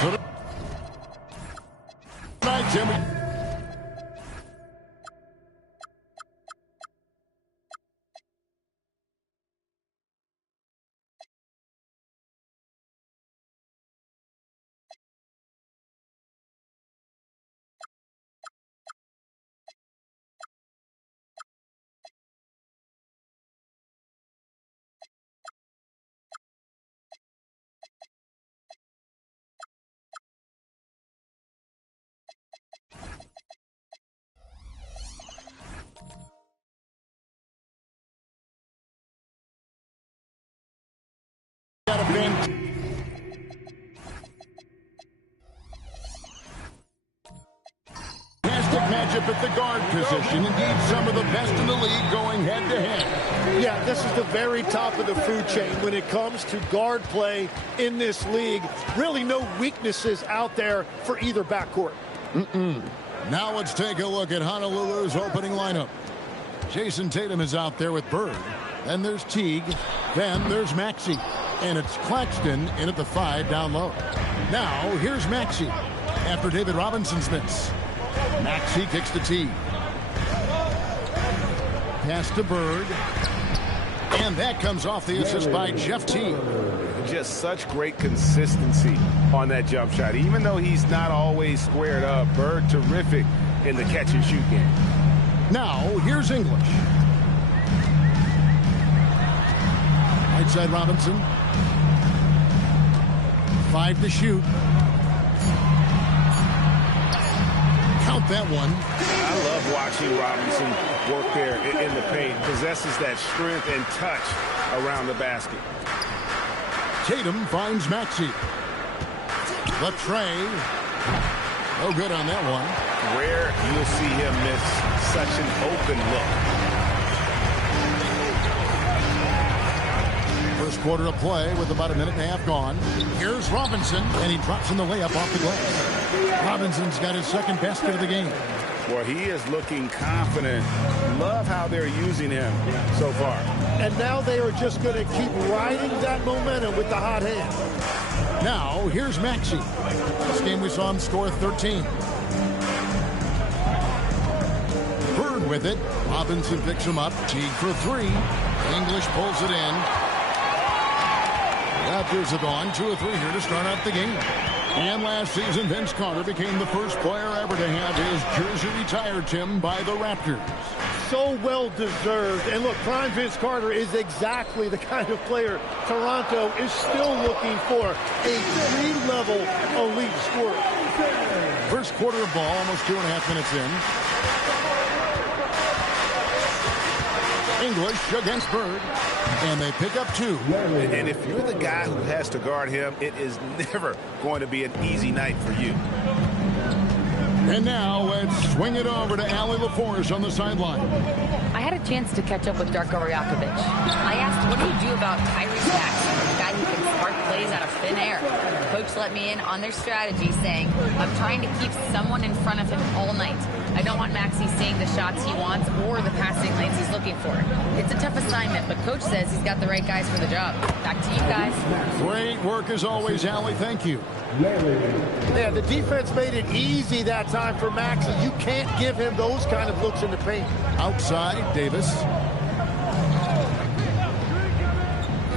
So tonight, Jimmy. Got a fantastic matchup at the guard position. Indeed, some of the best in the league going head-to-head. Yeah, this is the very top of the food chain when it comes to guard play in this league. Really no weaknesses out there for either backcourt. Now let's take a look at Honolulu's opening lineup. Jason Tatum is out there with Bird. Then there's Teague. Then there's Maxey. And it's Claxton in at the 5 down low. Now, here's Maxey after David Robinson's miss. Maxey kicks to Teague. Pass to Bird. And that comes off the assist by Jeff Teague. Just such great consistency on that jump shot. Even though he's not always squared up, Bird terrific in the catch-and-shoot game. Now, here's English. Right side Robinson. 5 to shoot. Count that one. I love watching Robinson work there in the paint. Possesses that strength and touch around the basket. Tatum finds Maxey. The tray. No good on that one. Rare you'll see him miss such an open look. First quarter of play with about a minute and a half gone. Here's Robinson, and he drops in the layup off the glass. Robinson's got his second basket of the game. Well, he is looking confident. Love how they're using him so far. And now they are just going to keep riding that momentum with the hot hand. Now, here's Maxey. This game we saw him score 13. Bird with it. Robinson picks him up. Teague for 3. English pulls it in. Raptors have gone 2 of 3 here to start out the game. And last season, Vince Carter became the first player ever to have his jersey retired, Tim, by the Raptors. So well deserved. And look, prime Vince Carter is exactly the kind of player Toronto is still looking for. A 3-level elite scorer. First quarter of ball, almost 2.5 minutes in. English against Bird. And they pick up 2. And if you're the guy who has to guard him, it is never going to be an easy night for you. And now let's swing it over to Allie LaForce on the sideline. I had a chance to catch up with Darko Rajakovic. I asked, what do you do about Tyrese Maxey, the guy who can spark plays out of thin air? Coach let me in on their strategy, saying, I'm trying to keep someone in front of him all night. I don't want Maxey seeing the shots he wants or the passing lanes he's looking for. It's a tough assignment, but Coach says he's got the right guys for the job. Back to you guys. Great work as always, Allie. Thank you. Yeah, the defense made it easy that time for Maxey. You can't give him those kind of looks in the paint. Outside, Davis.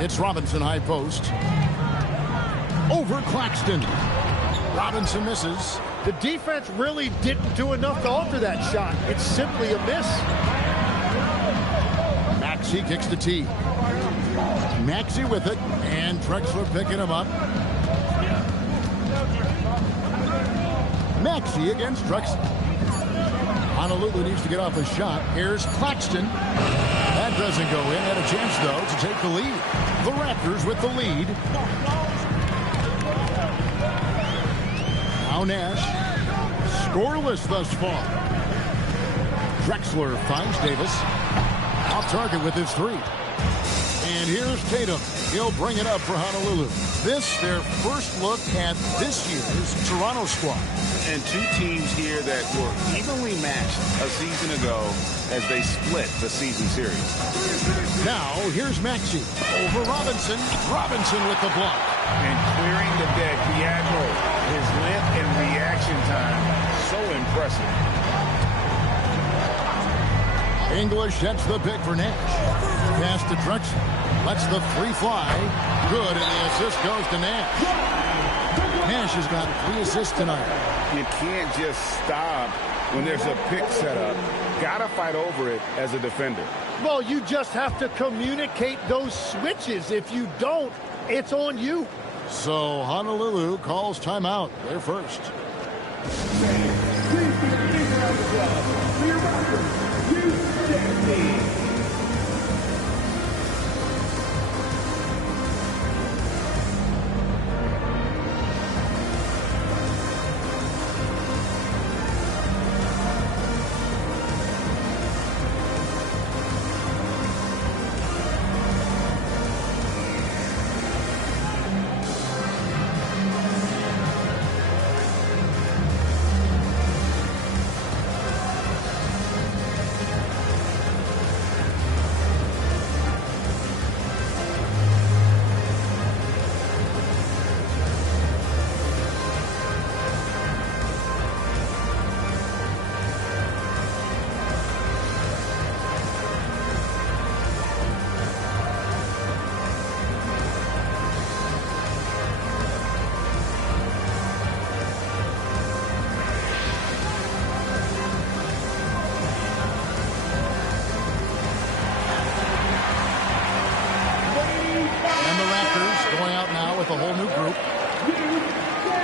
It's Robinson, high post. Over Claxton. Robinson misses. The defense really didn't do enough to alter that shot. It's simply a miss. Maxey kicks the tee. Maxey with it, and Drexler picking him up. Maxey against Drexler. Honolulu needs to get off a shot. Here's Claxton. That doesn't go in. Had a chance, though, to take the lead. The Raptors with the lead. Now Nash. Scoreless thus far. Drexler finds Davis. Off target with his 3. And here's Tatum. He'll bring it up for Honolulu. This, their first look at this year's Toronto squad. And 2 teams here that were evenly matched a season ago as they split the season series. Now, here's Maxey. Over Robinson. Robinson with the block. And clearing the deck, the Admiral impressive. English gets the pick for Nash. Pass to Drexler. Lets the three fly. Good, and the assist goes to Nash. Nash has got 3 assists tonight. You can't just stop when there's a pick set up. Gotta fight over it as a defender. Well, you just have to communicate those switches. If you don't, it's on you. So Honolulu calls timeout. They're first. A whole new group.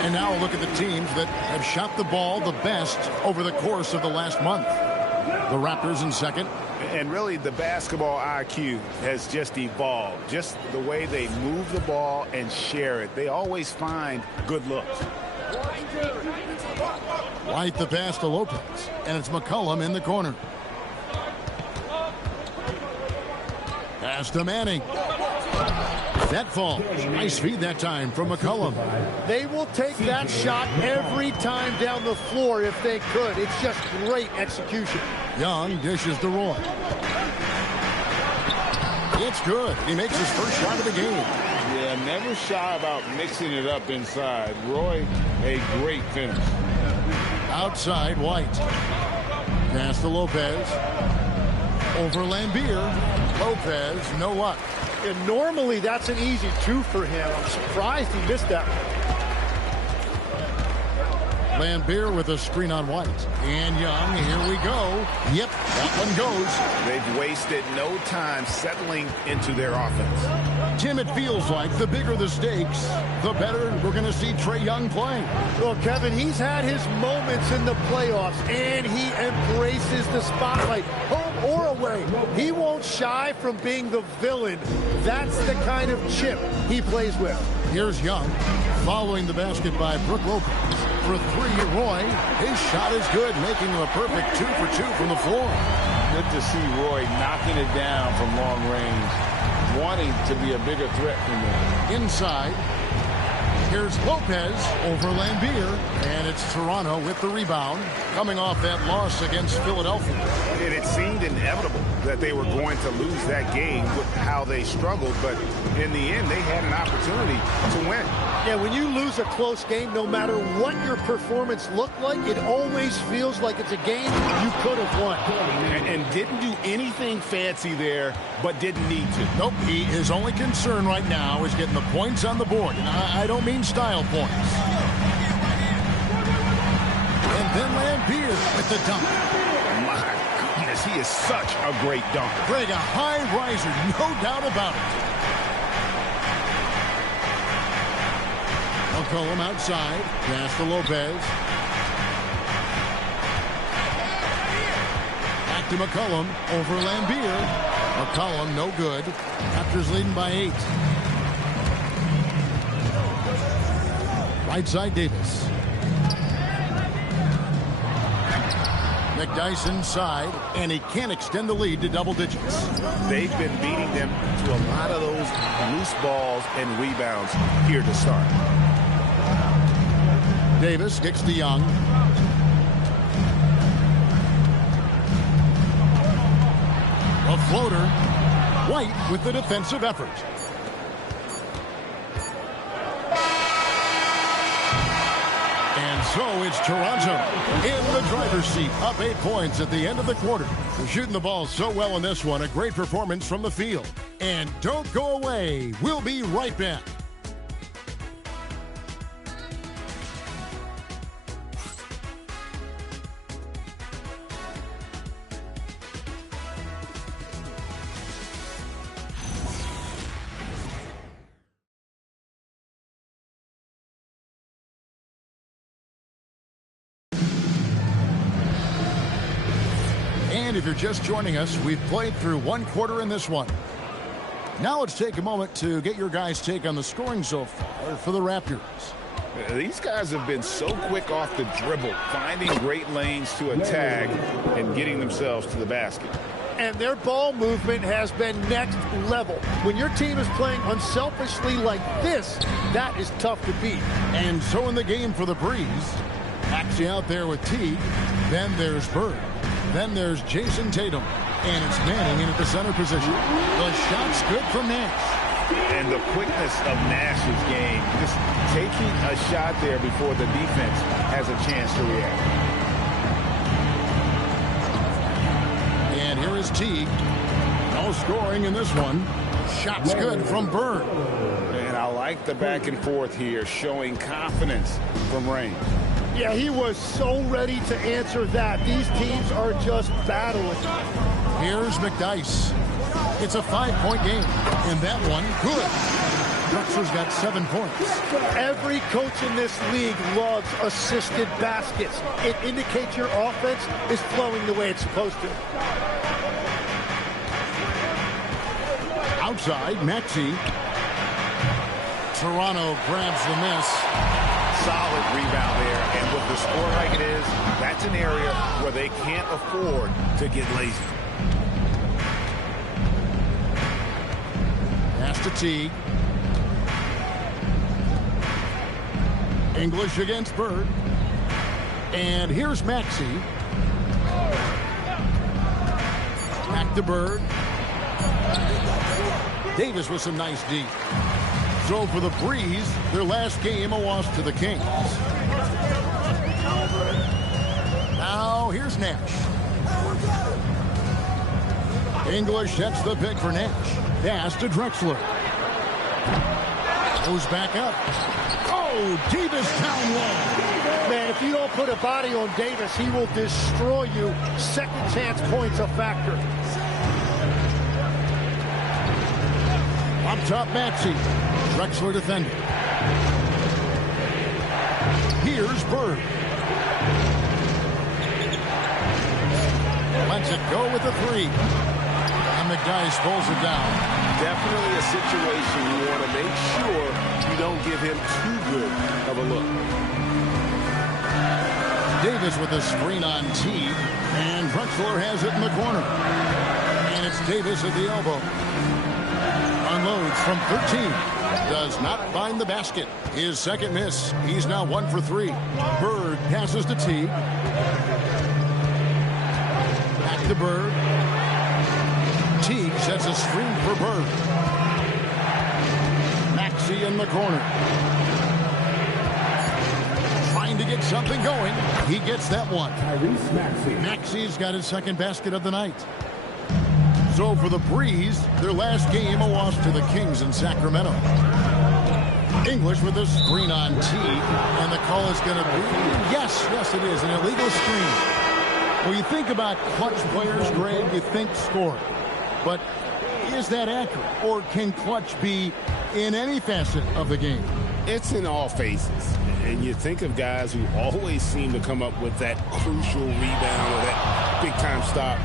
And now we'll look at the teams that have shot the ball the best over the course of the last month. The Raptors in second. And really, the basketball IQ has just evolved. Just the way they move the ball and share it. They always find good looks. White the pass to Lopez. And it's McCollum in the corner. Pass to Manning. That falls. Nice feed that time from McCollum. They will take that shot every time down the floor if they could. It's just great execution. Young dishes to Roy. It's good. He makes his first shot of the game. Yeah, never shy about mixing it up inside. Roy, a great finish. Outside, White. Pass to Lopez. Over Lambier. Lopez, no luck. And normally that's an easy 2 for him. I'm surprised he missed that one. Lambier with a screen on White. And Young, here we go. Yep, that one goes. They've wasted no time settling into their offense. Tim, it feels like the bigger the stakes, the better we're going to see Trae Young play. Well, Kevin, he's had his moments in the playoffs, and he embraces the spotlight, home or away. He won't shy from being the villain. That's the kind of chip he plays with. Here's Young, following the basket by Brook Lopez. For 3, Roy. His shot is good, making him a perfect 2 for 2 from the floor. Good to see Roy knocking it down from long range, wanting to be a bigger threat from them. Inside, here's Lopez over Lambier, and it's Toronto with the rebound, coming off that loss against Philadelphia. And it seemed inevitable that they were going to lose that game with how they struggled, but in the end, they had an opportunity to win. Yeah, when you lose a close game, no matter what your performance looked like, it always feels like it's a game you could have won. And didn't do anything fancy there, but didn't need to. Nope, his only concern right now is getting the points on the board. And I don't mean style points. And then Lambier with the dunk. My goodness, he is such a great dunker. Greg, a high riser, no doubt about it. McCollum outside. Pass to Lopez. Back to McCollum. Over Lambier. McCollum no good. Raptors leading by 8. Right side Davis. McDyson side, and he can't extend the lead to double digits. They've been beating them to a lot of those loose balls and rebounds here to start. Davis kicks to Young. A floater. White with the defensive effort. And So it's Toronto in the driver's seat, up 8 points at the end of the quarter. They're shooting the ball so well in this one. A great performance from the field. And don't go away. We'll be right back. And if you're just joining us, we've played through one quarter in this one. Now let's take a moment to get your guys' take on the scoring so far for the Raptors. These guys have been so quick off the dribble, finding great lanes to attack and getting themselves to the basket. And their ball movement has been next level. When your team is playing unselfishly like this, that is tough to beat. And so in the game for the Breeze, Maxey out there with Teague. Then there's Bird. Then there's Jason Tatum. And it's Manning in at the center position. The shot's good from Nash. And the quickness of Nash's game, just taking a shot there before the defense has a chance to react. And here is Teague. No scoring in this one. Shot's good from Bird. And I like the back and forth here, showing confidence from Rain. Yeah, he was so ready to answer that. These teams are just battling. Here's McDyess. It's a 5-point game. And that one, good. Drexler's got 7 points. Every coach in this league loves assisted baskets. It indicates your offense is flowing the way it's supposed to. Outside, Maxey. Toronto grabs the miss. Solid rebound there, and with the score like it is, that's an area where they can't afford to get lazy. Pass to Teague. English against Bird. And here's Maxey. Back to Bird. Davis with some nice D. So for the Breeze, their last game a loss to the Kings. Now here's Nash. English sets the pick for Nash. Pass to Drexler. Goes back up. Oh, Davis down low. Man, if you don't put a body on Davis, he will destroy you. Second chance points a factor. Up top, Maxey. Drexler defending. Here's Bird. Lets it go with the three. And McDyess pulls it down. Definitely a situation you want to make sure you don't give him too good of a look. Davis with a screen on Teague. And Drexler has it in the corner. And it's Davis at the elbow. Unloads from 13. Does not find the basket. His second miss. He's now 1 for 3. Bird passes to Teague. Back to Bird. Teague sets a screen for Bird. Maxey in the corner. Trying to get something going. He gets that one. Maxey's got his second basket of the night. So for the Breeze, their last game a loss to the Kings in Sacramento. English with a screen on Teague, and the call is going to be, yes, it is, an illegal screen. When you think about clutch players, Greg, you think score. But is that accurate, or can clutch be in any facet of the game? It's in all phases. And you think of guys who always seem to come up with that crucial rebound or that big-time stop.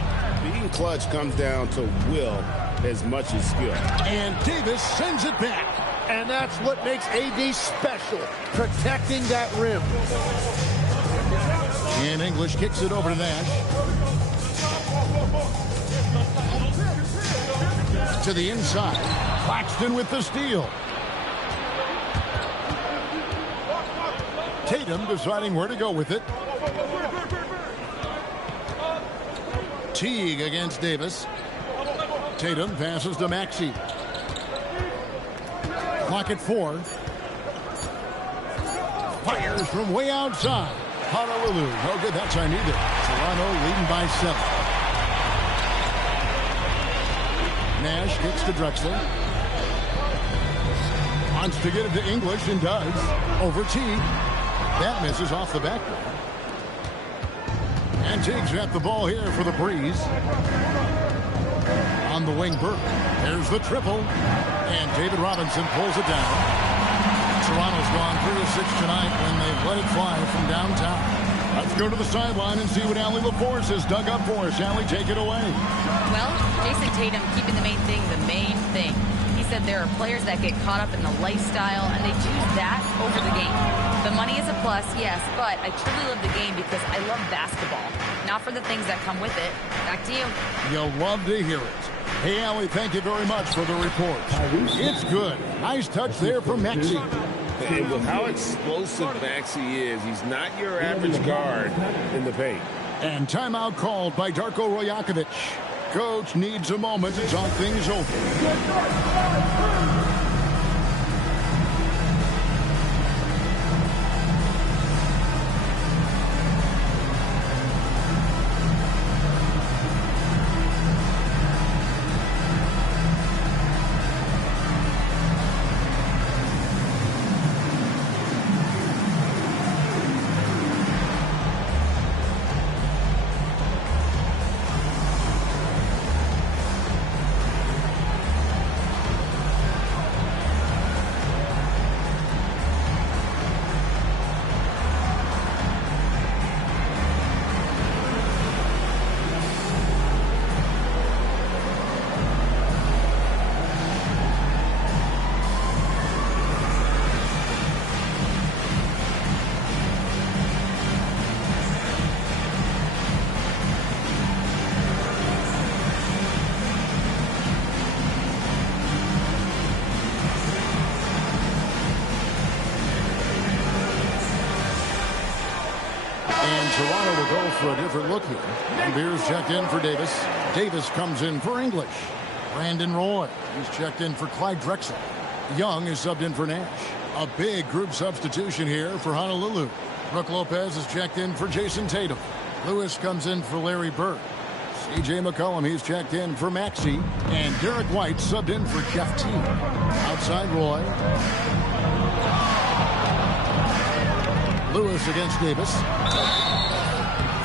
Being clutch comes down to will as much as skill. And Davis sends it back. And that's what makes AD special, protecting that rim. And English kicks it over to Nash. To the inside. Claxton with the steal. Tatum deciding where to go with it. Teague against Davis. Tatum passes to Maxey. Clock at 4. Fires fires from way outside. Honolulu, no good that time either. Toronto leading by 7. Nash kicks to Drexler. Wants to get it to English and does. Over Teague. That misses off the backboard. And Teague's got the ball here for the Breeze. On the wing, Burke. There's the triple. And David Robinson pulls it down. Toronto's gone 3 of 6 tonight when they've let it fly from downtown. Let's go to the sideline and see what Allie LaForce has dug up for us. Allie, take it away. Well, Jason Tatum keeping the main thing the main thing. He said there are players that get caught up in the lifestyle, and they choose that over the game. The money is a plus, yes, but I truly love the game because I love basketball, not for the things that come with it. Back to you. You'll love to hear it. Hey, Allie, thank you very much for the report. It's good. Nice touch there from Maxey. And with how explosive Maxey is, he's not your average guard in the paint. And timeout called by Darko Rajakovic. Coach needs a moment to talk things over. Toronto will go for a different look here. And Beers checked in for Davis. Davis comes in for English. Brandon Roy, he's checked in for Clyde Drexler. Young is subbed in for Nash. A big group substitution here for Honolulu. Brook Lopez is checked in for Jason Tatum. Lewis comes in for Larry Bird. C.J. McCollum, he's checked in for Maxey. And Derek White subbed in for Jeff Teague. Outside Roy. Lewis against Davis.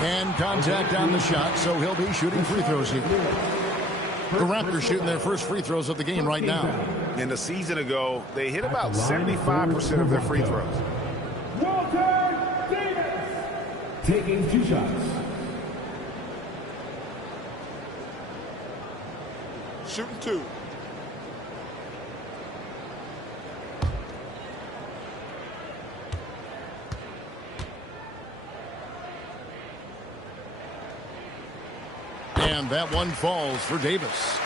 And contact on the shot, so he'll be shooting free throws here. The Raptors shooting their first free throws of the game right now. And a season ago, they hit about 75% of their free throws. Walter Davis taking 2 shots. Shooting 2. And that one falls for Davis.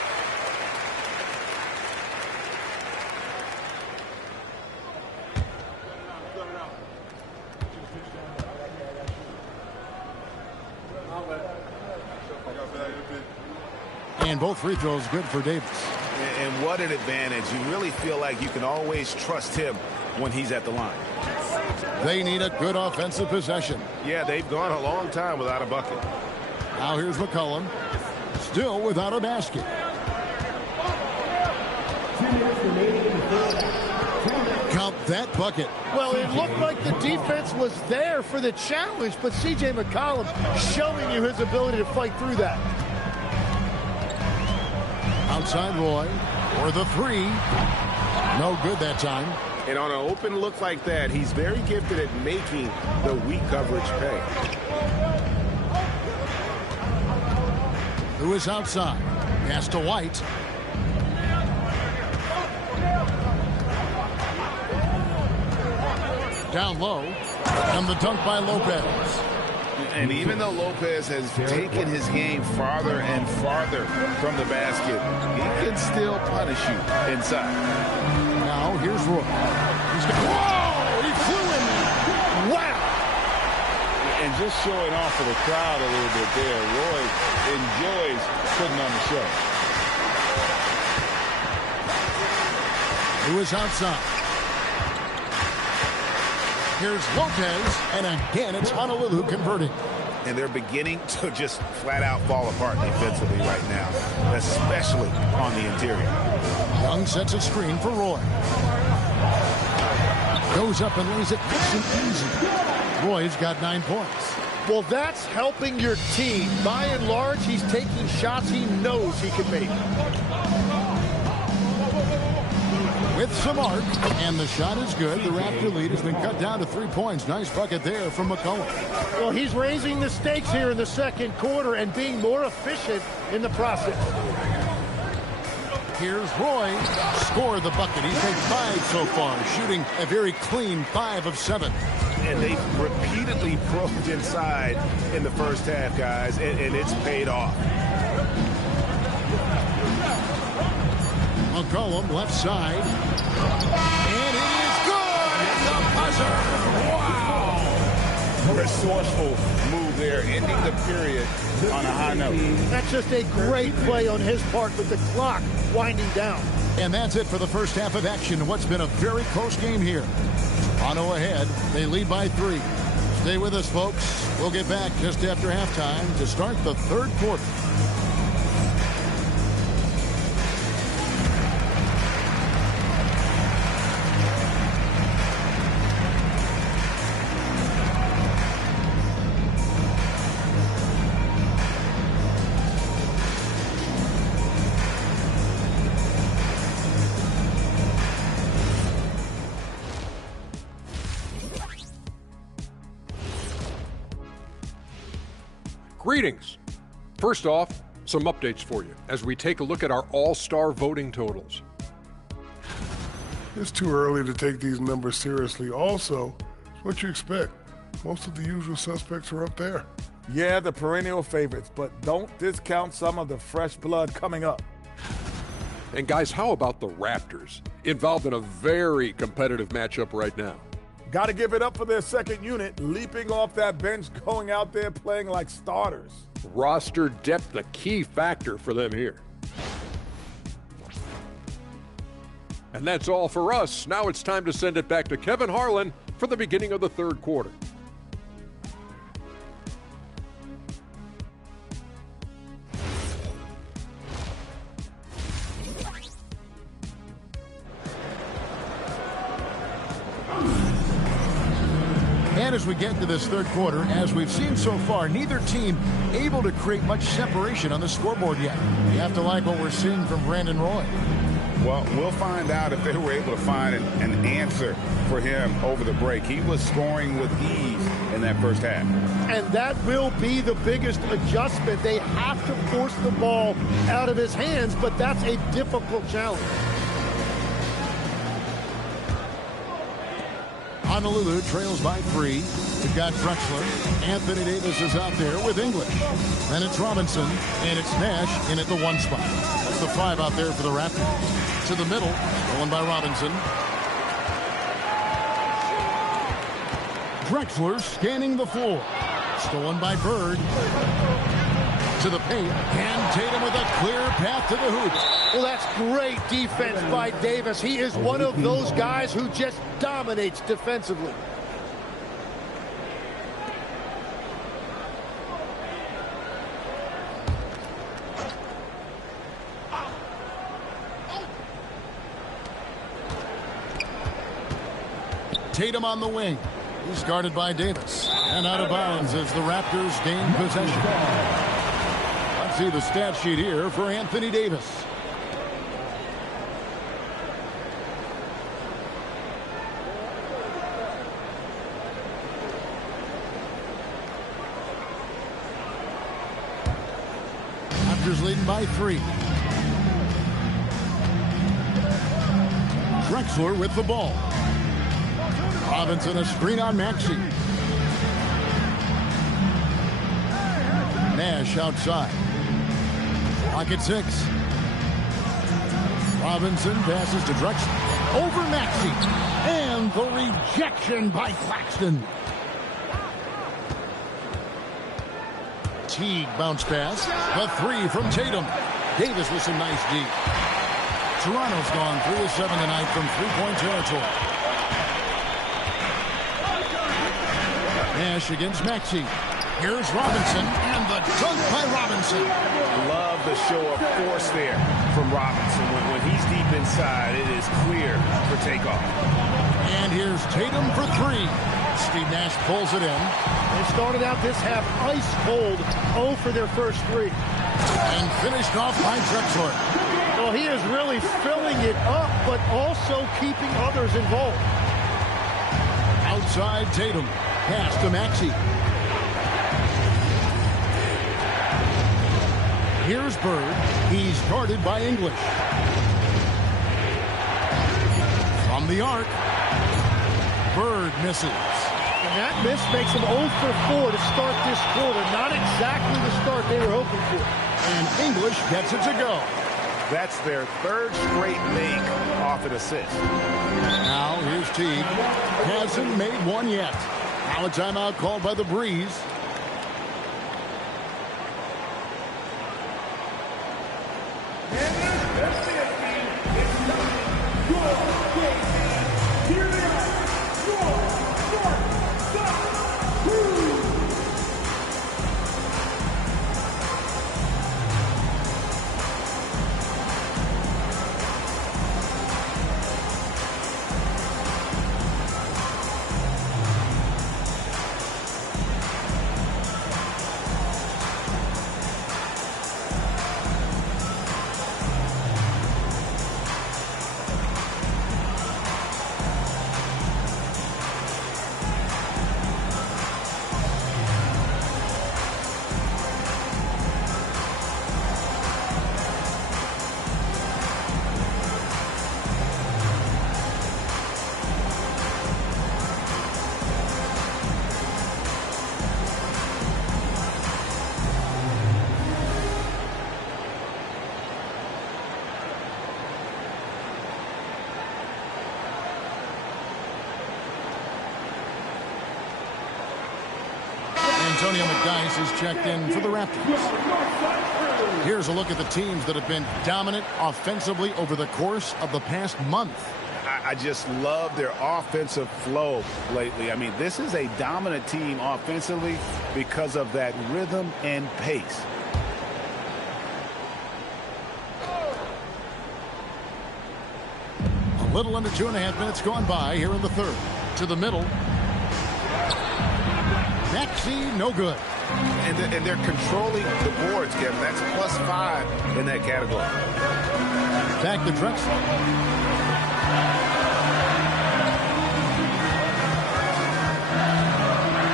And both free throws good for Davis. And what an advantage. You really feel like you can always trust him when he's at the line. They need a good offensive possession. Yeah, they've gone a long time without a bucket. Now here's McCollum. Still without a basket. Count that bucket. Well, it looked like the defense was there for the challenge, but C.J. McCollum showing you his ability to fight through that. Outside Roy for the 3. No good that time. And on an open look like that, he's very gifted at making the weak coverage pay. Lewis outside. Pass to White. Down low. And the dunk by Lopez. And even though Lopez has taken his game farther and farther from the basket, he can still punish you inside. Now here's Roy. Whoa! He flew in there. Wow! And just showing off for the crowd a little bit there. Roy enjoys putting on the show. Lewis outside. Here's Lopez, and again it's Honolulu converting. And they're beginning to just flat out fall apart defensively right now, especially on the interior. Young sets a screen for Roy. Goes up and lays it nice and easy. Roy's got 9 points. Well, that's helping your team. By and large, he's taking shots he knows he can make. With some arc, and the shot is good. The Raptor lead has been cut down to 3 points. Nice bucket there from McCollum. Well, he's raising the stakes here in the second quarter and being more efficient in the process. Here's Roy. Score the bucket. He's made 5 so far, shooting a very clean 5 of 7. And they've repeatedly probed inside in the first half, guys, and it's paid off. McCollum left side. And it is good! The buzzer! Wow! Resourceful move there, ending the period on a high note. That's just a great play on his part with the clock winding down. And that's it for the first half of action. What's been a very close game here. Toronto ahead. They lead by 3. Stay with us, folks. We'll get back just after halftime to start the third quarter. Greetings. First off, some updates for you as we take a look at our all-star voting totals. It's too early to take these numbers seriously. Also, it's what you expect. Most of the usual suspects are up there. Yeah, the perennial favorites, but don't discount some of the fresh blood coming up. And guys, how about the Raptors? Involved in a very competitive matchup right now. Got to give it up for their second unit, leaping off that bench, going out there playing like starters. Roster depth, a key factor for them here. And that's all for us. Now it's time to send it back to Kevin Harlan for the beginning of the third quarter. And as we get into this third quarter, as we've seen so far, neither team able to create much separation on the scoreboard yet. You have to like what we're seeing from Brandon Roy. Well, we'll find out if they were able to find an answer for him over the break. He was scoring with ease in that first half. And that will be the biggest adjustment. They have to force the ball out of his hands, but that's a difficult challenge. Honolulu trails by 3. We've got Drexler. Anthony Davis is out there with English. Then it's Robinson, and it's Nash in at the 1 spot. That's the 5 out there for the Raptors. To the middle, stolen by Robinson. Drexler scanning the floor. Stolen by Bird. To the paint, and Tatum with a clear path to the hoop. Well, that's great defense by Davis. He is one of those guys who just dominates defensively. Tatum on the wing. He's guarded by Davis. And out of bounds as the Raptors gain possession. Let's see the stat sheet here for Anthony Davis. Raptors leading by 3. Drexler with the ball. Robinson a screen on Maxey. Nash outside. Clock at 6. Robinson passes to Drexler. Over Maxey. And the rejection by Claxton. Teague bounce pass. The 3 from Tatum. Davis with some nice D. Toronto's gone 3 of 7 tonight from 3-point territory. Nash against Maxey. Here's Robinson, and the dunk by Robinson. Love the show of force there from Robinson. When he's deep inside, it is clear for takeoff. And here's Tatum for three. Steve Nash pulls it in. They started out this half ice cold, 0 for their first three. And finished off by Drexler. Well, he is really filling it up, but also keeping others involved. Outside Tatum. Pass to Maxey. Here's Bird. He's guarded by English. From the arc. Bird misses. And that miss makes him 0 for 4 to start this quarter. Not exactly the start they were hoping for. And English gets it to go. That's their third straight make off an assist. Now here's Teague. Hasn't made one yet. Now a timeout called by the Breeze. Antonio McDyess is checked in for the Raptors. Here's a look at the teams that have been dominant offensively over the course of the past month. I just love their offensive flow lately. I mean, this is a dominant team offensively because of that rhythm and pace. A little under 2.5 minutes gone by here in the third. To the middle. Maxey, no good. And they're controlling the boards, Kevin. That's +5 in that category. Back to Drexler.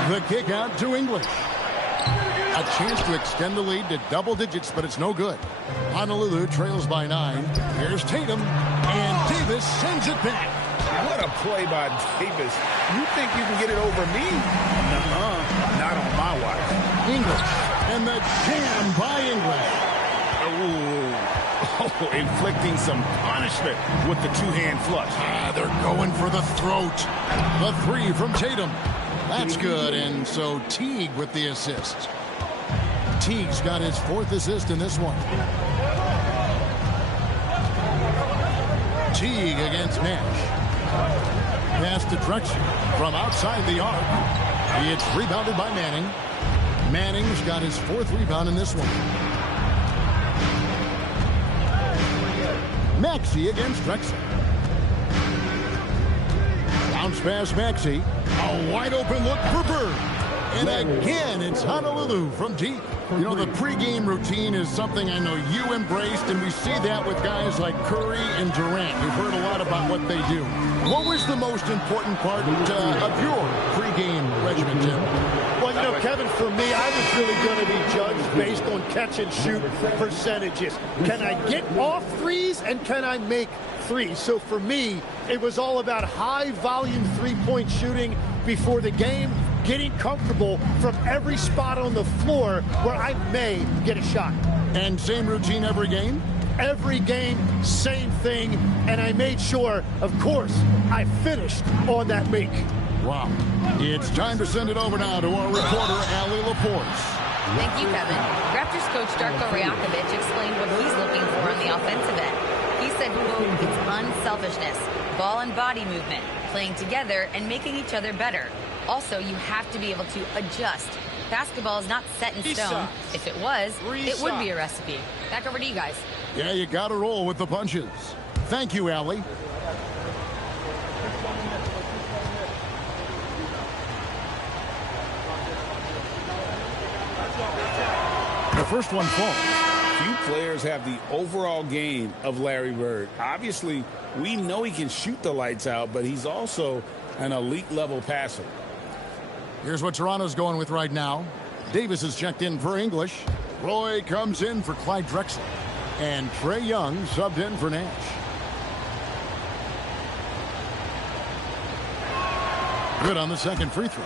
The kick out to English. A chance to extend the lead to double digits, but it's no good. Honolulu trails by 9. Here's Tatum, and Davis sends it back. What a play by Davis. You think you can get it over me? Nuh-uh. Not on my watch. English, and the jam by English. Oh, inflicting some punishment with the two-hand flush. They're going for the throat. The three from Tatum. That's good, and so Teague with the assist. Teague's got his 4th assist in this one. Teague against Nash. Pass to Drexler from outside the arc. It's rebounded by Manning. Manning's got his 4th rebound in this one. Maxey against Drexler. Bounce pass Maxey. A wide open look for Bird. And again, it's Honolulu from deep. You know, the pregame routine is something I know you embraced, and we see that with guys like Curry and Durant. We've heard a lot about what they do. What was the most important part of your pregame regimen, Tim? Well, you know, Kevin, for me, I was really going to be judged based on catch-and-shoot percentages. Can I get off threes, and can I make threes? So for me, it was all about high-volume three-point shooting before the game, getting comfortable from every spot on the floor where I may get a shot. And same routine every game? Every game, same thing, and I made sure, of course, I finished on that make. Wow. It's time to send it over now to our reporter, Allie LaForce. Thank you, Kevin. Raptors coach Darko Rajakovic explained what he's looking for on the offensive end. He said, quote, it's unselfishness, ball and body movement, playing together and making each other better. Also, you have to be able to adjust. Basketball is not set in stone. If it was, it would be a recipe. Back over to you guys. Yeah, you got to roll with the punches. Thank you, Allie. The first one falls. Few players have the overall game of Larry Bird. Obviously, we know he can shoot the lights out, but he's also an elite level passer. Here's what Toronto's going with right now. Davis is checked in for English. Roy comes in for Clyde Drexler. And Trae Young subbed in for Nash. Good on the second free throw.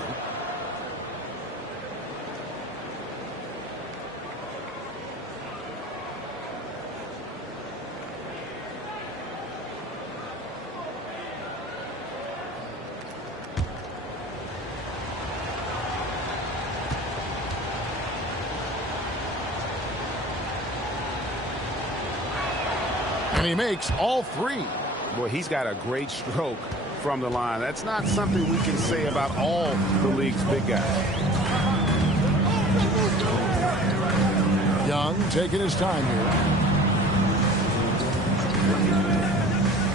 And he makes all three. Boy, he's got a great stroke from the line. That's not something we can say about all the league's big guys. Young taking his time here.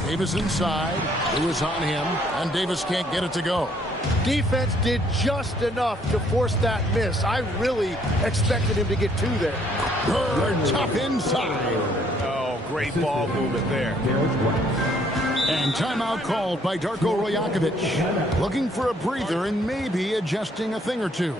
Davis inside. Lewis on him. And Davis can't get it to go. Defense did just enough to force that miss. I really expected him to get two there. Bird tough inside. Oh, great ball movement there. And timeout called by Darko Rajakovic. Looking for a breather and maybe adjusting a thing or two.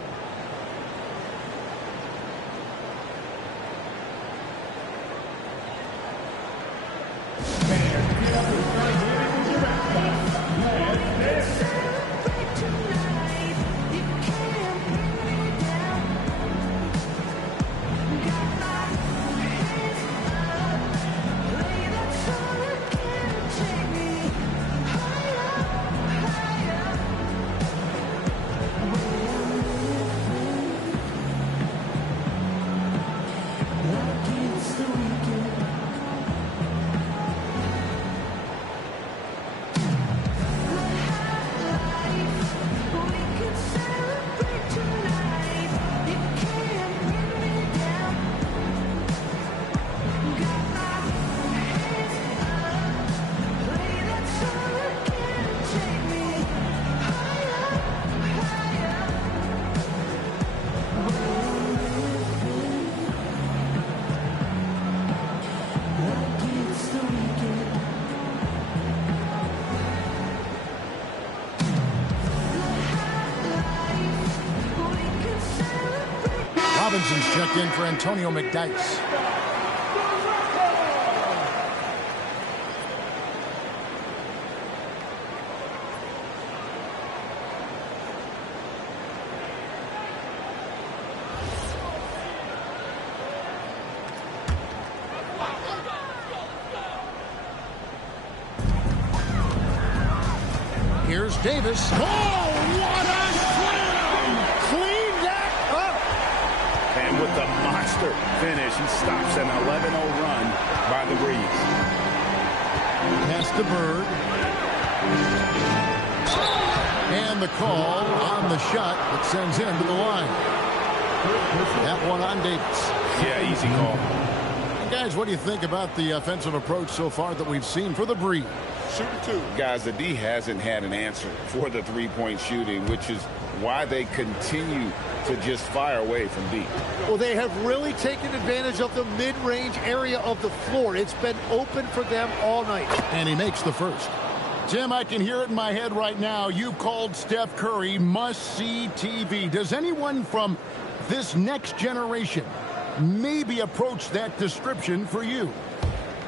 Robinson's checked in for Antonio McDyess. Here's Davis. Oh, what a slam! Clean that up! And with the monster finish, he stops an 11-0 run by the Breeze. Pass to Bird. And the call on the shot that sends him to the line. That one on Davis. Yeah, easy call. And guys, what do you think about the offensive approach so far that we've seen for the Breeze? Shooting two. Guys, the D hasn't had an answer for the three-point shooting, which is why they continue to just fire away from deep. Well, they have really taken advantage of the mid-range area of the floor. It's been open for them all night. And he makes the first. Tim, I can hear it in my head right now. You called Steph Curry must-see TV. Does anyone from this next generation maybe approach that description for you?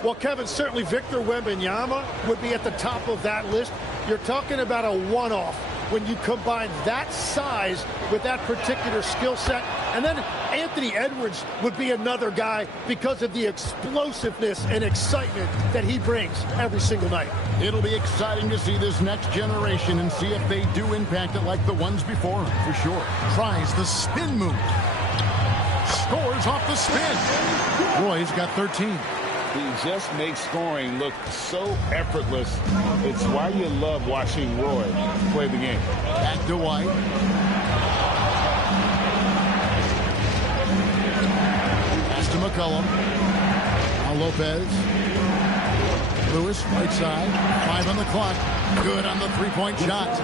Well, Kevin, certainly Victor Wembanyama would be at the top of that list. You're talking about a one-off when you combine that size with that particular skill set. And then Anthony Edwards would be another guy because of the explosiveness and excitement that he brings every single night. It'll be exciting to see this next generation and see if they do impact it like the ones before him, for sure. Tries the spin move. Scores off the spin. Roy's got 13. He just makes scoring look so effortless. It's why you love watching Roy play the game. Back to White. Pass to McCollum. Now Lopez. Lewis, right side. 5 on the clock. Good on the three-point shot.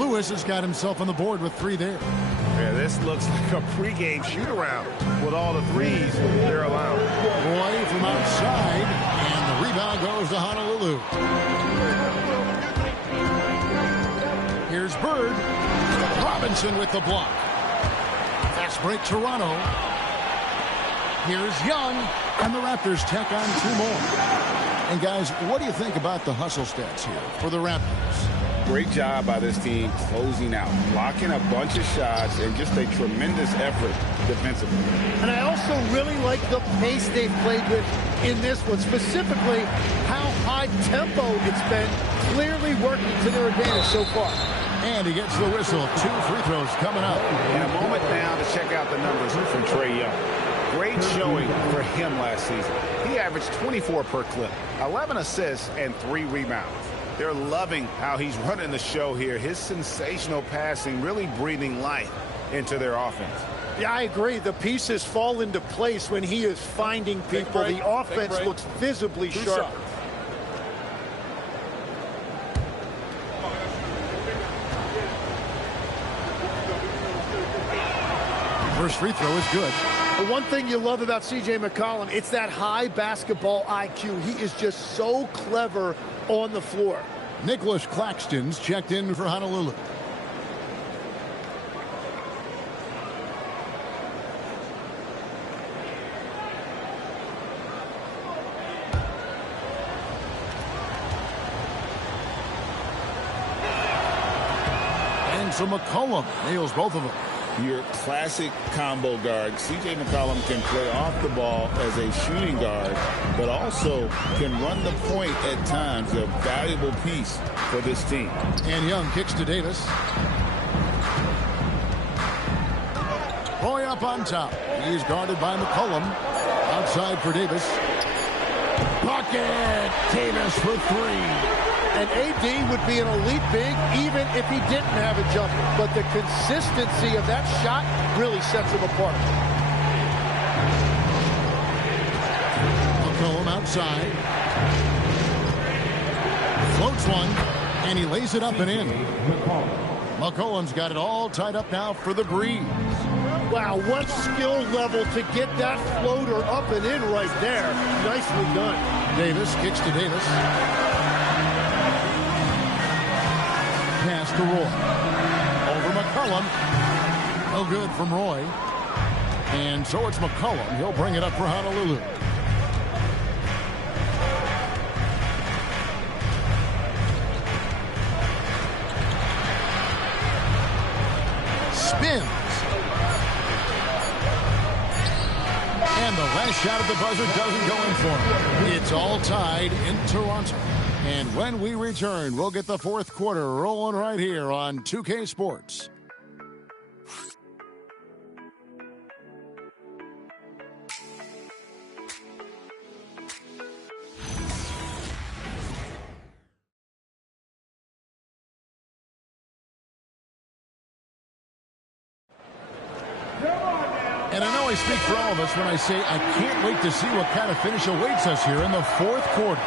Lewis has got himself on the board with 3 there. Yeah, this looks like a pregame shoot-around with all the threes they're allowing. Roy from outside, and the rebound goes to Honolulu. Here's Bird. Robinson with the block. Fast break, Toronto. Here's Young, and the Raptors tack on 2 more. And guys, what do you think about the hustle stats here for the Raptors? Great job by this team closing out, blocking a bunch of shots, and just a tremendous effort defensively. And I also really like the pace they've played with in this one, specifically how high tempo it's been, clearly working to their advantage so far. And he gets the whistle. 2 free throws coming up. And a moment now to check out the numbers from Trae Young. Great showing for him last season. He averaged 24 per clip, 11 assists, and 3 rebounds. They're loving how he's running the show here. His sensational passing really breathing life into their offense. Yeah, I agree. The pieces fall into place when he is finding people. The offense looks visibly sharper. First free throw is good. The one thing you love about C.J. McCollum, it's that high basketball IQ. He is just so clever on the floor. Nicholas Claxton's checked in for Honolulu. And so McCollum nails both of them. Your classic combo guard. C.J. McCollum can play off the ball as a shooting guard, but also can run the point at times. A valuable piece for this team. And Young kicks to Davis. Roy up on top. He's guarded by McCollum. Outside for Davis. Bucket! Davis for 3. And AD would be an elite big even if he didn't have a jumper. But the consistency of that shot really sets him apart. McCollum outside. Floats one, and he lays it up and in. McCollum's got it all tied up now for the breeze. Wow, what skill level to get that floater up and in right there. Nicely done. Davis kicks to Davis. Pass to Roy. Over McCollum. No good from Roy. And so it's McCollum. He'll bring it up for Honolulu. Spins. And the last shot at the buzzer doesn't go in for him. It's all tied in Toronto. And when we return, we'll get the 4th quarter rolling right here on 2K Sports. And I know I speak for all of us when I say I can't wait to see what kind of finish awaits us here in the 4th quarter.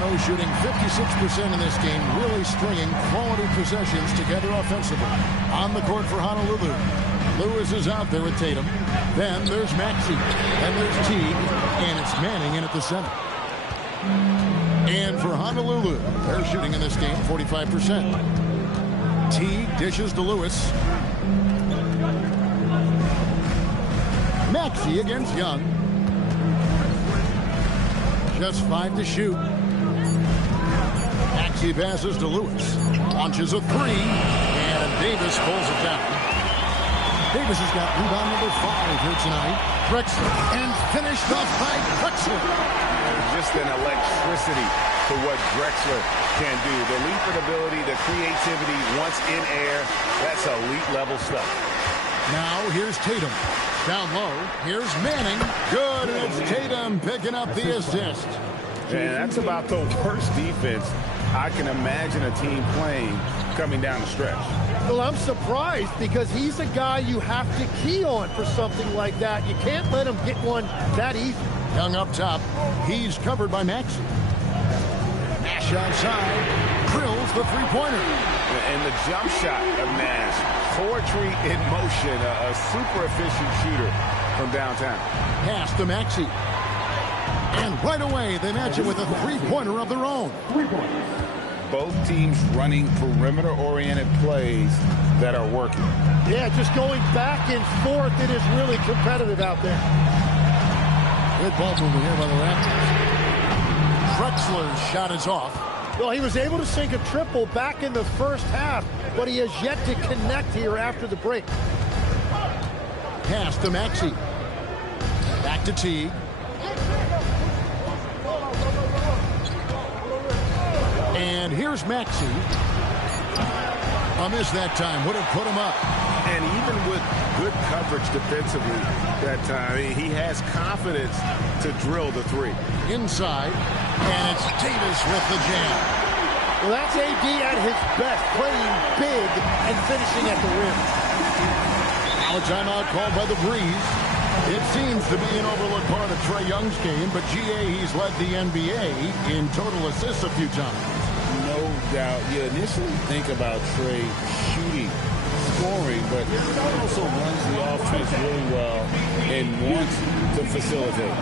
Toronto shooting 56% in this game, really stringing quality possessions together offensively. On the court for Honolulu. Lewis is out there with Tatum. Then there's Maxey. Then there's Teague. And it's Manning in at the center. And for Honolulu, they're shooting in this game 45%. Teague dishes to Lewis. Maxey against Young. Just 5 to shoot. Maxey passes to Lewis. Launches a 3. And Davis pulls it down. Davis has got rebound number 5 here tonight. Drexler. And finished off by Drexler. Just an electricity to what Drexler can do. The leaping ability, the creativity once in air. That's elite level stuff. Now here's Tatum. Down low, here's Manning. Good, and it's Tatum picking up the assist. And that's about the worst defense I can imagine a team playing coming down the stretch. Well, I'm surprised because he's a guy you have to key on for something like that. You can't let him get one that easy. Young up top. He's covered by Maxey. Nash outside. Drills the three-pointer. And the jump shot of Nash. Poetry in motion. A super efficient shooter from downtown. Pass to Maxey. And right away, they match it with a three-pointer of their own. Both teams running perimeter-oriented plays that are working. Yeah, just going back and forth. It is really competitive out there. Good ball movement here by the Raptors. Drexler's shot is off. Well, he was able to sink a triple back in the first half, but he has yet to connect here after the break. Pass to Maxey. Back to Teague. And here's Maxey. A miss that time. Would have put him up. And even with good coverage defensively that time, he has confidence to drill the three. Inside. And it's Davis with the jam. Well, that's AD at his best, playing big and finishing at the rim. Now a timeout called by the Breeze. It seems to be an overlooked part of Trae Young's game, but GA, he's led the NBA in total assists a few times. No doubt. You initially think about Trae shooting, scoring, but he also runs the offense really well and wants to facilitate.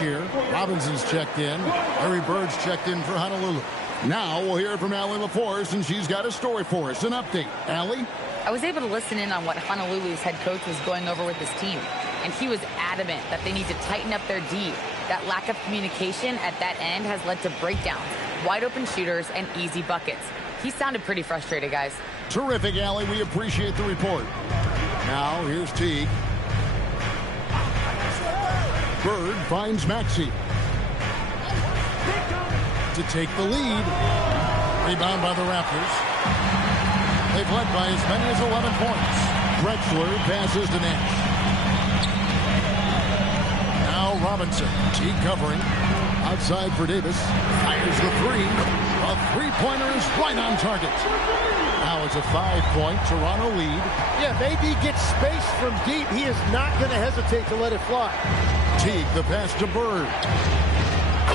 Here. Robinson's checked in. Larry Bird's checked in for Honolulu. Now we'll hear from Allie LaForce, and she's got a story for us. An update. Allie? I was able to listen in on what Honolulu's head coach was going over with his team, and he was adamant that they need to tighten up their D. That lack of communication at that end has led to breakdowns, wide open shooters, and easy buckets. He sounded pretty frustrated, guys. Terrific, Allie. We appreciate the report. Now here's Teague. Bird finds Maxey to take the lead. Rebound by the Raptors. They've led by as many as 11 points. Drexler passes to Nash. Now Robinson. Teague covering. Outside for Davis. Fires the three. A three-pointer is right on target. Now it's a 5-point Toronto lead. Yeah, if AD gets space from deep, he is not going to hesitate to let it fly. Teague, the pass to Bird.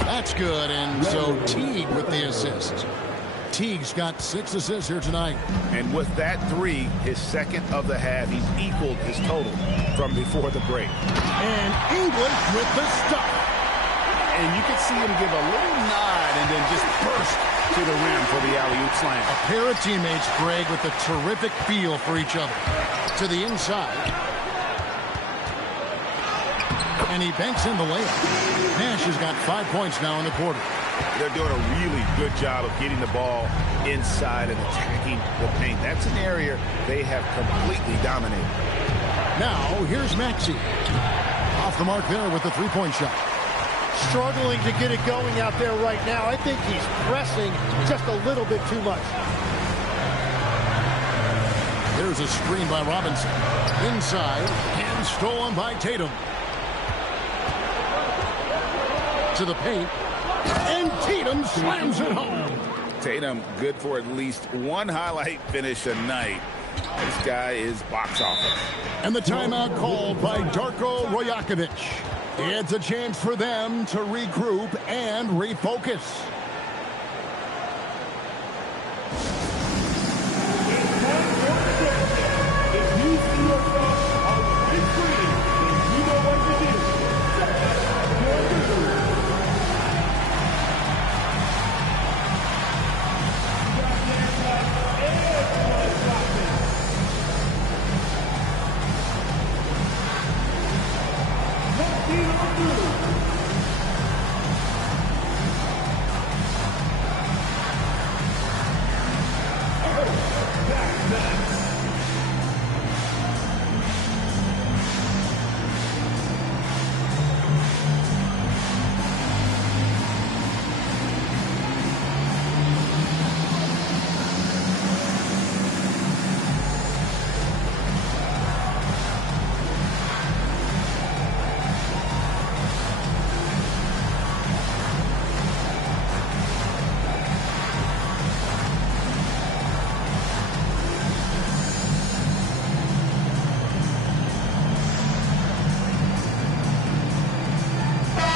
That's good, and so Teague with the assist. Teague's got 6 assists here tonight. And with that three, his second of the half, he's equaled his total from before the break. And English with the stuff. And you can see him give a little nod and then just burst to the rim for the alley-oop slam. A pair of teammates, Greg, with a terrific feel for each other. To the inside. And he banks in the layup. Nash has got 5 points now in the quarter. They're doing a really good job of getting the ball inside and attacking the paint. That's an area they have completely dominated. Now, here's Maxey. Off the mark there with the three-point shot. Struggling to get it going out there right now. I think he's pressing just a little bit too much. There's a screen by Robinson. Inside, and stolen by Tatum. To the paint. And Tatum slams it home. Tatum good for at least one highlight finish a night. This guy is box office. And the timeout called by Darko Rajakovic. It's a chance for them to regroup and refocus. If you see yourself on the big screen, then you know what to do.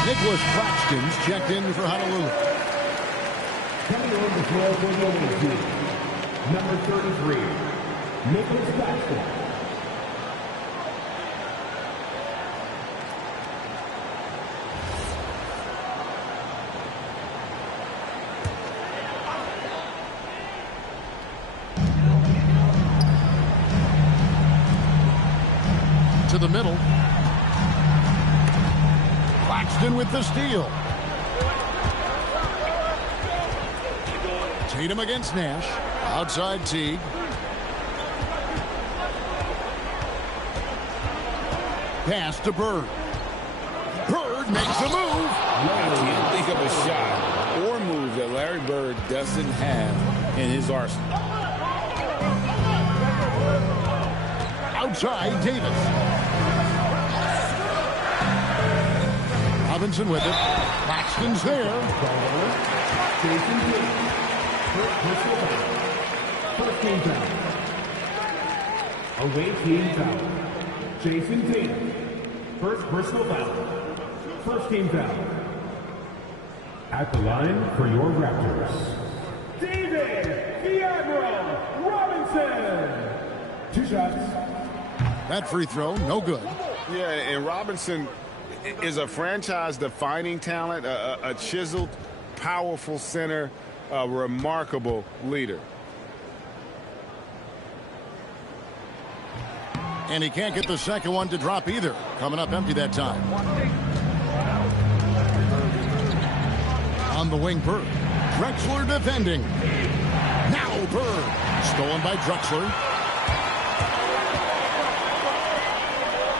Nicholas Claxton's checked in for Honolulu. Coming on the floor for the Oakland team, number 33, Nicholas Claxton. To the middle. Claxton with the steal. Tatum against Nash. Outside Teague. Pass to Bird. Bird makes a move. I can't think of a shot or move that Larry Bird doesn't have in his arsenal. Outside Davis. Robinson with it. Claxton's there. Jason Tatum. First team foul. Away team foul. Jason Tatum. First personal foul. First team foul. At the line for your Raptors, David the Admiral Robinson. 2 shots. That free throw, no good. Yeah, and Robinson is a franchise-defining talent, a chiseled, powerful center, a remarkable leader. And he can't get the second one to drop either. Coming up empty that time. On the wing, Bird. Drexler defending. Now Bird. Stolen by Drexler.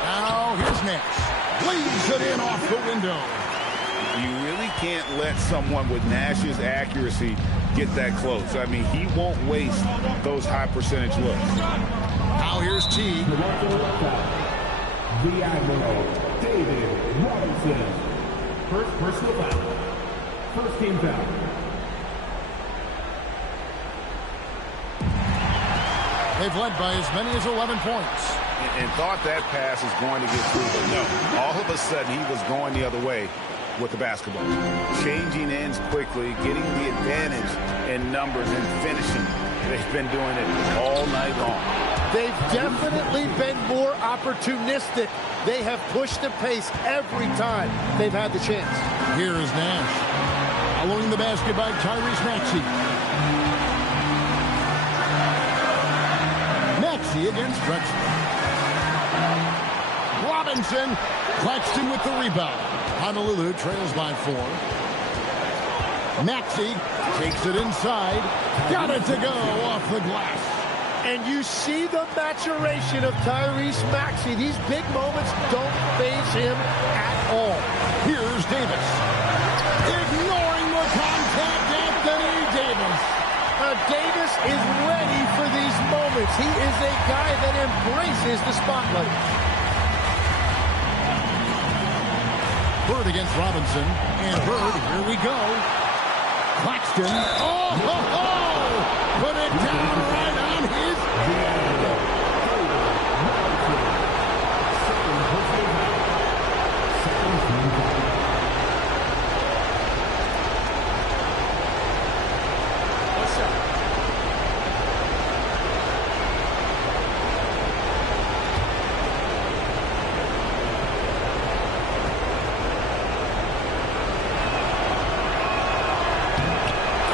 Now here's Nash. Leads it in off the window. You really can't let someone with Nash's accuracy get that close. I mean, he won't waste those high percentage looks. Now here's Teague. The Admiral, David Robinson. First personal foul. First team foul. They've led by as many as 11 points. And thought that pass was going to get through, but no. All of a sudden, he was going the other way with the basketball. Changing ends quickly, getting the advantage in numbers and finishing. They've been doing it all night long. They've definitely been more opportunistic. They have pushed the pace every time they've had the chance. Here is Nash. Following the basket by Tyrese Maxey. Maxey against Drexler. Robinson. Claxton with the rebound. Honolulu trails by 4. Maxey takes it inside. Got it to go off the glass. And you see the maturation of Tyrese Maxey. These big moments don't faze him at all. Here's Davis. Ignoring the contact, Anthony Davis. Davis is ready for these moments. He is a guy that embraces the spotlight. Bird against Robinson. And Bird, here we go. Claxton. Oh, ho, ho! Put it down right on his head.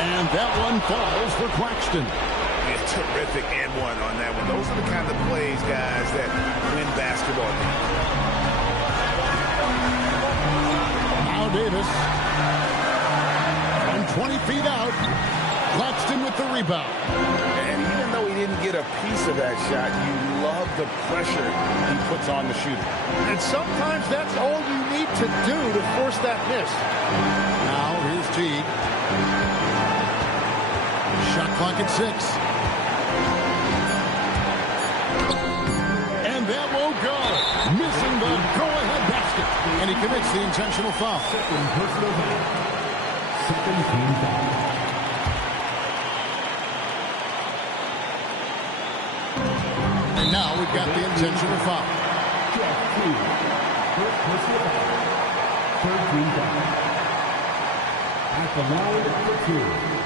And that one falls for Claxton. Yeah, terrific and one on that one. Those are the kind of plays, guys, that win basketball games. Now Davis. From 20 feet out. Claxton with the rebound. And even though he didn't get a piece of that shot, you love the pressure he puts on the shooter. And sometimes that's all you need to do to force that miss. Now here's Teague. Shot clock at 6. And that won't go. Missing the go-ahead basket. And he commits the intentional foul. Second personal foul. Second team foul. And now we've got the intentional foul. Jeff Teague. First personal foul. Third team foul. At the line for 2.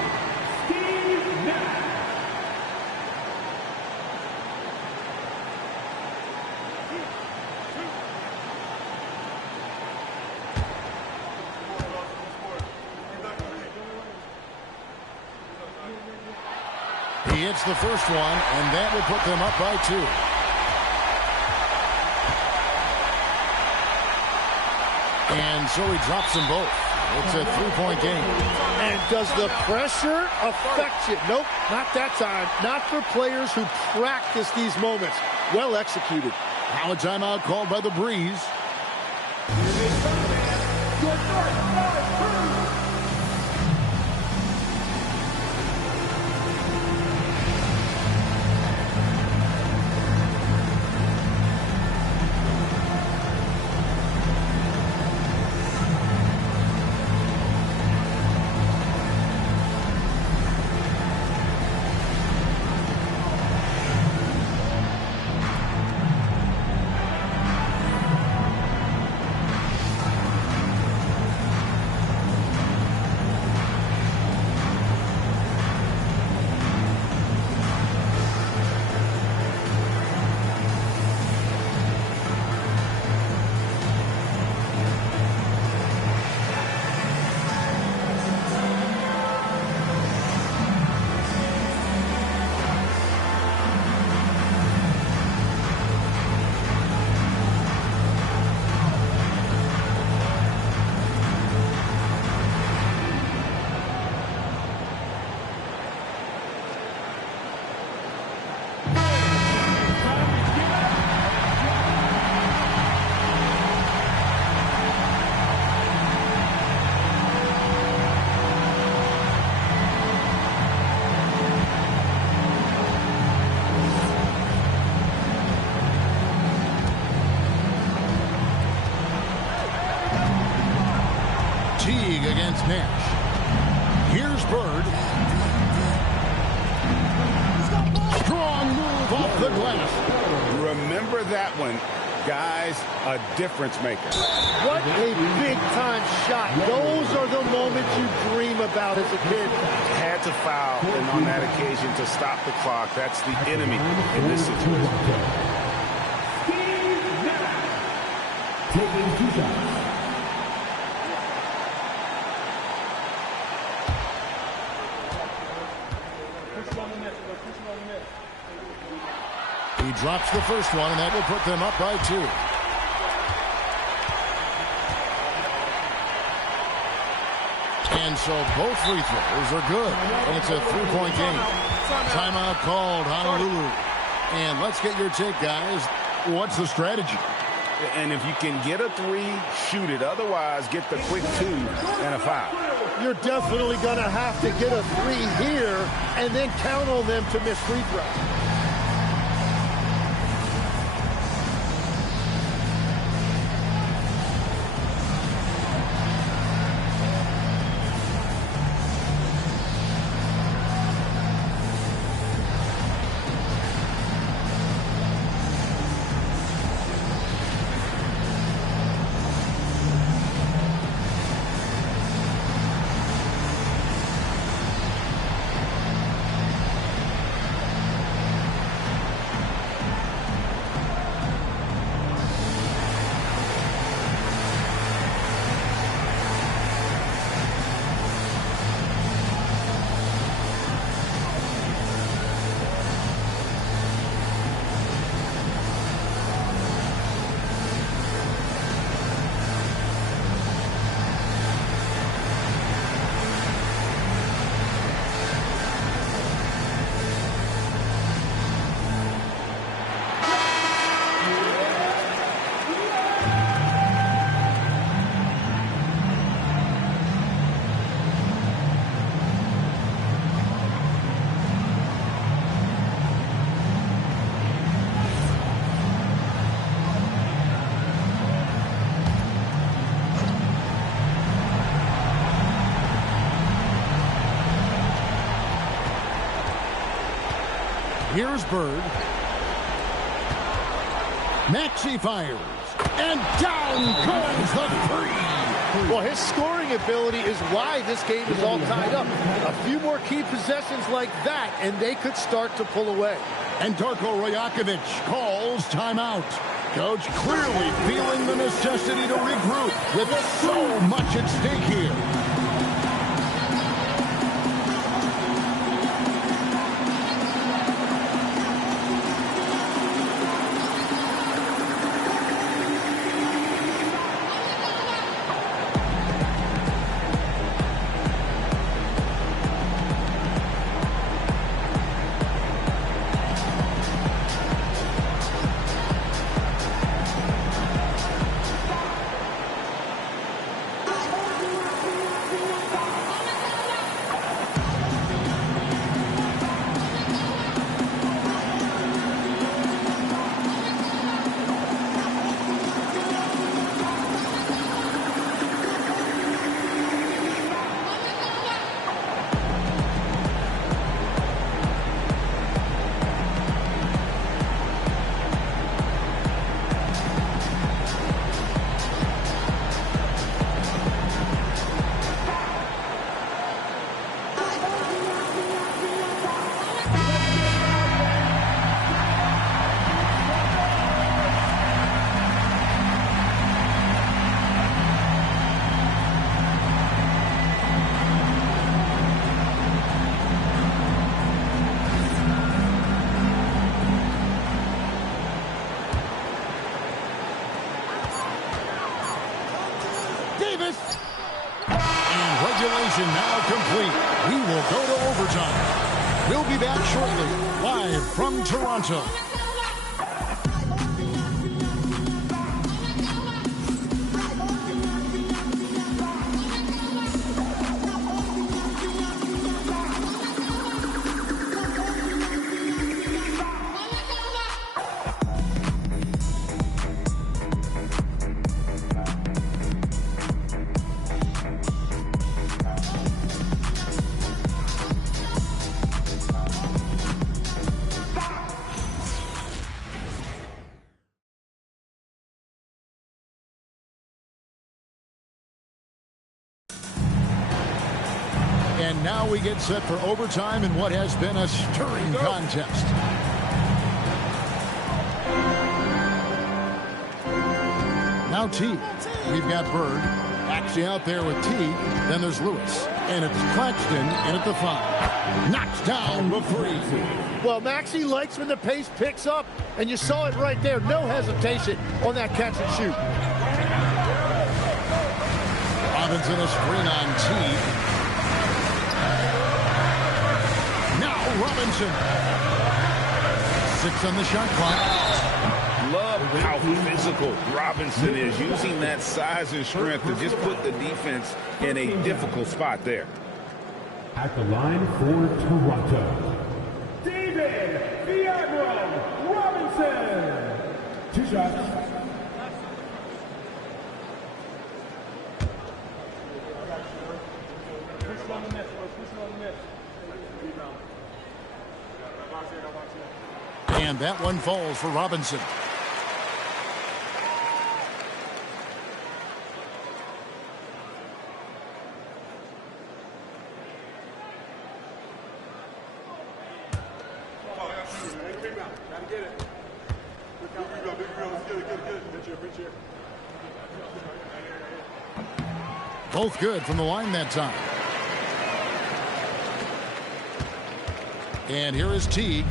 He hits the first one, and that will put them up by 2. And so he drops them both. It's a 3-point game. And does the pressure affect you? Nope, not that time. Not for players who practice these moments. Well executed. Now a timeout called by the Breeze. Teague against Nash. Here's Bird. Strong move off the glass. Remember that one. Guys, a difference maker. What a big-time shot. Those are the moments you dream about as a kid. Had to foul, and on that occasion to stop the clock. That's the enemy in this situation. Taking 2 shots. He drops the first one, and that will put them up by 2. And so both free throws are good, and it's a 3-point game. Timeout called, Honolulu. And let's get your take, guys. What's the strategy? And if you can get a 3, shoot it. Otherwise, get the quick 2 and a foul. You're definitely going to have to get a 3 here and then count on them to miss free throws. Here's Bird. Maxey fires. And down goes the three. Well, his scoring ability is why this game is all tied up. A few more key possessions like that, and they could start to pull away. And Darko Rajakovic calls timeout. Coach clearly feeling the necessity to regroup with so much at stake here. And regulation now complete. We will go to overtime. We'll be back shortly, live from Toronto. And now we get set for overtime in what has been a stirring contest. Now Teague. We've got Bird. Actually out there with Teague. Then there's Lewis. And it's Claxton in at the 5. Knocks down the 3. Well, Maxey likes when the pace picks up. And you saw it right there. No hesitation on that catch and shoot. Robinson a screen on Teague. Robinson. 6 on the shot clock. Love how physical Robinson is, using that size and strength to just put the defense in a difficult spot there. At the line for Toronto, David the Admiral Robinson. 2 shots. And that one falls for Robinson. Both good from the line that time. And here is Teague.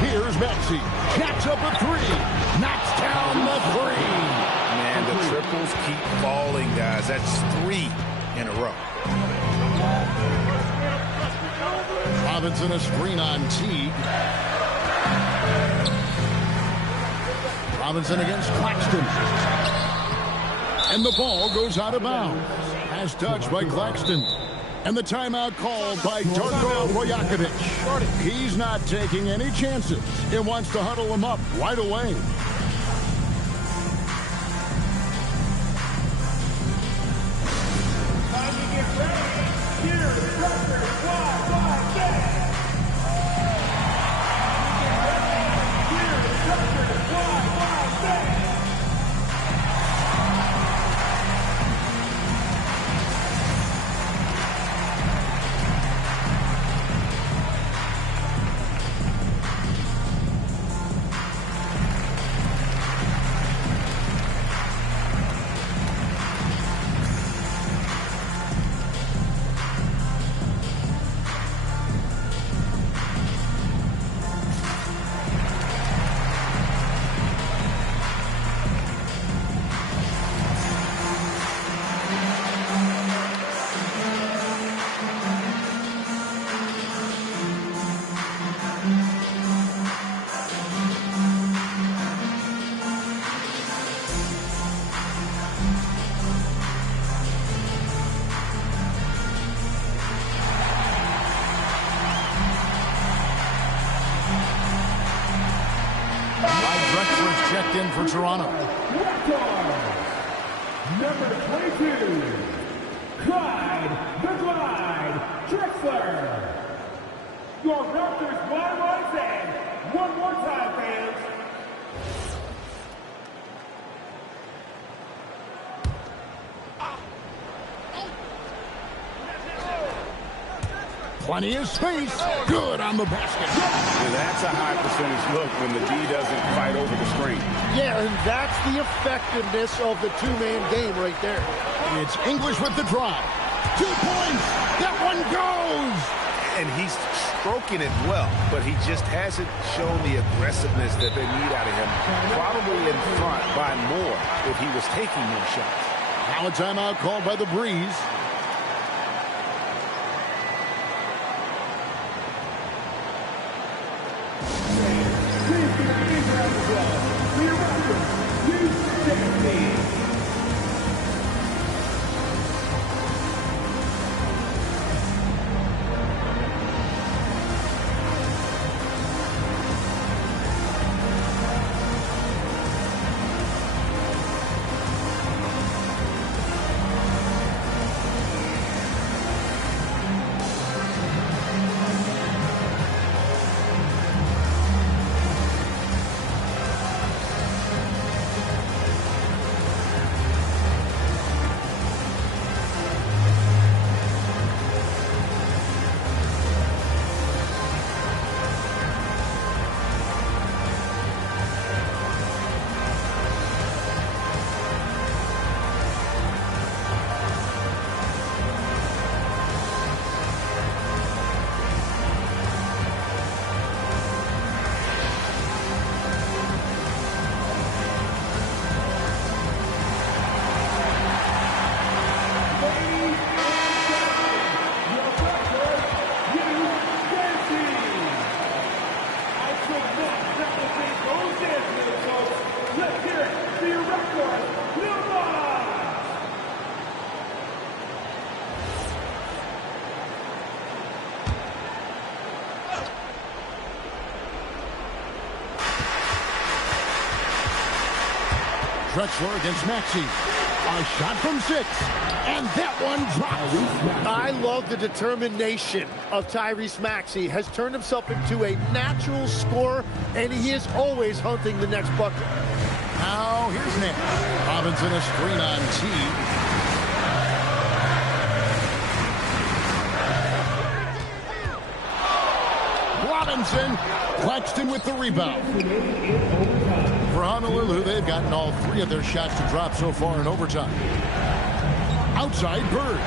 Here's Maxey. Jacks up a 3. Knocks down the 3. Man, the triples keep falling, guys. That's 3 in a row. Robinson a screen on Teague. Robinson against Claxton. And the ball goes out of bounds. Pass touched by Claxton. And the timeout called by Darko Rajakovic. He's not taking any chances. He wants to huddle him up right away. Time to get ready. Here's checked in for Toronto. Number 22, Clyde the Glide Drexler. Your Raptors wide right hand. One more time, fans. Plenty of space. Good on the basket. And that's a high percentage look when the D doesn't fight over the screen. Yeah, and that's the effectiveness of the two-man game right there. It's English with the drive. 2 points. That one goes. And he's stroking it well, but he just hasn't shown the aggressiveness that they need out of him. Probably in front by more if he was taking more shots. Now a timeout called by the Breeze. Drexler against Maxey. A shot from 6. And that one drops. I love the determination of Tyrese Maxey. Has turned himself into a natural scorer, and he is always hunting the next bucket. Now here's Nash. Robinson a screen on T. Robinson. Claxton with the rebound. For Honolulu, they've gotten all 3 of their shots to drop so far in overtime. Outside Bird.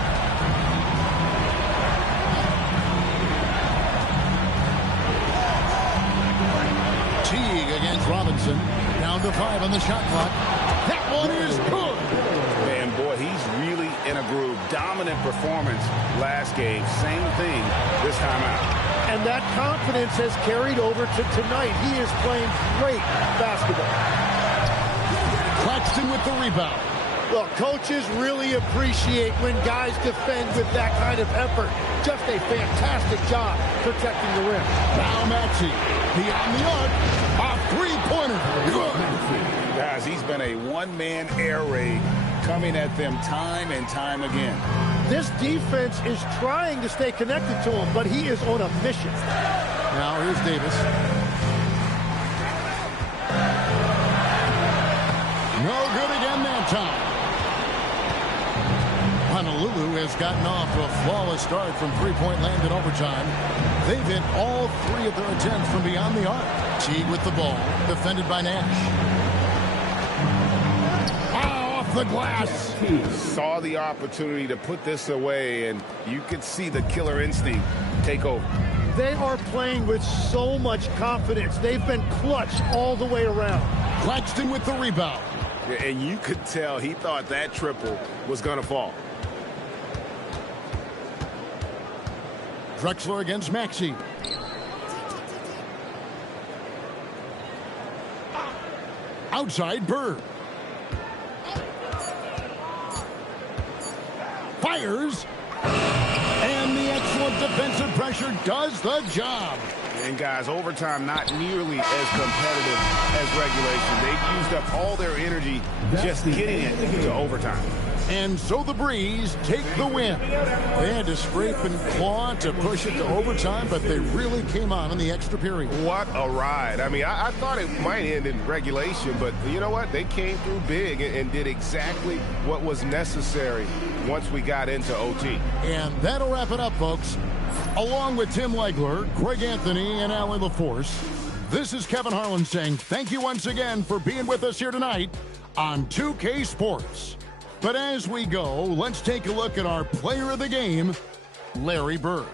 Teague against Robinson. Down to 5 on the shot clock. That one is good. Man, boy, he's really in a groove. Dominant performance last game. Same thing this time out. And that confidence has carried over to tonight. He is playing great basketball. Claxton with the rebound. Well, coaches really appreciate when guys defend with that kind of effort. Just a fantastic job protecting the rim. Now Maxey, beyond the arc, a three-pointer. Good. Guys, he's been a one-man air raid coming at them time and time again. This defense is trying to stay connected to him, but he is on a mission. Now here's Davis. No good again that time. Honolulu has gotten off to a flawless start from three-point land in overtime. They've hit all 3 of their attempts from beyond the arc. Teague with the ball, defended by Nash. The glass. Saw the opportunity to put this away, and you could see the killer instinct take over. They are playing with so much confidence. They've been clutch all the way around. Claxton with the rebound. And you could tell he thought that triple was going to fall. Drexler against Maxey. Outside Bird. Fires, and the excellent defensive pressure does the job. And guys, overtime not nearly as competitive as regulation. They've used up all their energy just getting it to overtime. And so the Breeze take the win. They had to scrape and claw to push it to overtime, but they really came on in the extra period. What a ride. I mean, I thought it might end in regulation, but you know what? They came through big and did exactly what was necessary once we got into OT. And that'll wrap it up, folks. Along with Tim Legler, Craig Anthony, and Allie LaForce, this is Kevin Harlan saying thank you once again for being with us here tonight on 2K Sports. But as we go, let's take a look at our player of the game, Larry Bird.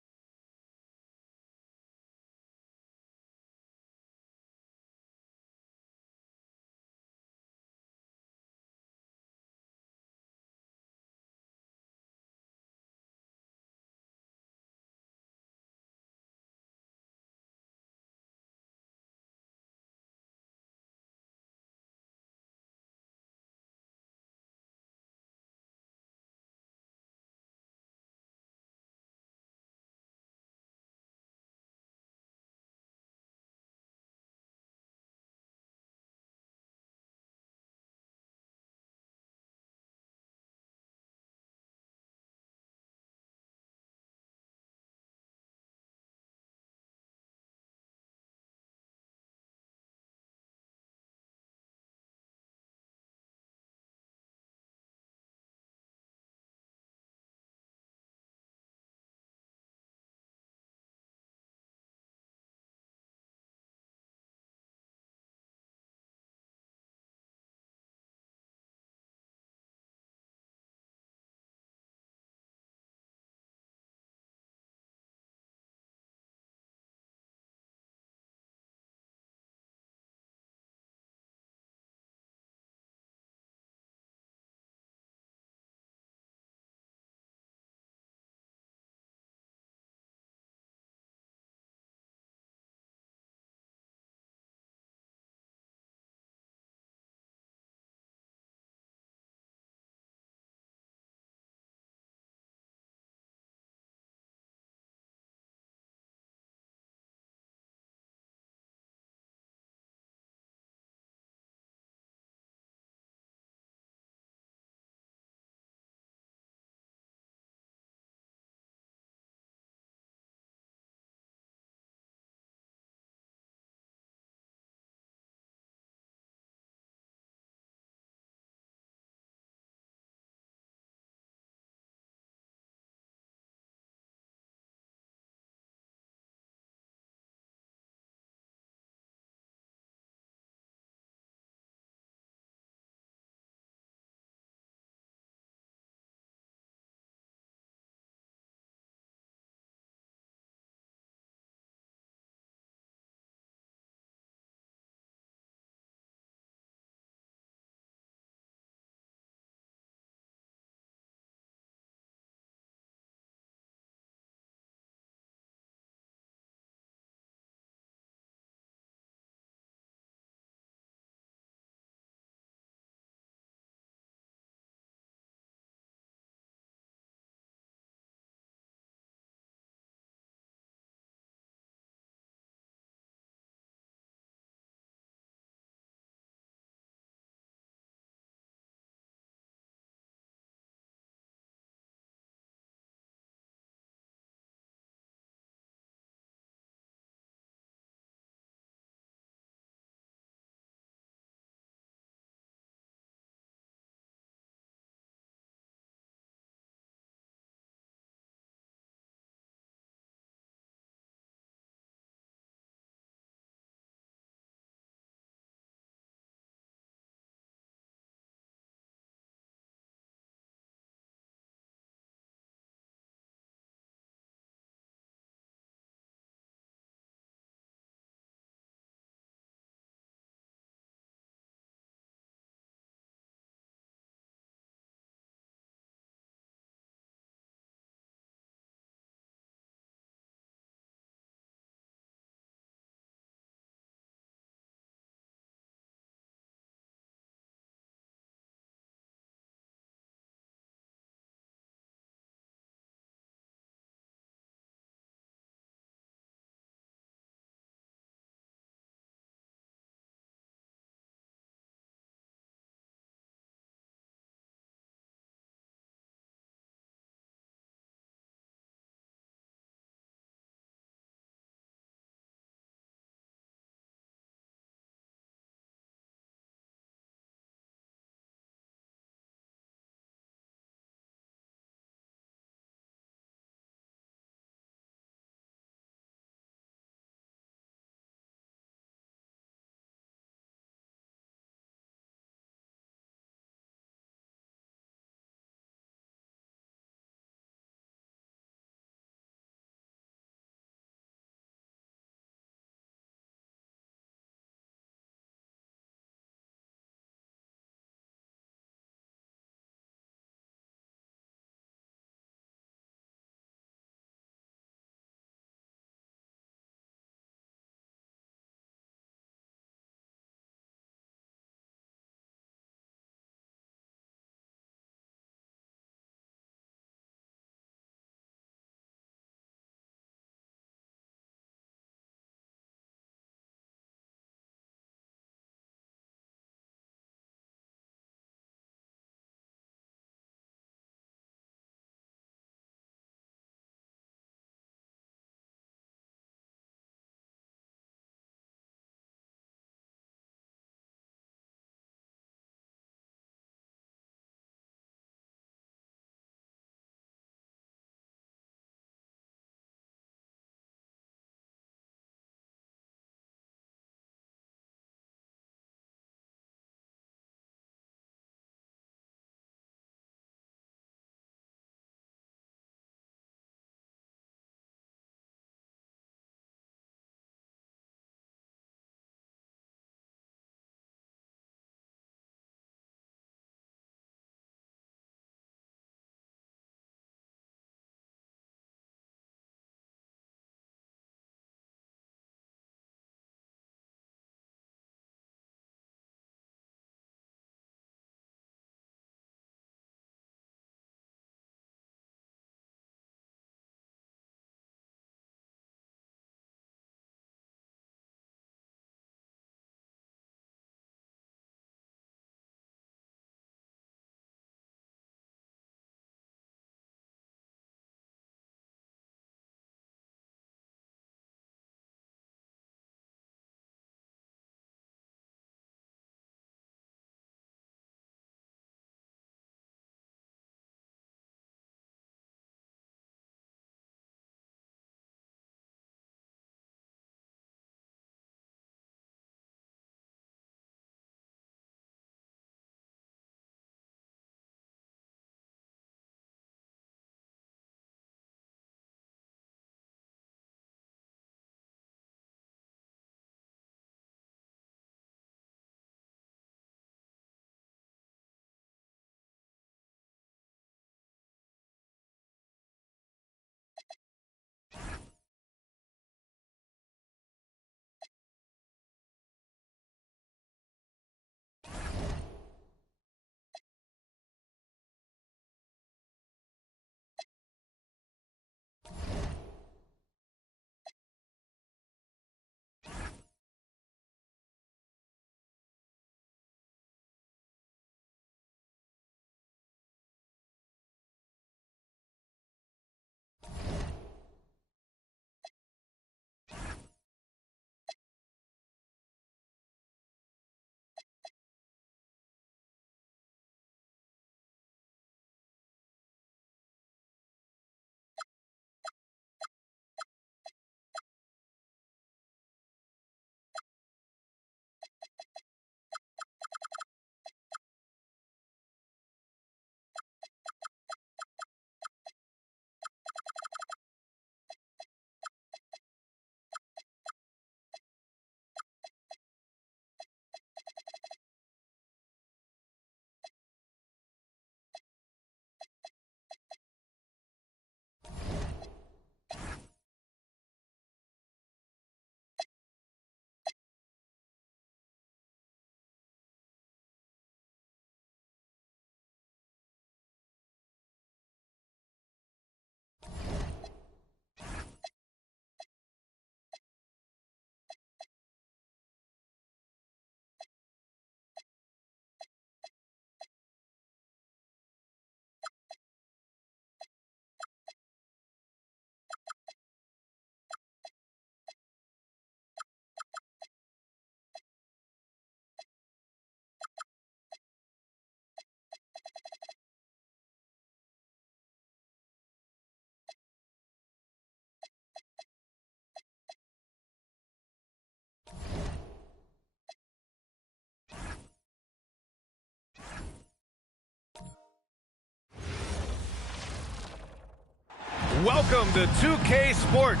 Welcome to 2K Sports.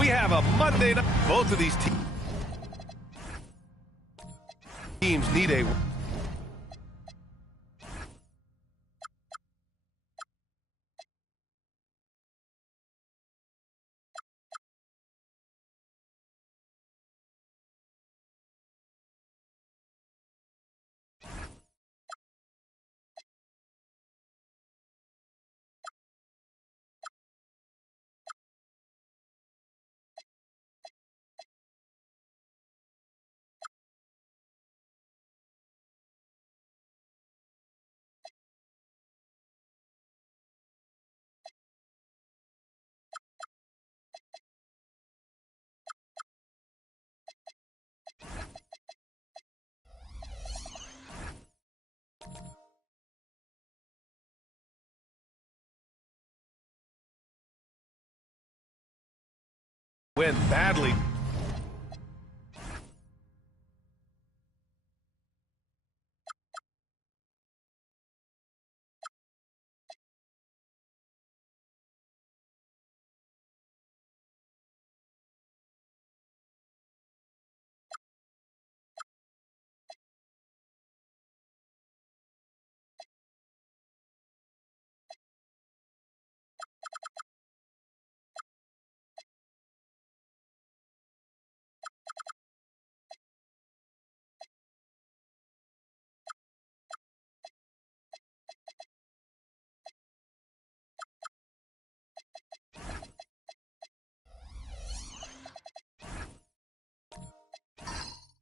We have a Monday night. Both of these teams need a win badly.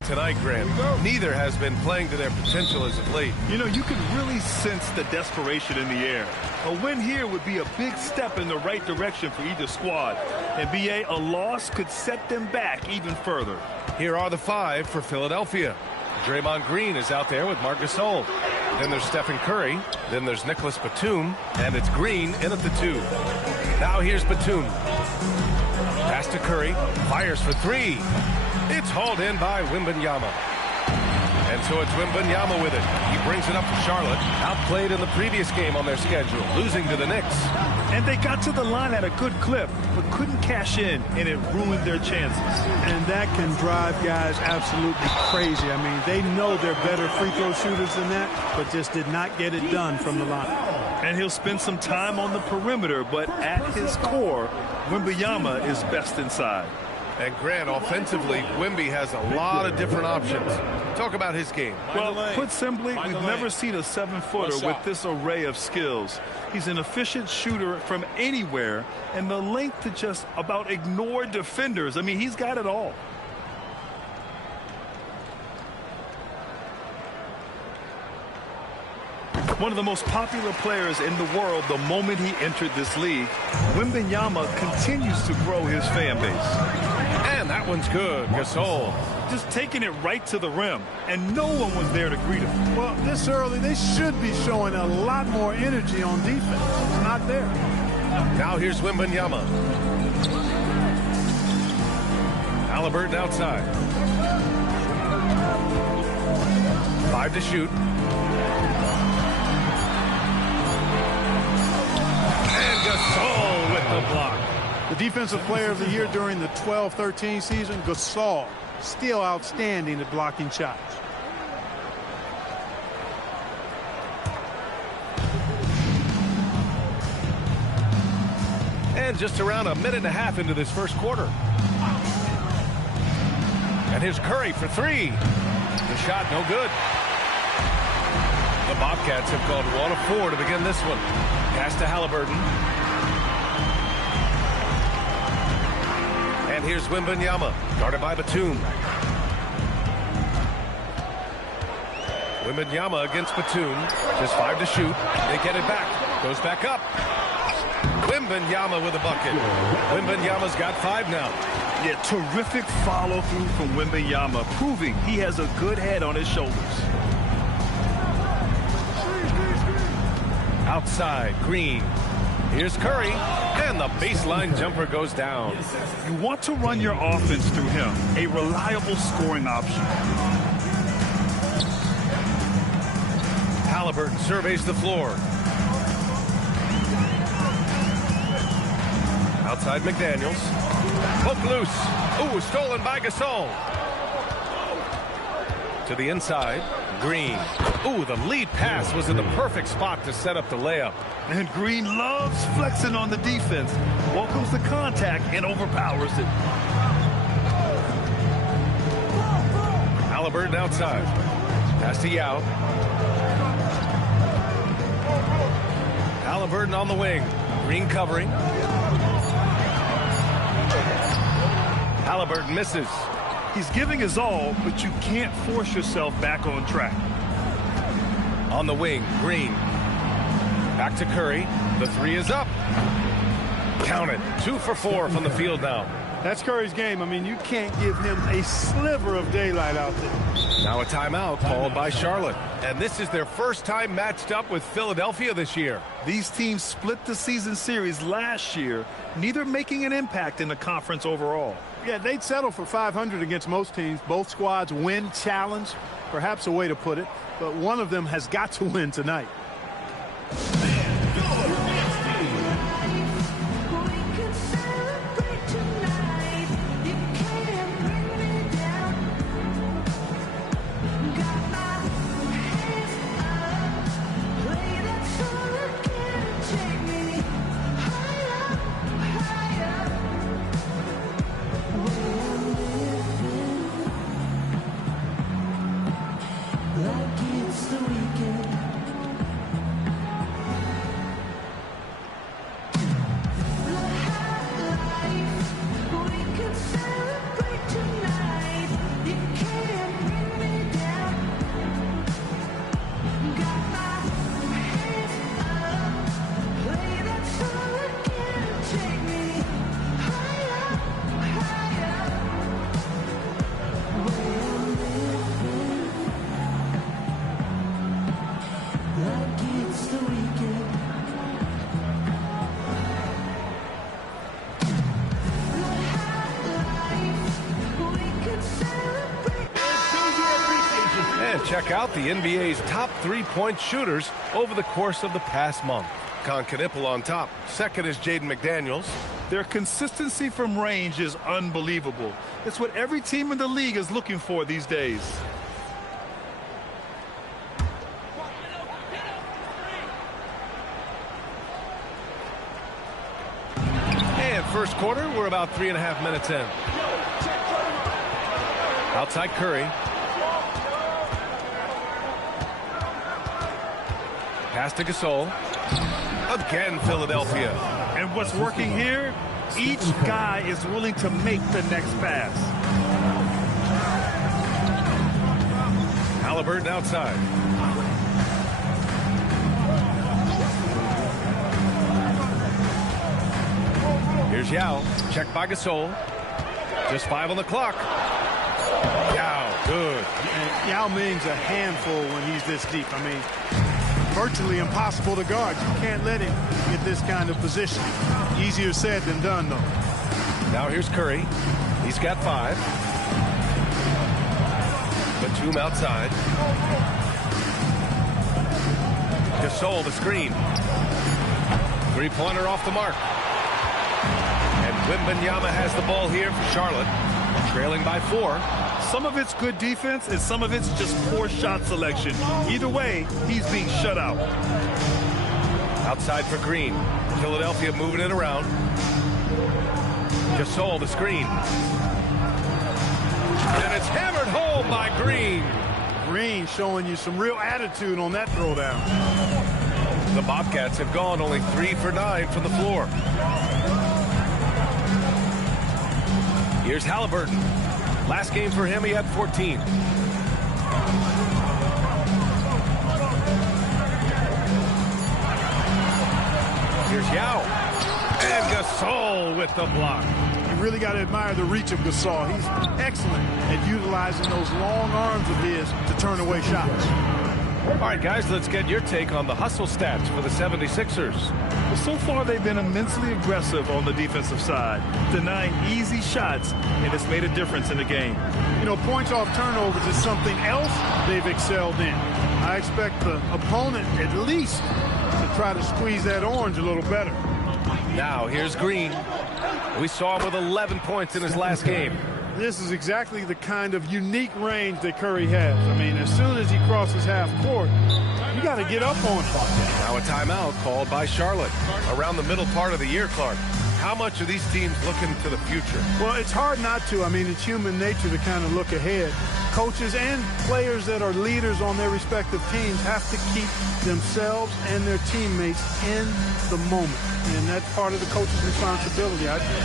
Tonight, Grant, neither has been playing to their potential as of late. You know, you can really sense the desperation in the air. A win here would be a big step in the right direction for either squad. And BA, a loss could set them back even further. Here are the 5 for Philadelphia. Draymond Green is out there with Marc Gasol. Then there's Stephen Curry. Then there's Nicholas Batum. And it's Green in at the 2. Now here's Batum. Pass to Curry. Fires for 3. It's hauled in by Wembanyama. And so it's Wembanyama with it. He brings it up for Charlotte. Outplayed in the previous game on their schedule, losing to the Knicks. And they got to the line at a good clip, but couldn't cash in, and it ruined their chances. And that can drive guys absolutely crazy. I mean, they know they're better free throw shooters than that, but just did not get it done from the line. And he'll spend some time on the perimeter, but at his core, Wembanyama is best inside. And Grant, offensively, Wemby has a lot of different options. Talk about his game. Well, put simply, we've never seen a 7-footer with this array of skills. He's an efficient shooter from anywhere, and the length to just about ignore defenders. I mean, he's got it all. One of the most popular players in the world the moment he entered this league, Wembanyama continues to grow his fan base. And that one's good. Gasol just taking it right to the rim, and no one was there to greet him. Well, this early, they should be showing a lot more energy on defense. It's not there. Now here's Wembanyama. Halliburton outside. 5 to shoot. Gasol with the block. The defensive player of the year during the 12-13 season, Gasol, still outstanding at blocking shots. And just around a minute and a half into this first quarter. And here's Curry for 3. The shot no good. The Bobcats have gone 1 of 4 to begin this one. Pass to Halliburton. And here's Wembanyama, guarded by Batum. Wembanyama against Batum. Just 5 to shoot. They get it back. Goes back up. Wembanyama with a bucket. Wembanyama's got 5 now. Yeah, terrific follow-through from Wembanyama, proving he has a good head on his shoulders. Outside, Green. Here's Curry, and the baseline jumper goes down. You want to run your offense through him, a reliable scoring option. Halliburton surveys the floor. outside McDaniels. Poke loose. Ooh, stolen by Gasol. To the inside, Green. Ooh, the lead pass was in the perfect spot to set up the layup. And Green loves flexing on the defense. Welcomes the contact and overpowers it. Halliburton outside. Pass to Yao. Halliburton on the wing. Green covering. Halliburton misses. He's giving his all, but you can't force yourself back on track. On the wing, Green. Back to Curry. The three is up. Count it. 2 for 4 from the field now. That's Curry's game. I mean, you can't give him a sliver of daylight out there. Now a timeout called by Charlotte. And this is their first time matched up with Philadelphia this year. These teams split the season series last year, neither making an impact in the conference overall. Yeah, they'd settle for 500 against most teams. Both squads win challenge, perhaps a way to put it. But one of them has got to win tonight. Check out the NBA's top three-point shooters over the course of the past month. Con Knipple on top. Second is Jaden McDaniels. Their consistency from range is unbelievable. It's what every team in the league is looking for these days. And first quarter, we're about 3.5 minutes in. Outside Curry. Pass to Gasol. Again, Philadelphia. And what's working here? Each guy is willing to make the next pass. Halliburton outside. Here's Yao. Checked by Gasol. Just 5 on the clock. Yao, good. And Yao Ming's a handful when he's this deep. I mean, virtually impossible to guard. You can't let him get this kind of position. Easier said than done, though. Now here's Curry. He's got 5. Batum outside. Gasol the screen. Three-pointer off the mark. And Wembanyama has the ball here for Charlotte. Trailing by 4. Some of it's good defense, and some of it's just poor shot selection. Either way, he's being shut out. Outside for Green. Philadelphia moving it around. Gasol the screen. And it's hammered home by Green. Green showing you some real attitude on that throwdown. The Bobcats have gone only 3 for 9 from the floor. Here's Halliburton. Last game for him, he had 14. Here's Yao. And Gasol with the block. You really got to admire the reach of Gasol. He's excellent at utilizing those long arms of his to turn away shots. All right, guys, let's get your take on the hustle stats for the 76ers. Well, so far, they've been immensely aggressive on the defensive side, denying easy shots, and it's made a difference in the game. You know, points off turnovers is something else they've excelled in. I expect the opponent at least to try to squeeze that orange a little better. Now, here's Green. We saw him with 11 points in his last game. This is exactly the kind of unique range that Curry has. I mean, as soon as he crosses half court, you got to get up on him. Now a timeout called by Charlotte. Around the middle part of the year, Clark, how much are these teams looking to the future? Well, it's hard not to. I mean, it's human nature to kind of look ahead. Coaches and players that are leaders on their respective teams have to keep themselves and their teammates in the moment. And that's part of the coach's responsibility, I think.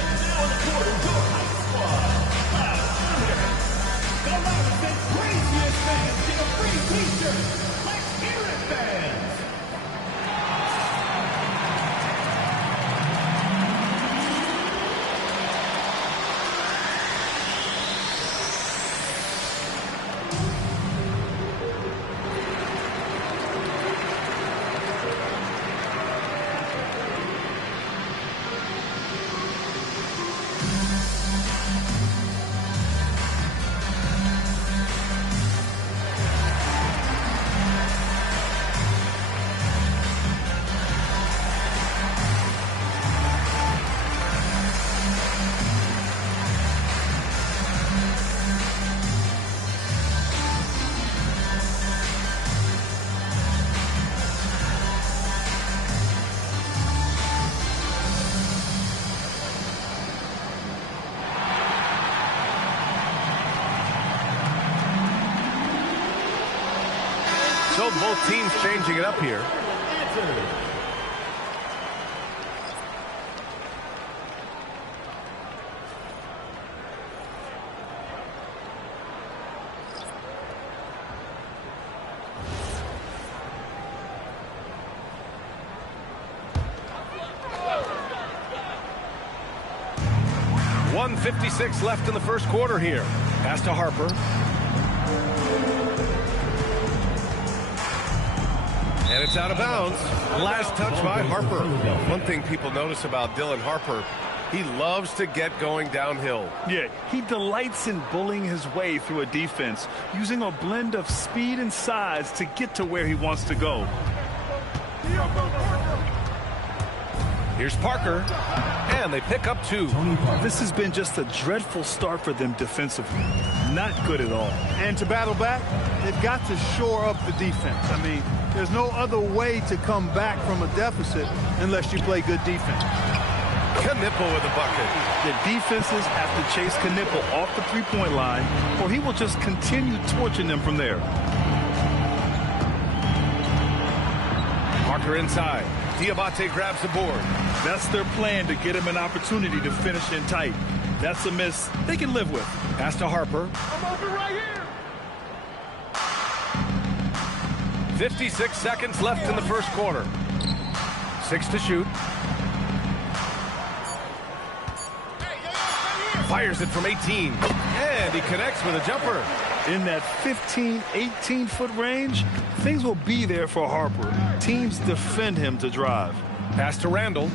So both teams changing it up here. .156 left in the first quarter here. Pass to Harper. And it's out of bounds. Last touch by Harper. One thing people notice about Dylan Harper, he loves to get going downhill. Yeah, he delights in bullying his way through a defense, using a blend of speed and size to get to where he wants to go. Here's Parker, and they pick up 2. This has been just a dreadful start for them defensively. Not good at all. And to battle back, they've got to shore up the defense. I mean, there's no other way to come back from a deficit unless you play good defense. Knipple with a bucket. The defenses have to chase Knipple off the three-point line, or he will just continue torching them from there. Parker inside. Diabate grabs the board. That's their plan, to get him an opportunity to finish in tight. That's a miss they can live with. Pass to Harper. I'm open right here. 56 seconds left in the first quarter. 6 to shoot. Fires it from 18. And he connects with a jumper. In that 15, 18-foot range, things will be there for Harper. Teams defend him to drive. Pass to Randall.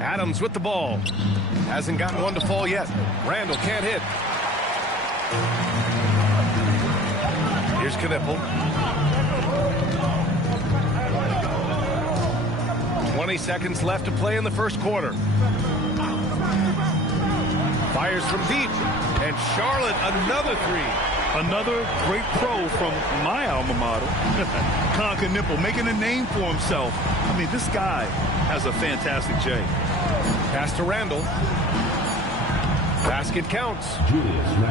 Adams with the ball. Hasn't gotten one to fall yet. Randall can't hit. Here's Knipple. 20 seconds left to play in the first quarter. Fires from deep. And Charlotte, another 3. Another great pro from my alma mater. Knipple making a name for himself. I mean, this guy has a fantastic J. Pass to Randall. Basket counts.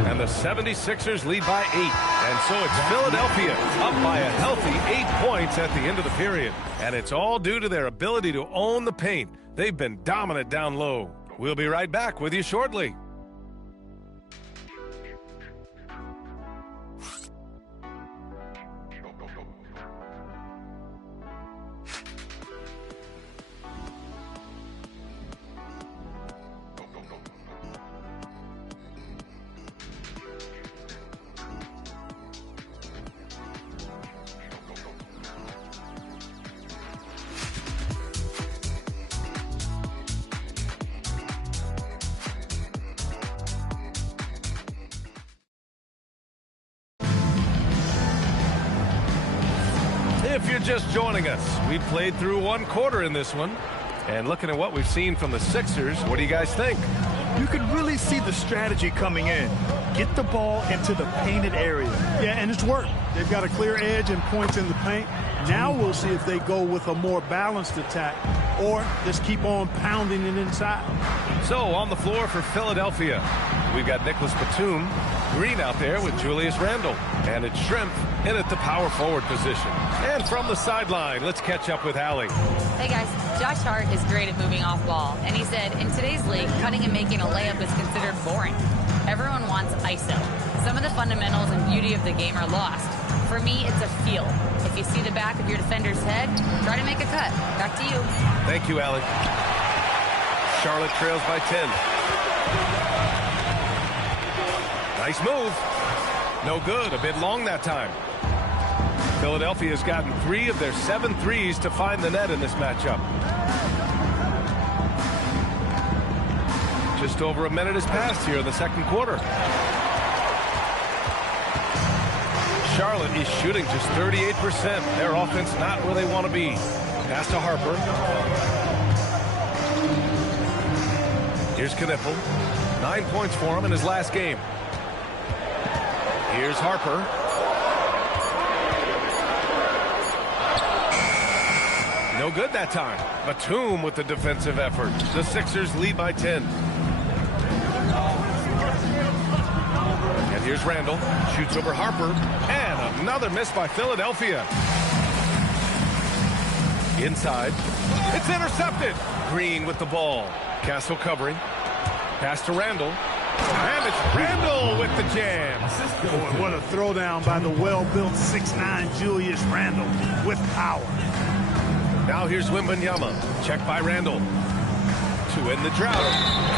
And the 76ers lead by 8. And so it's Philadelphia up by a healthy 8 points at the end of the period. And it's all due to their ability to own the paint. They've been dominant down low. We'll be right back with you shortly. If you're just joining us, we played through one quarter in this one. And looking at what we've seen from the Sixers, what do you guys think? You can really see the strategy coming in. Get the ball into the painted area. Yeah, and it's worked. They've got a clear edge and points in the paint. Now we'll see if they go with a more balanced attack or just keep on pounding it inside. So on the floor for Philadelphia, we've got Nicholas Batum, Green out there with Julius Randle, and it's Shrimp in at the power forward position. And from the sideline, let's catch up with Allie. Hey guys, Josh Hart is great at moving off ball, and he said in today's league, cutting and making a layup is considered boring. Everyone wants ISO. Some of the fundamentals and beauty of the game are lost. For me, it's a feel. If you see the back of your defender's head, try to make a cut. Back to you. Thank you, Allie. Charlotte trails by 10. Nice move. No good. A bit long that time. Philadelphia's gotten 3 of their 7 threes to find the net in this matchup. Just over a minute has passed here in the second quarter. Charlotte is shooting just 38%. Their offense not where they want to be. Pass to Harper. Here's Kniffel. 9 points for him in his last game. Here's Harper. No good that time. Batum with the defensive effort. The Sixers lead by 10. And here's Randle. Shoots over Harper. And another miss by Philadelphia. Inside. It's intercepted. Green with the ball. Castle covering. Pass to Randle. And it's Randle with the jam. Boy, what a throwdown by the well-built 6'9" Julius Randle with power. Now here's Wembanyama. Check by Randle. To end the drought.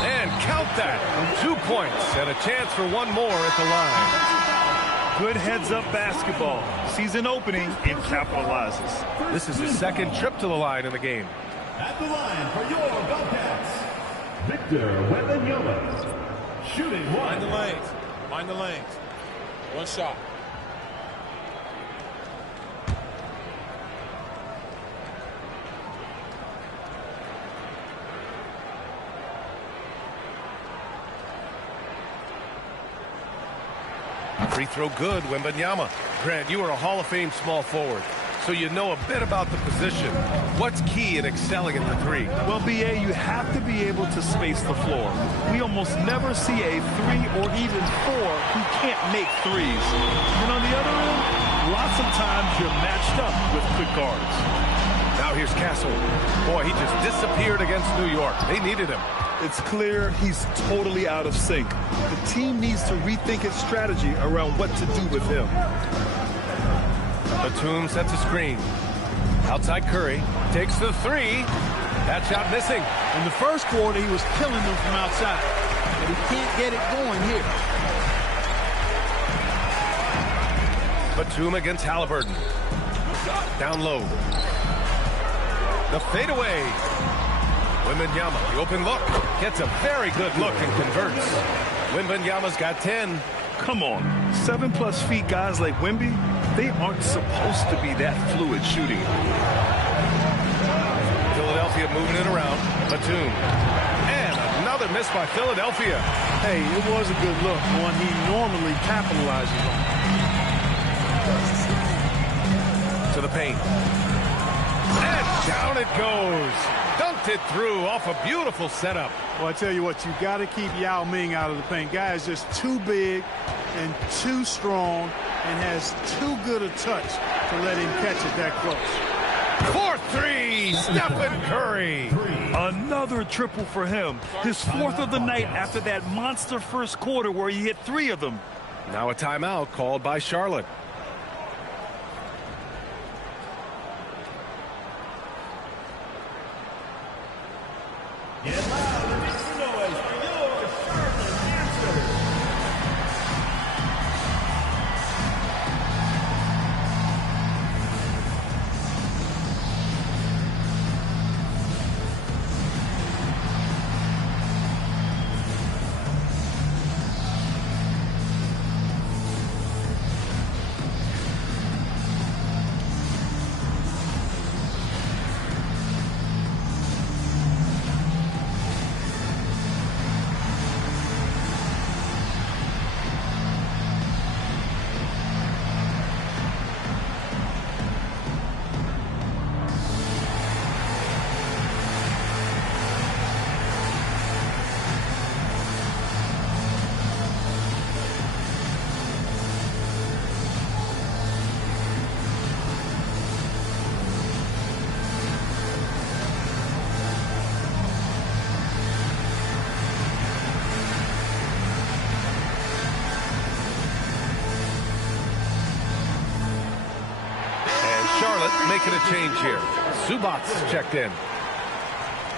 And count that. 2 points and a chance for one more at the line. Good heads-up basketball. Sees an opening and capitalizes. This is his second trip to the line in the game. At the line for your Bobcats, Victor Wembanyama. Shooting one. Mind the lanes. Mind the lanes. One shot. Free throw good, Wembanyama. Grant, you are a Hall of Fame small forward, so you know a bit about the position. What's key in excelling at the 3? Well, B.A., you have to be able to space the floor. We almost never see a 3 or even 4 who can't make threes. And on the other end, lots of times you're matched up with quick guards. Now here's Castle. Boy, he just disappeared against New York. They needed him. It's clear he's totally out of sync. The team needs to rethink its strategy around what to do with him. Batum sets a screen. Outside Curry. Takes the 3. That shot missing. In the first quarter, he was killing them from outside. But he can't get it going here. Batum against Halliburton. Down low. The fadeaway. Wembanyama, the open look. Gets a very good look and converts. Wembanyama's got 10. Come on. 7+ feet guys like Wemby, they aren't supposed to be that fluid shooting. Philadelphia moving it around. Batum. And another miss by Philadelphia. Hey, it was a good look, one he normally capitalizes on. To the paint. And down it goes. Dunked it through off a beautiful setup. Well, I tell you what, you got to keep Yao Ming out of the paint. Guy is just too big and too strong and has too good a touch to let him catch it that close. 4-3, Stephen Curry. Another triple for him. His 4th of the night after that monster first quarter where he hit 3 of them. Now a timeout called by Charlotte. Get loud and make some noise for your Charlotte Dancers. making a change here. Zubats checked in.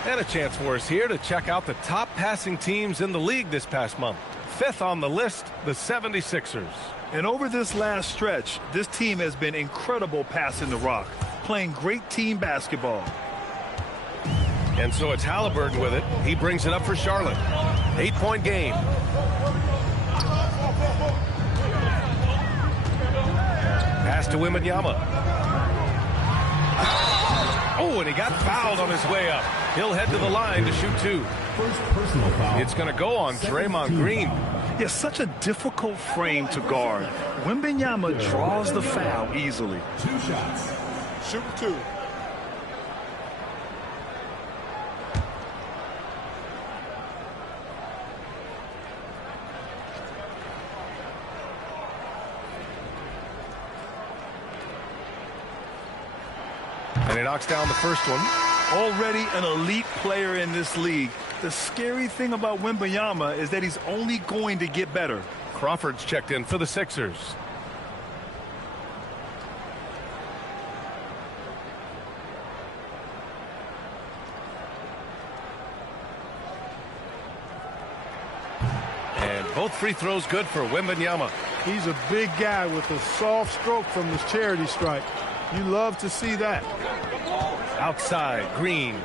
And a chance for us here to check out the top passing teams in the league this past month. 5th on the list, the 76ers. And over this last stretch, this team has been incredible passing the rock, playing great team basketball. And so it's Halliburton with it. He brings it up for Charlotte. 8-point game. Pass to Wembanyama. Oh, and he got fouled on his way up. He'll head to the line to shoot 2. First personal foul. It's going to go on Draymond Green. Yeah, such a difficult frame to guard. Wembanyama draws the foul easily. 2 shots. Shoot 2. And he knocks down the first one. Already an elite player in this league. The scary thing about Wembanyama is that he's only going to get better. Crawford's checked in for the Sixers. And both free throws good for Wembanyama. He's a big guy with a soft stroke from his charity stripe. You love to see that. Outside, Green.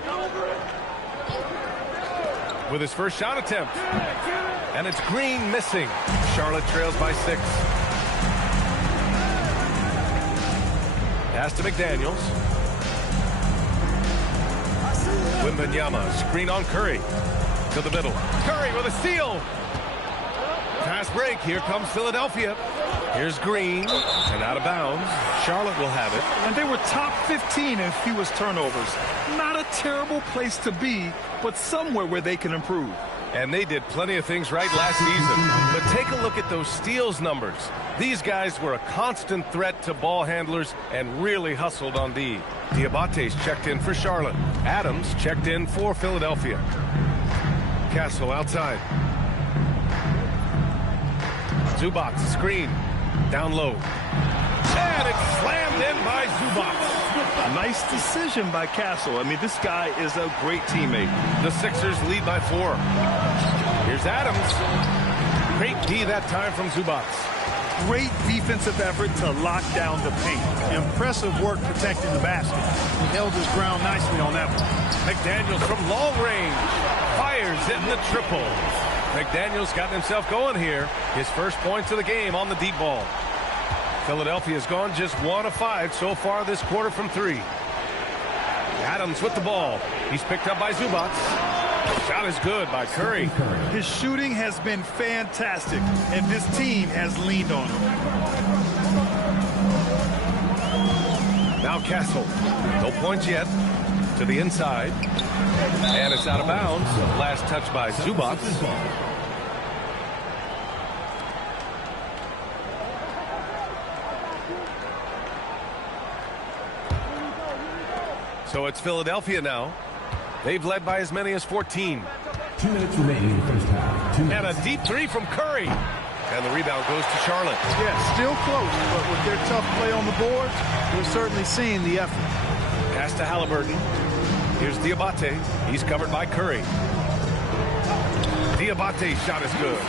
With his first shot attempt. And it's Green missing. Charlotte trails by 6. Pass to McDaniels. Wembanyama, screen on Curry. To the middle. Curry with a steal. Fast break. Here comes Philadelphia. Here's Green. And out of bounds. Charlotte will have it. And they were top 15 in fewest turnovers. Not a terrible place to be, but somewhere where they can improve. And they did plenty of things right last season. But take a look at those steals numbers. These guys were a constant threat to ball handlers and really hustled on D. Diabate's checked in for Charlotte. Adams checked in for Philadelphia. Castle outside. Zubats screen. Down low. And it's slammed in by Zubats. Nice decision by Castle. I mean, this guy is a great teammate. The Sixers lead by 4. Here's Adams. Great D that time from Zubats. Great defensive effort to lock down the paint. Impressive work protecting the basket. He held his ground nicely on that one. McDaniels from long range. Fires in the triple. McDaniels got himself going here. His first points of the game on the deep ball. Philadelphia's gone just 1 of 5 so far this quarter from 3. Adams with the ball. He's picked up by Zubats. Shot is good by Curry. His shooting has been fantastic, and this team has leaned on him. Now Castle. No points yet. To the inside. And it's out of bounds. Last touch by Zubats. So it's Philadelphia now. They've led by as many as 14. 2 minutes remaining in the first half. And a deep 3 from Curry. And the rebound goes to Charlotte. Yeah, still close, but with their tough play on the boards, we're certainly seeing the effort. Pass to Halliburton. Here's Diabate. He's covered by Curry. Diabate's shot is good.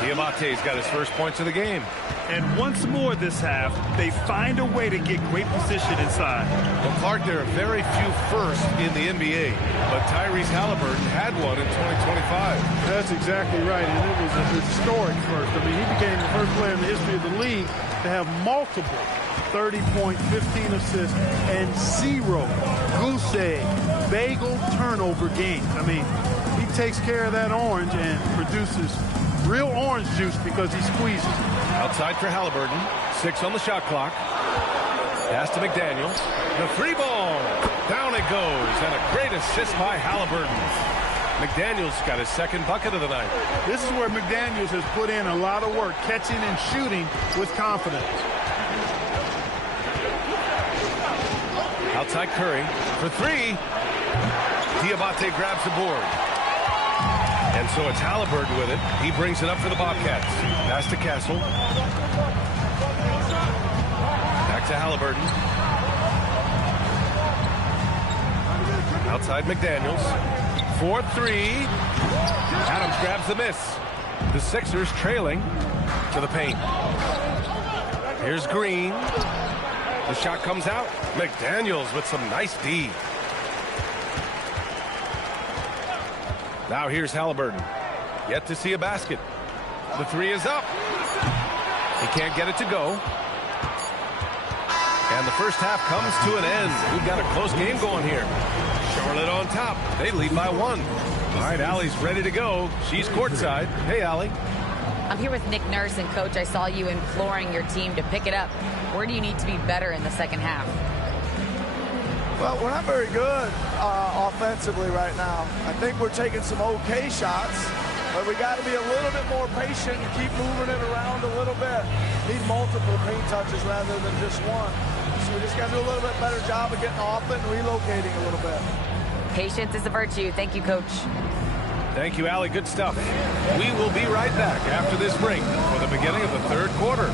Diabate's got his first points of the game. And once more this half, they find a way to get great position inside. Well, Clark, there are very few firsts in the NBA, but Tyrese Halliburton had one in 2025. That's exactly right, and it was a historic first. I mean, he became the first player in the history of the league to have multiple 30-point, 15 assists, and 0 goose egg, bagel turnover games. I mean, he takes care of that orange and produces real orange juice because he squeezes it. Outside for Halliburton. 6 on the shot clock. Pass to McDaniels. The 3 ball. Down it goes. And a great assist by Halliburton. McDaniels got his second bucket of the night. This is where McDaniels has put in a lot of work, catching and shooting with confidence. Outside Curry for 3. Diabate grabs the board. And so it's Halliburton with it. He brings it up for the Bobcats. Pass to Castle. Back to Halliburton. Outside McDaniels. 4-3. Adams grabs the miss. The Sixers trailing to the paint. Here's Green. The shot comes out. McDaniels with some nice D. Now here's Halliburton. Yet to see a basket. The three is up. He can't get it to go. And the first half comes to an end. We've got a close game going here. Charlotte on top. They lead by 1. All right, Allie's ready to go. She's courtside. Hey, Allie. I'm here with Nick Nurse, and Coach, I saw you imploring your team to pick it up. Where do you need to be better in the second half? Well, we're not very good offensively right now. I think we're taking some okay shots, but we got to be a little bit more patient and keep moving it around a little bit. Need multiple paint touches rather than just one. So we just got to do a little bit better job of getting off it and relocating a little bit. Patience is a virtue. Thank you, Coach. Thank you, Allie. Good stuff. We will be right back after this break for the beginning of the third quarter.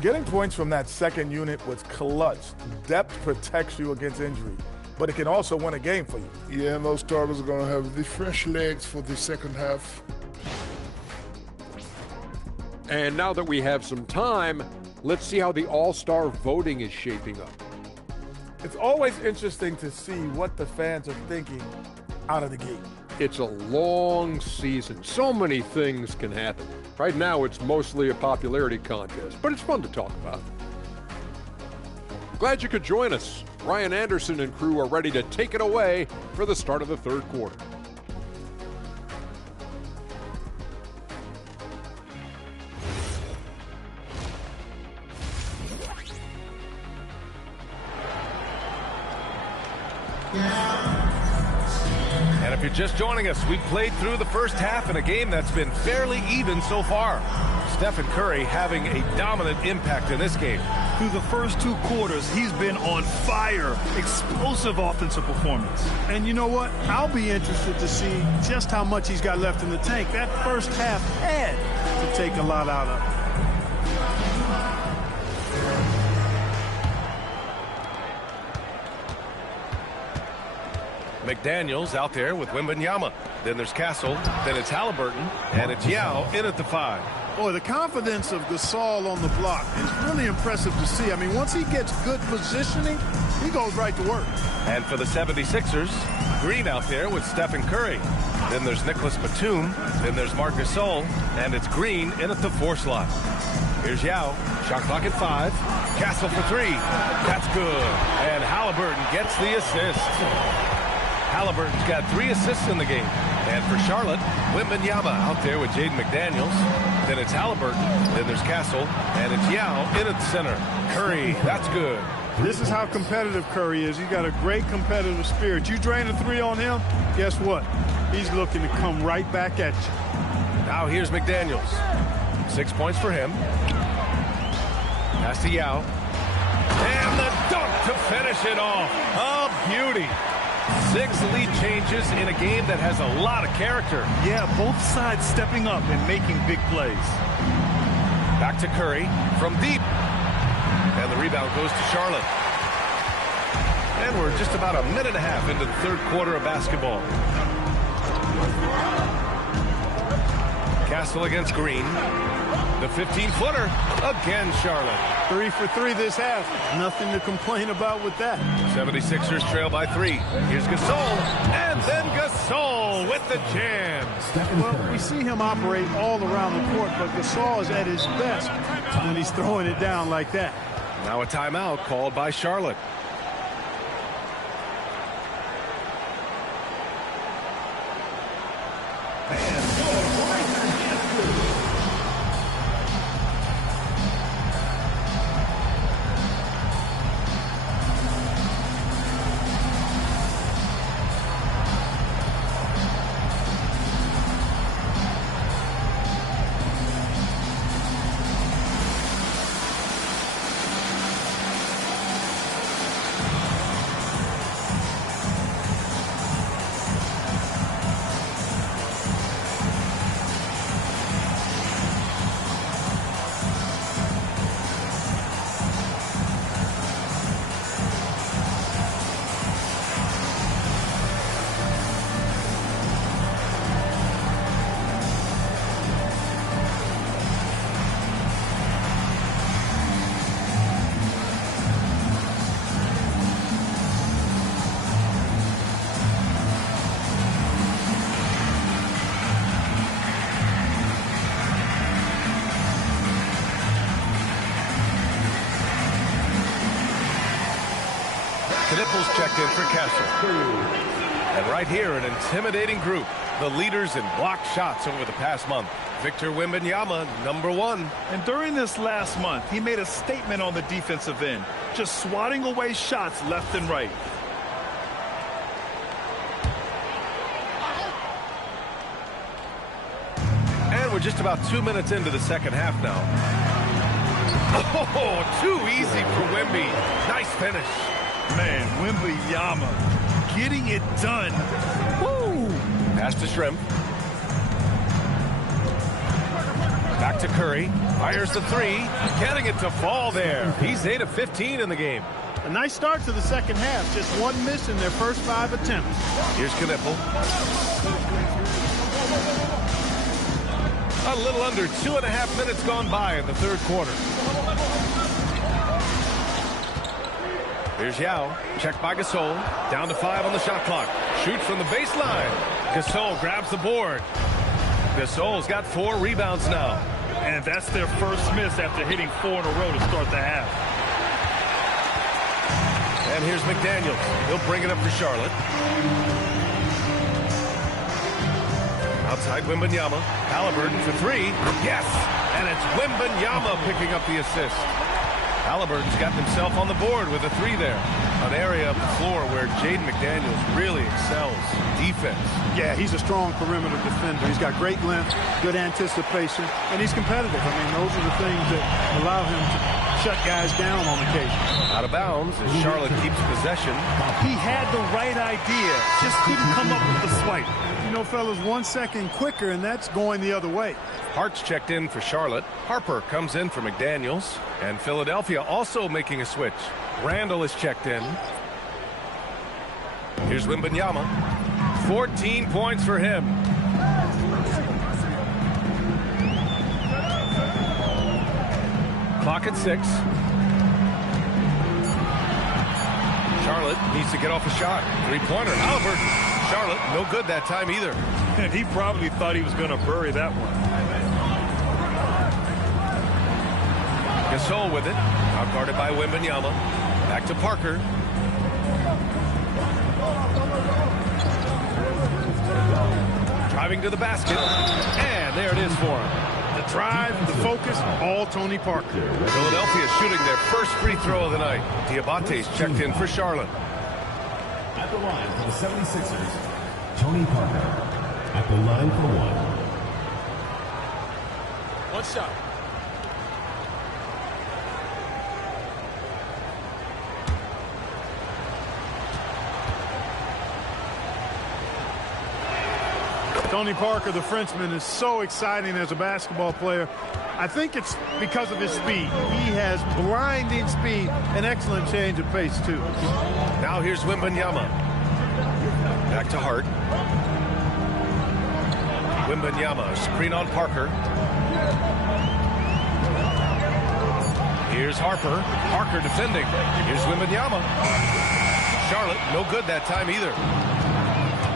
Getting points from that second unit was clutch. Depth protects you against injury, but it can also win a game for you. Yeah, and those starters are going to have the fresh legs for the second half. And now that we have some time, let's see how the All-Star voting is shaping up. It's always interesting to see what the fans are thinking out of the gate. It's a long season. So many things can happen. Right now, it's mostly a popularity contest, but it's fun to talk about. Glad you could join us. Ryan Anderson and crew are ready to take it away for the start of the third quarter. And if you're just joining us, we've played through the first half in a game that's been fairly even so far. Stephen Curry having a dominant impact in this game. Through the first 2 quarters, he's been on fire. Explosive offensive performance. And you know what? I'll be interested to see just how much he's got left in the tank. That first half had to take a lot out of it. McDaniels out there with Wembanyama. Then there's Castle. Then it's Halliburton. And it's Yao in at the 5. Boy, the confidence of Gasol on the block is really impressive to see. I mean, once he gets good positioning, he goes right to work. And for the 76ers, Green out there with Stephen Curry. Then there's Nicholas Batum. Then there's Marc Gasol. And it's Green in at the 4 slot. Here's Yao. Shot clock at 5. Castle for 3. That's good. And Halliburton gets the assist. Halliburton's got 3 assists in the game. And for Charlotte, Wembanyama out there with Jaden McDaniels. Then it's Halliburton. Then there's Castle. And it's Yao in at the center. Curry, that's good. This is how competitive Curry is. He's got a great competitive spirit. You drain a 3 on him, guess what? He's looking to come right back at you. Now here's McDaniels. 6 points for him. Pass to Yao. And the dunk to finish it off. A beauty. 6 lead changes in a game that has a lot of character. Yeah, both sides stepping up and making big plays. Back to Curry from deep. And the rebound goes to Charlotte. And we're just about a minute and a half into the third quarter of basketball. Castle against Green. The 15-footer again, Charlotte. 3 for 3 this half. Nothing to complain about with that. 76ers trail by 3. Here's Gasol. And then Gasol with the jam. Well, we see him operate all around the court, but Gasol is at his best when he's throwing it down like that. Now a timeout called by Charlotte. checked in for Kessel. And right here, an intimidating group. The leaders in blocked shots over the past month. Victor Wembanyama, number 1. And during this last month, he made a statement on the defensive end, just swatting away shots left and right. And we're just about 2 minutes into the second half now. Oh, too easy for Wemby. Nice finish. Man, Wembanyama getting it done. Woo! Pass to Shrimp. Back to Curry. Fires the 3. Getting it to fall there. He's 8 of 15 in the game. A nice start to the second half. Just one miss in their first 5 attempts. Here's Kniffel. A little under 2.5 minutes gone by in the third quarter. Here's Yao. Checked by Gasol. Down to 5 on the shot clock. Shoots from the baseline. Gasol grabs the board. Gasol's got 4 rebounds now. And that's their first miss after hitting 4 in a row to start the half. And here's McDaniels. He'll bring it up for Charlotte. Outside Wembanyama. Halliburton for 3. Yes! And it's Wembanyama picking up the assist. Halliburton's got himself on the board with a 3 there. An area of the floor where Jaden McDaniels really excels. Defense. Yeah, he's a strong perimeter defender. He's got great length, good anticipation, and he's competitive. I mean, those are the things that allow him to shut guys down on occasion. Out of bounds as Charlotte keeps possession. He had the right idea, just couldn't come up with the swipe. You know, fellas, 1 second quicker, and that's going the other way. Hart's checked in for Charlotte. Harper comes in for McDaniels. And Philadelphia also making a switch. Randall is checked in. Here's Wembanyama. 14 points for him. Clock at 6. Charlotte needs to get off a shot. 3-pointer. Halliburton. Charlotte, no good that time either. And he probably thought he was going to bury that one. Gasol with it. Out guarded by Wembanyama. Back to Parker. Driving to the basket. And there it is for him. The drive, the focus, all Tony Parker. Philadelphia shooting their first free throw of the night. Diabate's checked in for Charlotte. At the line for the 76ers, Tony Parker. At the line for 1. One shot. Tony Parker, the Frenchman, is so exciting as a basketball player. I think it's because of his speed. He has blinding speed, an excellent change of pace, too. Now here's Wembanyama. Back to Hart. Wembanyama, screen on Parker. Here's Harper. Parker defending. Here's Wembanyama. Charlotte, no good that time either.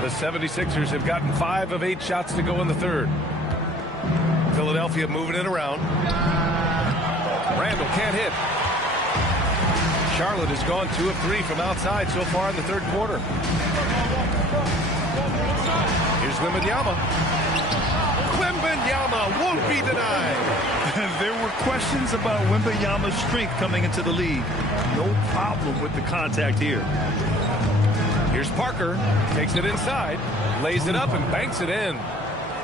The 76ers have gotten 5 of 8 shots to go in the third. Philadelphia moving it around. Randall can't hit. Charlotte has gone 2 of 3 from outside so far in the third quarter. Here's Wembanyama. Wembanyama won't be denied. There were questions about Wembanyama's strength coming into the league. No problem with the contact here. Here's Parker. Takes it inside. Lays it up and banks it in.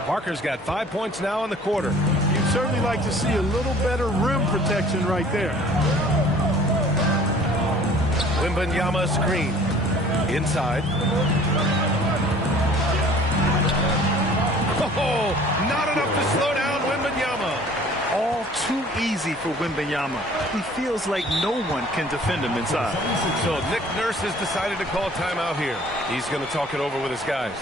Parker's got 5 points now in the quarter. You'd certainly like to see a little better rim protection right there. Wembanyama screen. Inside. Oh, not enough to slow down Wembanyama. All too easy for Wembanyama. He feels like no one can defend him inside. So Nick Nurse has decided to call a timeout here. He's going to talk it over with his guys.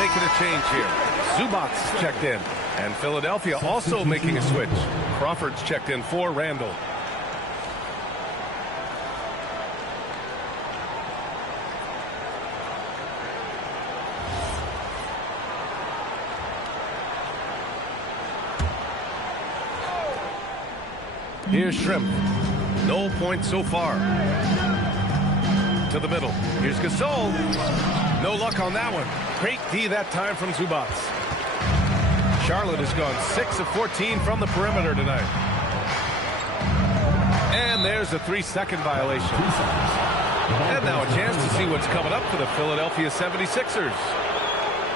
making a change here. Zubats checked in. And Philadelphia also making a switch. Crawford's checked in for Randall. Here's Shrimp. No points so far. To the middle. Here's Gasol. No luck on that one. Great D that time from Zubats. Charlotte has gone 6 of 14 from the perimeter tonight. And there's a 3-second violation. And now a chance to see what's coming up for the Philadelphia 76ers.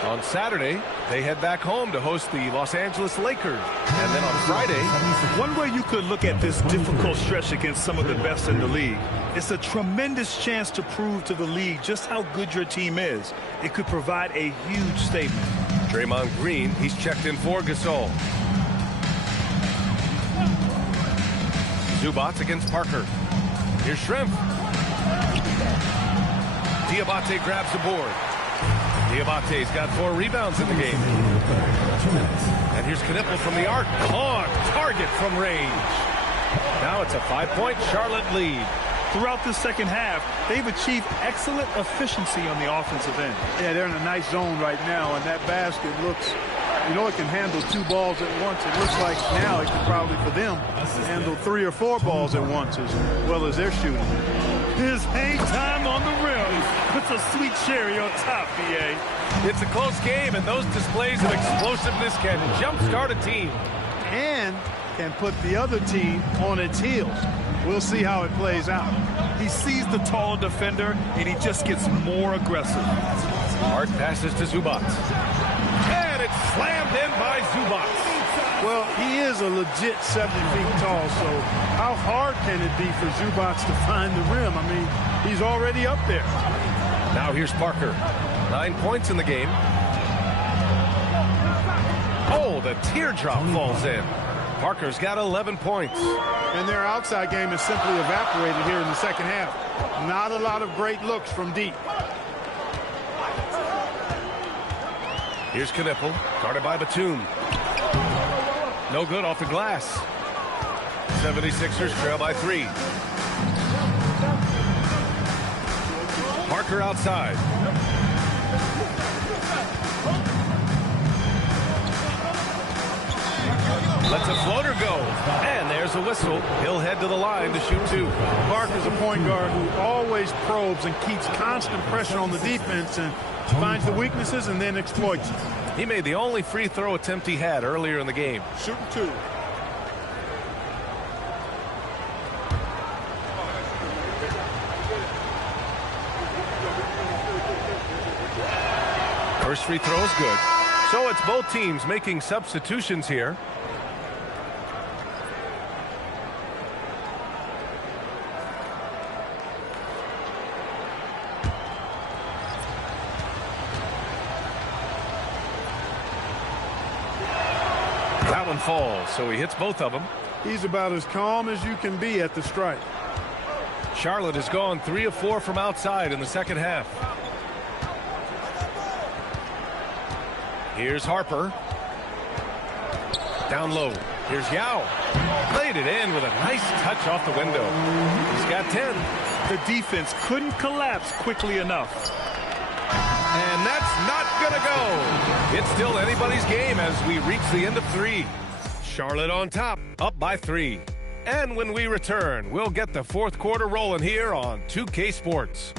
On Saturday, they head back home to host the Los Angeles Lakers. And then on Friday... One way you could look at this difficult stretch against some of the best in the league, it's a tremendous chance to prove to the league just how good your team is. It could provide a huge statement. Draymond Green, he's checked in for Gasol. Zubats against Parker. Here's Shrimp. Diabate grabs the board. Diabate's got 4 rebounds in the game. And here's Knipple from the arc. On target from range. Now it's a 5-point Charlotte lead. Throughout the second half, they've achieved excellent efficiency on the offensive end. Yeah, they're in a nice zone right now, and that basket looks, you know, it can handle 2 balls at once. It looks like now it can probably, for them, handle 3 or 4 balls at once as well as they're shooting. His hang time on the rim puts a sweet cherry on top, B.A. It's a close game, and those displays of explosiveness can jumpstart a team. And can put the other team on its heels. We'll see how it plays out. He sees the tall defender, and he just gets more aggressive. Hart passes to Zubats. And it's slammed in by Zubats. Well, he is a legit 70 feet tall, so how hard can it be for Zubats to find the rim? I mean, he's already up there. Now here's Parker. 9 points in the game. Oh, the teardrop falls in. Parker's got 11 points. And their outside game is simply evaporated here in the second half. Not a lot of great looks from deep. Here's Knipple, guarded by Batum. No good off the glass. 76ers trail by 3. Parker outside. Lets a floater go. And there's a whistle. He'll head to the line to shoot 2. Parker's a point guard who always probes and keeps constant pressure on the defense and finds the weaknesses and then exploits it. He made the only free throw attempt he had earlier in the game. Shooting 2. First free throw is good. So it's both teams making substitutions here. That one falls, so he hits both of them. He's about as calm as you can be at the strike. Charlotte has gone 3 of 4 from outside in the second half. Here's Harper. Down low. Here's Yao. Laid it in with a nice touch off the window. He's got 10. The defense couldn't collapse quickly enough. And that's not going to go. It's still anybody's game as we reach the end of 3. Charlotte on top, up by 3. And when we return, we'll get the fourth quarter rolling here on 2K Sports.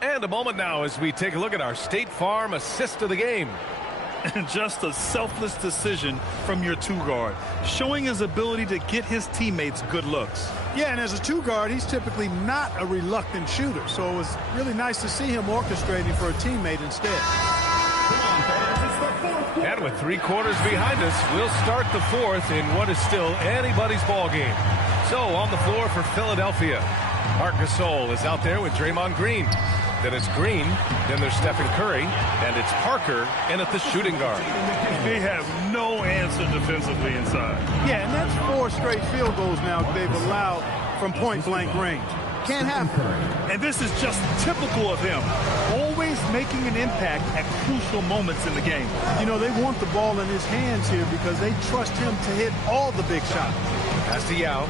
And a moment now as we take a look at our State Farm assist of the game. And just a selfless decision from your 2-guard, showing his ability to get his teammates good looks. Yeah, and as a 2-guard, he's typically not a reluctant shooter, so it was really nice to see him orchestrating for a teammate instead. And with 3 quarters behind us, we'll start the fourth in what is still anybody's ball game. So on the floor for Philadelphia, Marc Gasol is out there with Draymond Green. Then it's Green. Then there's Stephen Curry. And it's Parker in at the shooting guard. They have no answer defensively inside. Yeah, and that's 4 straight field goals now they've allowed from point-blank range. Can't happen. And this is just typical of him. Always making an impact at crucial moments in the game. You know, they want the ball in his hands here because they trust him to hit all the big shots. Pass to Yao.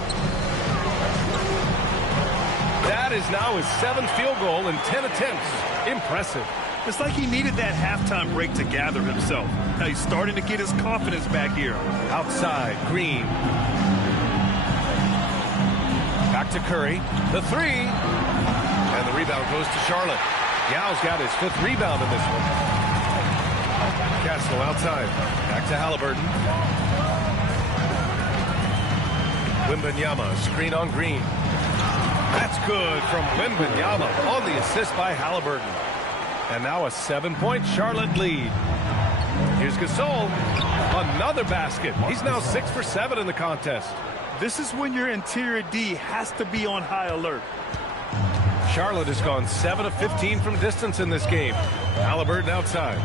That is now his 7th field goal in 10 attempts. Impressive. It's like he needed that halftime break to gather himself. Now he's starting to get his confidence back here. Outside, Green. Back to Curry. The 3. And the rebound goes to Charlotte. Yao's got his 5th rebound in this one. Castle outside. Back to Halliburton. Wembanyama, screen on Green. That's good from Wembanyama on the assist by Halliburton. And now a 7-point Charlotte lead. Here's Gasol. Another basket. He's now 6 for 7 in the contest. This is when your interior D has to be on high alert. Charlotte has gone 7 of 15 from distance in this game. Halliburton outside.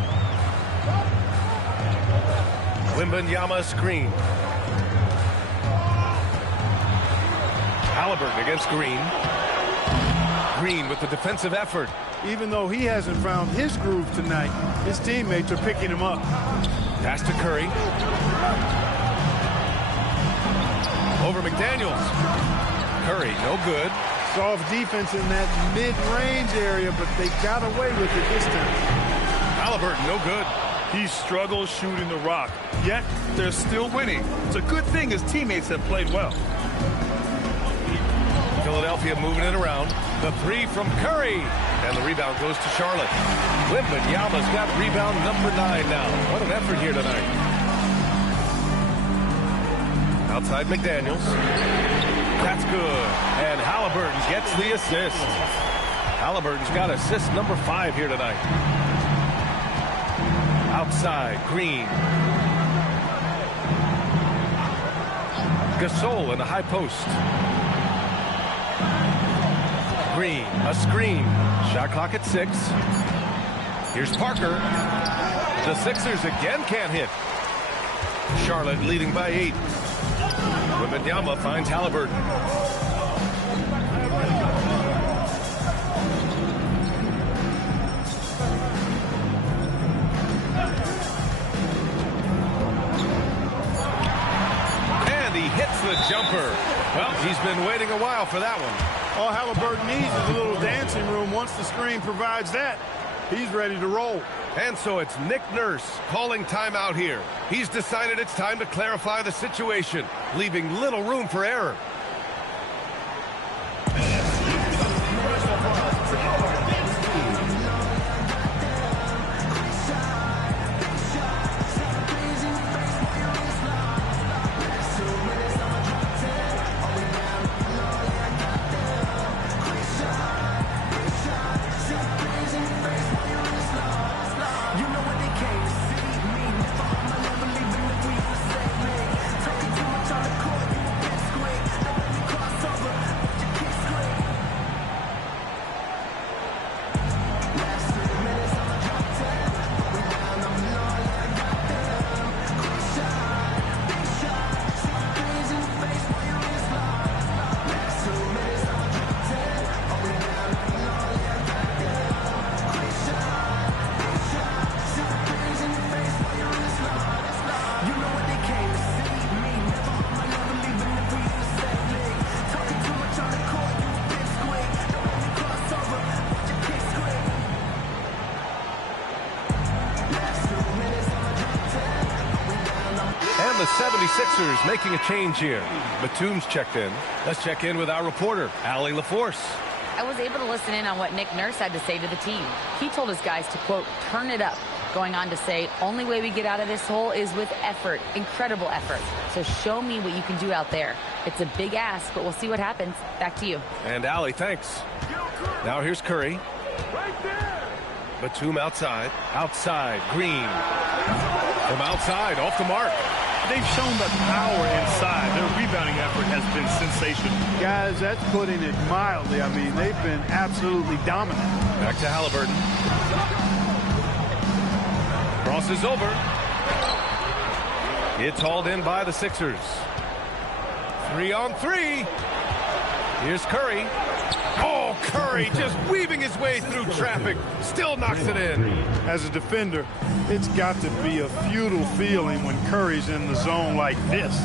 Wembanyama screen. Halliburton against Green. Green with the defensive effort. Even though he hasn't found his groove tonight, his teammates are picking him up. Pass to Curry. Over McDaniels. Curry, no good. Soft defense in that mid-range area, but they got away with it this time. Halliburton, no good. He struggles shooting the rock, yet they're still winning. It's a good thing his teammates have played well. Philadelphia moving it around. The 3 from Curry. And the rebound goes to Charlotte. Wembanyama's got rebound number 9 now. What an effort here tonight. Outside McDaniels. That's good. And Halliburton gets the assist. Halliburton's got assist number 5 here tonight. Outside, Green. Gasol in the high post. Green, a screen. Shot clock at 6. Here's Parker. The Sixers again can't hit. Charlotte leading by 8. Wembanyama finds Halliburton. And he hits the jumper. Well, he's been waiting a while for that one. All Halliburton needs is a little dancing room. Once the screen provides that, he's ready to roll. And so it's Nick Nurse calling timeout here. He's decided it's time to clarify the situation, leaving little room for error. The 76ers making a change here. Batum's checked in. Let's check in with our reporter, Allie LaForce. I was able to listen in on what Nick Nurse had to say to the team. He told his guys to, quote, turn it up, going on to say, only way we get out of this hole is with effort, incredible effort. So show me what you can do out there. It's a big ask, but we'll see what happens. Back to you. And Allie, thanks. Now here's Curry. Batum outside. Outside, Green. From outside, off the mark. They've shown the power inside. Their rebounding effort has been sensational. Guys, that's putting it mildly. I mean, they've been absolutely dominant. Back to Halliburton. Crosses over. It's hauled in by the Sixers. 3-on-3. Here's Curry. Oh, Curry just weaving his way through traffic. Still knocks it in. As a defender, it's got to be a futile feeling when Curry's in the zone like this.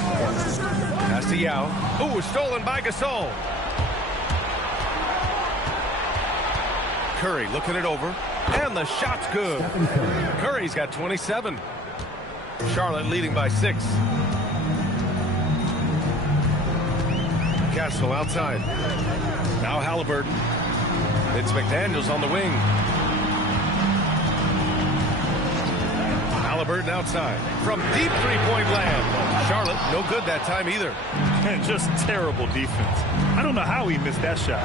Pass to Yao. Ooh, stolen by Gasol. Curry looking it over. And the shot's good. Curry's got 27. Charlotte leading by 6. Castle outside. Now Halliburton. It's McDaniels on the wing. Halliburton outside. From deep three-point land. Charlotte, no good that time either. And just terrible defense. I don't know how he missed that shot.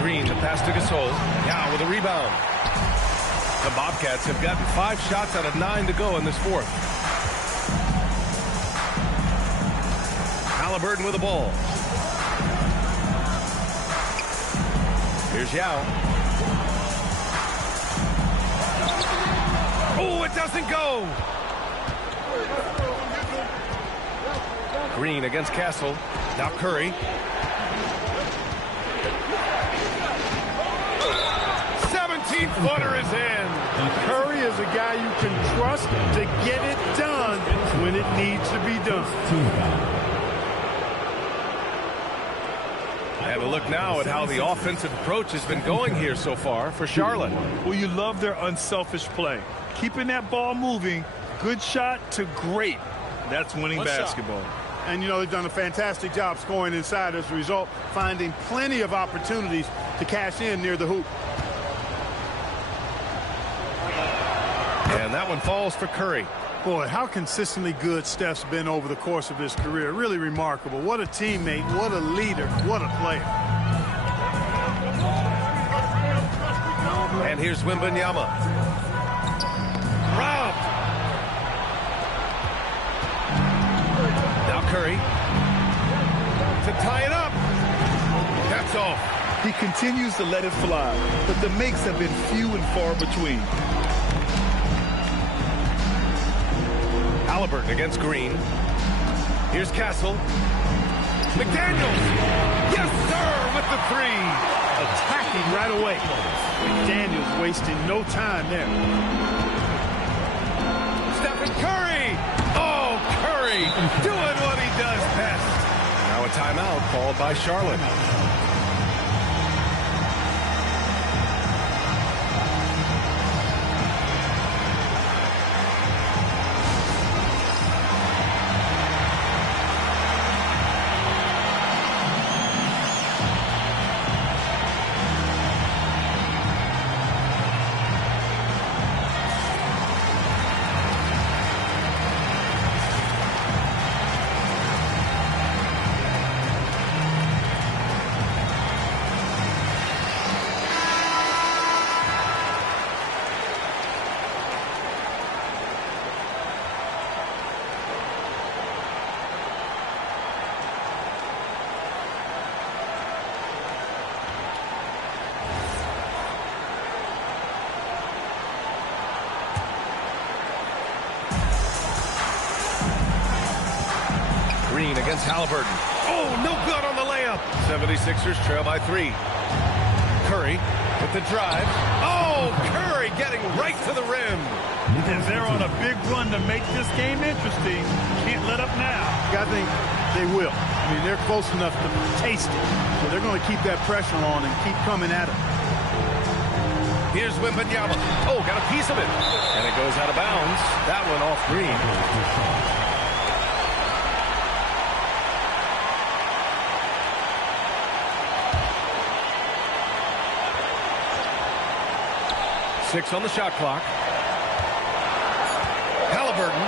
Green, the pass to Gasol. Now with a rebound. The Bobcats have gotten 5 shots out of 9 to go in this fourth. Halliburton with the ball. Here's Yao. Oh, it doesn't go. Green against Castle. Now Curry. 17-footer is in. Curry is a guy you can trust to get it done when it needs to be done. Have a look now at how the offensive approach has been going here so far for Charlotte. Well, you love their unselfish play. Keeping that ball moving, good shot to great. That's winning basketball. And, you know, they've done a fantastic job scoring inside as a result, finding plenty of opportunities to cash in near the hoop. And that one falls for Curry. Boy, how consistently good Steph's been over the course of his career. Really remarkable. What a teammate, what a leader, what a player. And here's Wembanyama. Robbed. Now Curry. To tie it up. That's off. He continues to let it fly, but the makes have been few and far between. Halliburton against Green. Here's Castle. McDaniels. Yes, sir, with the 3. Attacking right away. McDaniels wasting no time there. Stephen Curry. Oh, Curry doing what he does best. Now a timeout called by Charlotte. Against Halliburton. Oh, no good on the layup. 76ers trail by 3. Curry with the drive. Oh, Curry getting right to the rim. And they're on a big run to make this game interesting. Can't let up now. I think they will. I mean, they're close enough to taste it. So they're going to keep that pressure on and keep coming at it. Here's Wembanyama. Oh, got a piece of it. And it goes out of bounds. That one off Green. 6 on the shot clock. Halliburton.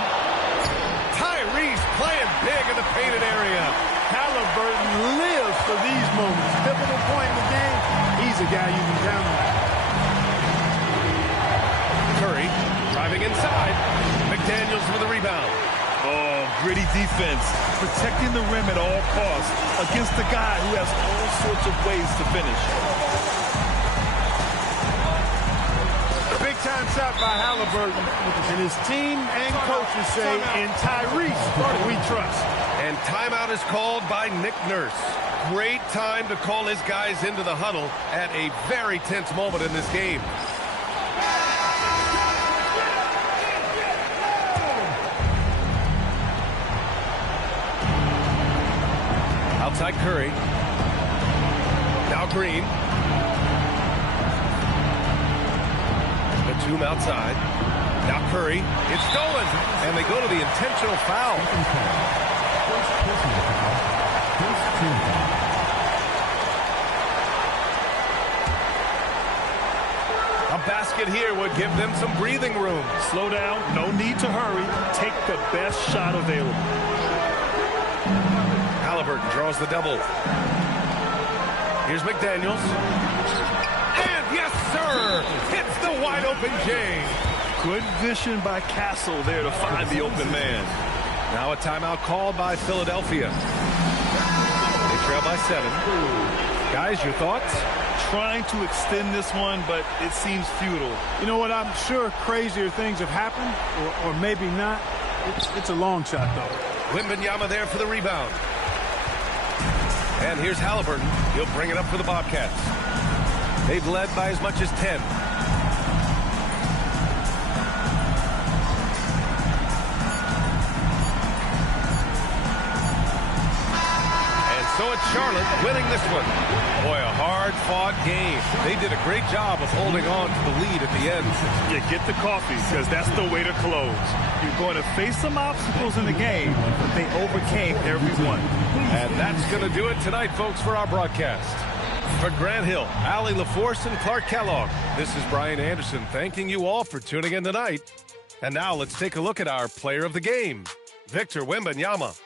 Tyrese playing big in the painted area. Halliburton lives for these moments. Pivotal point in the game. He's a guy you can count on. Curry driving inside. McDaniels with a rebound. Oh, gritty defense. Protecting the rim at all costs against a guy who has all sorts of ways to finish. shot by Halliburton, and his team and coaches say, in Tyrese, we trust. And timeout is called by Nick Nurse. Great time to call his guys into the huddle at a very tense moment in this game. Outside Curry. Now Green. Batum outside. Now Curry. It's stolen. And they go to the intentional foul. A basket here would give them some breathing room. Slow down. No need to hurry. Take the best shot available. Halliburton draws the double. Here's McDaniels. And yes, sir! Hits the wide open J. Good vision by Castle there to find the open man. Now a timeout called by Philadelphia. They trail by 7. Guys, your thoughts? Trying to extend this one, but it seems futile. You know what? I'm sure crazier things have happened, or maybe not. It's a long shot, though. Wembanyama there for the rebound. And here's Halliburton. He'll bring it up for the Bobcats. They've led by as much as 10. So it's Charlotte winning this one. Boy, a hard-fought game. They did a great job of holding on to the lead at the end. Yeah, get the coffee, because that's the way to close. You're going to face some obstacles in the game, but they overcame every one. And that's going to do it tonight, folks, for our broadcast. For Grant Hill, Allie LaForce, and Clark Kellogg, this is Brian Anderson thanking you all for tuning in tonight. And now let's take a look at our player of the game, Victor Wembanyama.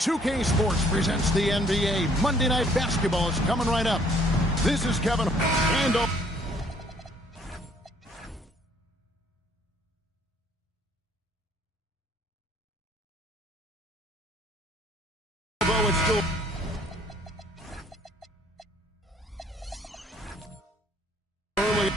.2K Sports presents the NBA. Monday Night Basketball is coming right up. This is Kevin. And although it's still early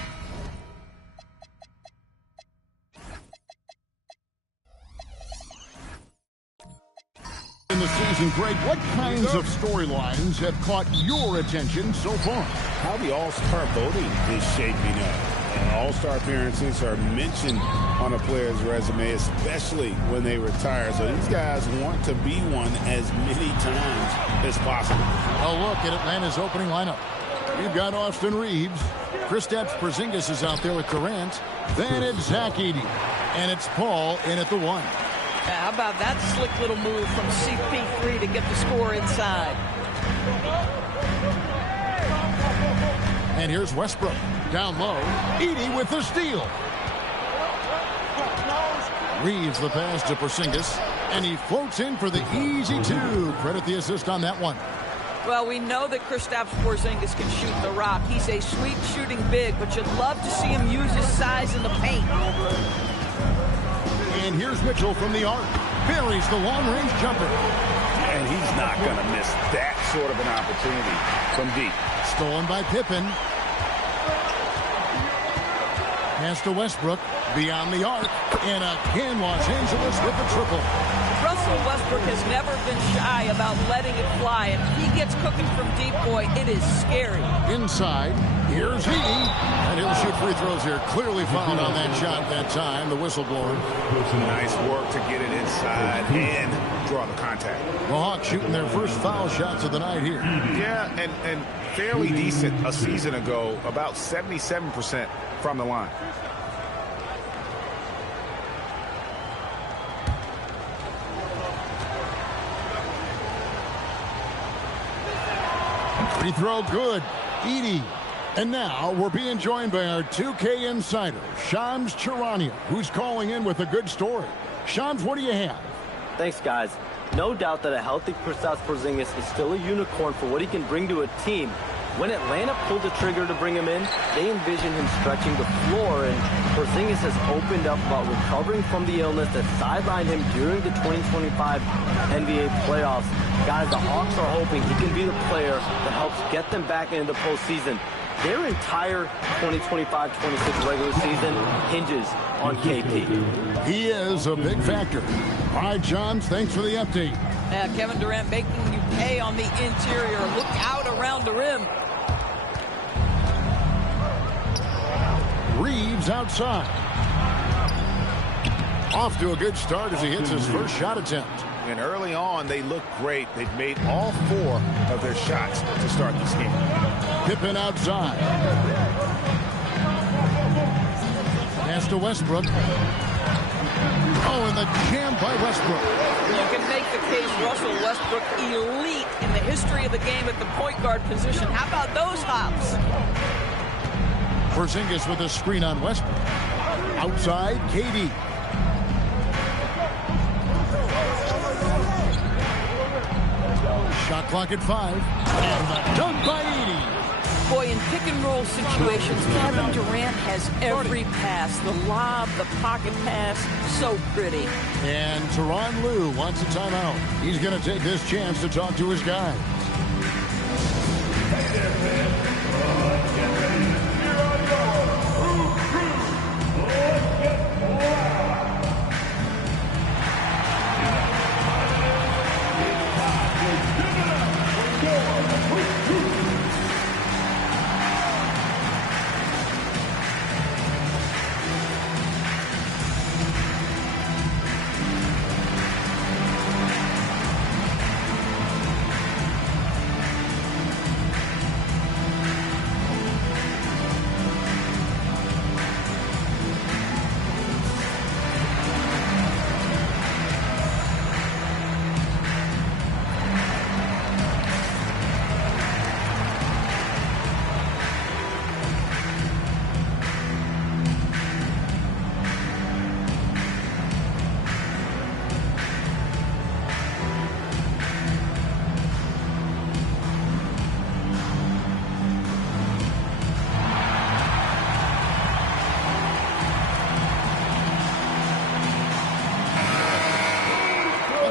in the season, Greg, what kinds of storylines have caught your attention so far? How the All-Star voting is shaping up. All-Star appearances are mentioned on a player's resume, especially when they retire. So these guys want to be one as many times as possible. A look at Atlanta's opening lineup. We've got Austin Reeves. Kristaps Porzingis is out there with Durant. Then it's Zach Edey. And it's Paul in at the 1. How about that slick little move from CP3 to get the score inside? And here's Westbrook. Down low. Edey with the steal. Reeves the pass to Porzingis. And he floats in for the easy 2. Credit the assist on that one. Well, we know that Kristaps Porzingis can shoot the rock. He's a sweet shooting big, but you'd love to see him use his size in the paint. And here's Mitchell from the arc. Buries the long-range jumper. And he's not going to miss that sort of an opportunity from deep. Stolen by Pippen. Pass to Westbrook. Beyond the arc. And again, Los Angeles with the triple. Russell Westbrook has never been shy about letting it fly. And if he gets cooking from deep, boy, it is scary. Inside. Here's Edey. And he'll shoot free throws here. Clearly fouled on that shot that time. The whistle blower. Nice work to get it inside and draw the contact. The Hawks shooting their first foul shots of the night here. Yeah, and fairly decent a season ago. About 77% from the line. Free throw good. Edey. And now we're being joined by our 2K insider, Shams Charania, who's calling in with a good story. Shams, what do you have? Thanks, guys. No doubt that a healthy Kristaps Porzingis is still a unicorn for what he can bring to a team. When Atlanta pulled the trigger to bring him in, they envisioned him stretching the floor, and Porzingis has opened up about recovering from the illness that sidelined him during the 2025 NBA playoffs. Guys, the Hawks are hoping he can be the player that helps get them back into the postseason. Their entire 2025-26 regular season hinges on KP. He is a big factor. All right, John, thanks for the update. Kevin Durant making you pay on the interior. Look out around the rim. Reeves outside. Off to a good start as he hits his first shot attempt. And early on, they look great. They've made all 4 of their shots to start this game. Pippen outside. Pass to Westbrook. Oh, and the jam by Westbrook. You can make the case Russell Westbrook elite in the history of the game at the point guard position. How about those hops? Porzingis with a screen on Westbrook. Outside, KD. Shot clock at 5. And the dunk by Edey. Boy, in pick-and-roll situations, Kevin Durant has every pass. The lob, the pocket pass, so pretty. And Tyronn Lue wants a timeout. He's going to take this chance to talk to his guy.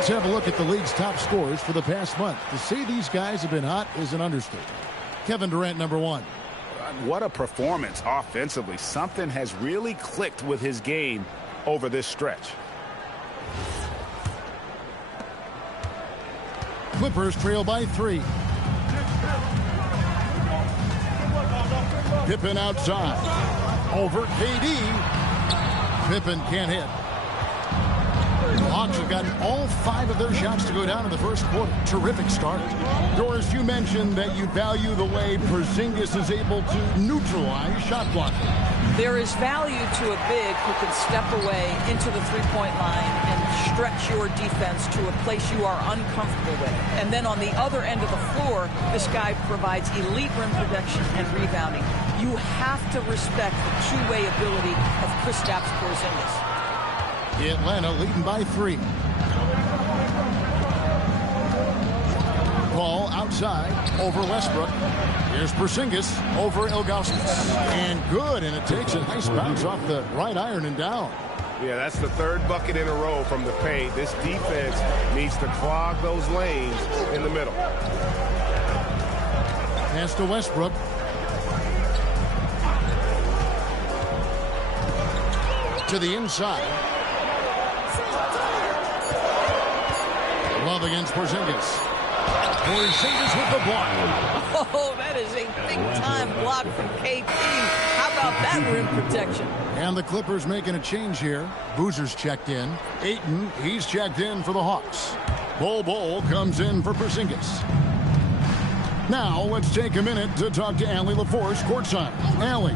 Let's have a look at the league's top scorers for the past month. To say these guys have been hot is an understatement. Kevin Durant, number 1. What a performance offensively. Something has really clicked with his game over this stretch. Clippers trail by 3. Pippen outside. Over KD. Pippen can't hit. The Hawks have gotten all 5 of their shots to go down in the first quarter. Terrific start. Doris, you mentioned that you value the way Porzingis is able to neutralize shot blocking. There is value to a big who can step away into the three-point line and stretch your defense to a place you are uncomfortable with. And then on the other end of the floor, this guy provides elite rim protection and rebounding. You have to respect the two-way ability of Kristaps Porzingis. Atlanta leading by 3. Ball outside over Westbrook. Here's Porzingis over Ilgauskas. And good, and it takes a nice bounce off the right iron and down. Yeah, that's the 3rd bucket in a row from the paint. This defense needs to clog those lanes in the middle. Pass to Westbrook. To the inside. Love against Porzingis. Porzingis with the block. Oh, that is a big-time block from KP. How about that rim protection? And the Clippers making a change here. Boozer's checked in. Ayton, he's checked in for the Hawks. Bol comes in for Porzingis. Now, let's take a minute to talk to Allie LaForce courtside. Allie.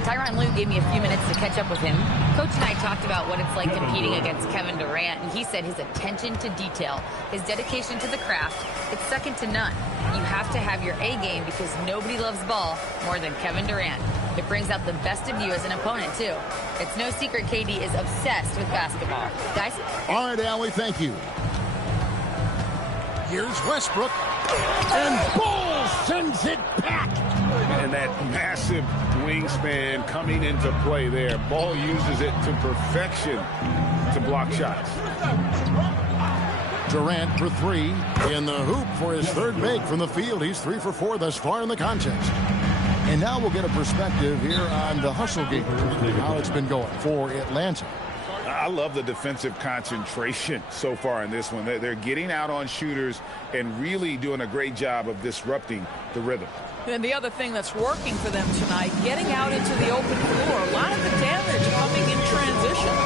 Tyronn Lue gave me a few minutes to catch up with him. Coach and I talked about what it's like competing against Kevin Durant, and he said his attention to detail, his dedication to the craft, it's second to none. You have to have your A game because nobody loves ball more than Kevin Durant. It brings out the best of you as an opponent, too. It's no secret KD is obsessed with basketball. Guys? All right, Allie, thank you. Here's Westbrook. And Ball sends it back. And that massive wingspan coming into play there. Ball uses it to perfection to block shots. Durant for 3 in the hoop for his 3rd make from the field. He's 3 for 4 thus far in the contest. And now we'll get a perspective here on the hustle game, how it's been going for Atlanta. I love the defensive concentration so far in this one. They're getting out on shooters and really doing a great job of disrupting the rhythm. And the other thing that's working for them tonight, getting out into the open floor. A lot of the damage coming in transition.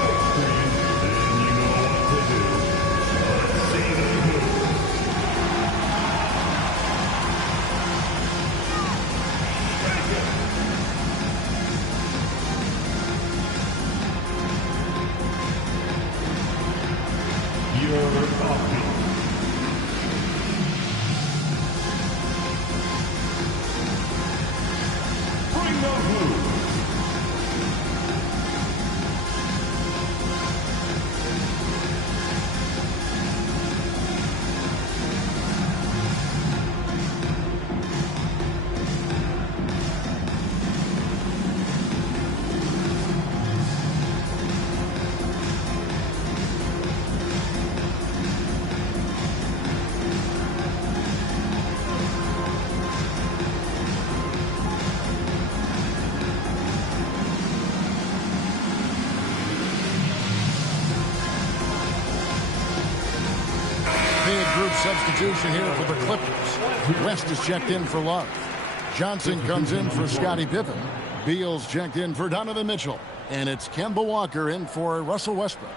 Substitution here for the Clippers. West is checked in for Love. Johnson comes in for Scottie Pippen. Beal's checked in for Donovan Mitchell. And it's Kemba Walker in for Russell Westbrook.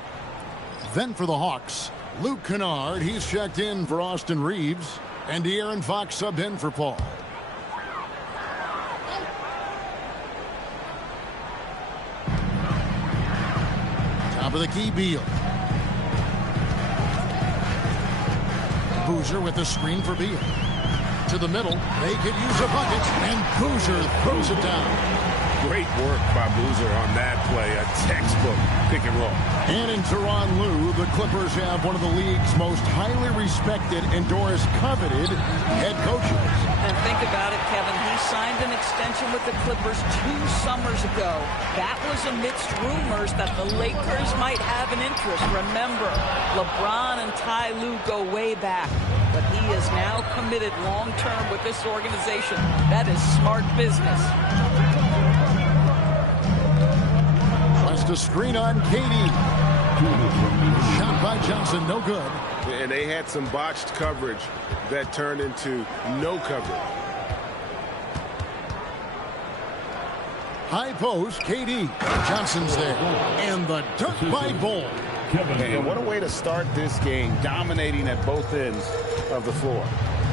Then for the Hawks, Luke Kennard. He's checked in for Austin Reeves. And De'Aaron Fox subbed in for Paul. Top of the key, Beal. Boozer with the screen for Beal. To the middle. They could use a bucket. And Boozer throws it down. Great work by Boozer on that play. A textbook pick and roll. And in Tyronn Lue, the Clippers have one of the league's most highly respected and Doris coveted head coaches. And think about it, Kevin. He signed an extension with the Clippers 2 summers ago. That was amidst rumors that the Lakers might have an interest. Remember, LeBron and Ty Lue go way back. But he is now committed long-term with this organization. That is smart business. West a screen on Katie. Shot by Johnson, no good. And they had some botched coverage that turned into no coverage. High post, KD. Johnson's there. And the dunk by Bull. And what a way to start this game, dominating at both ends of the floor.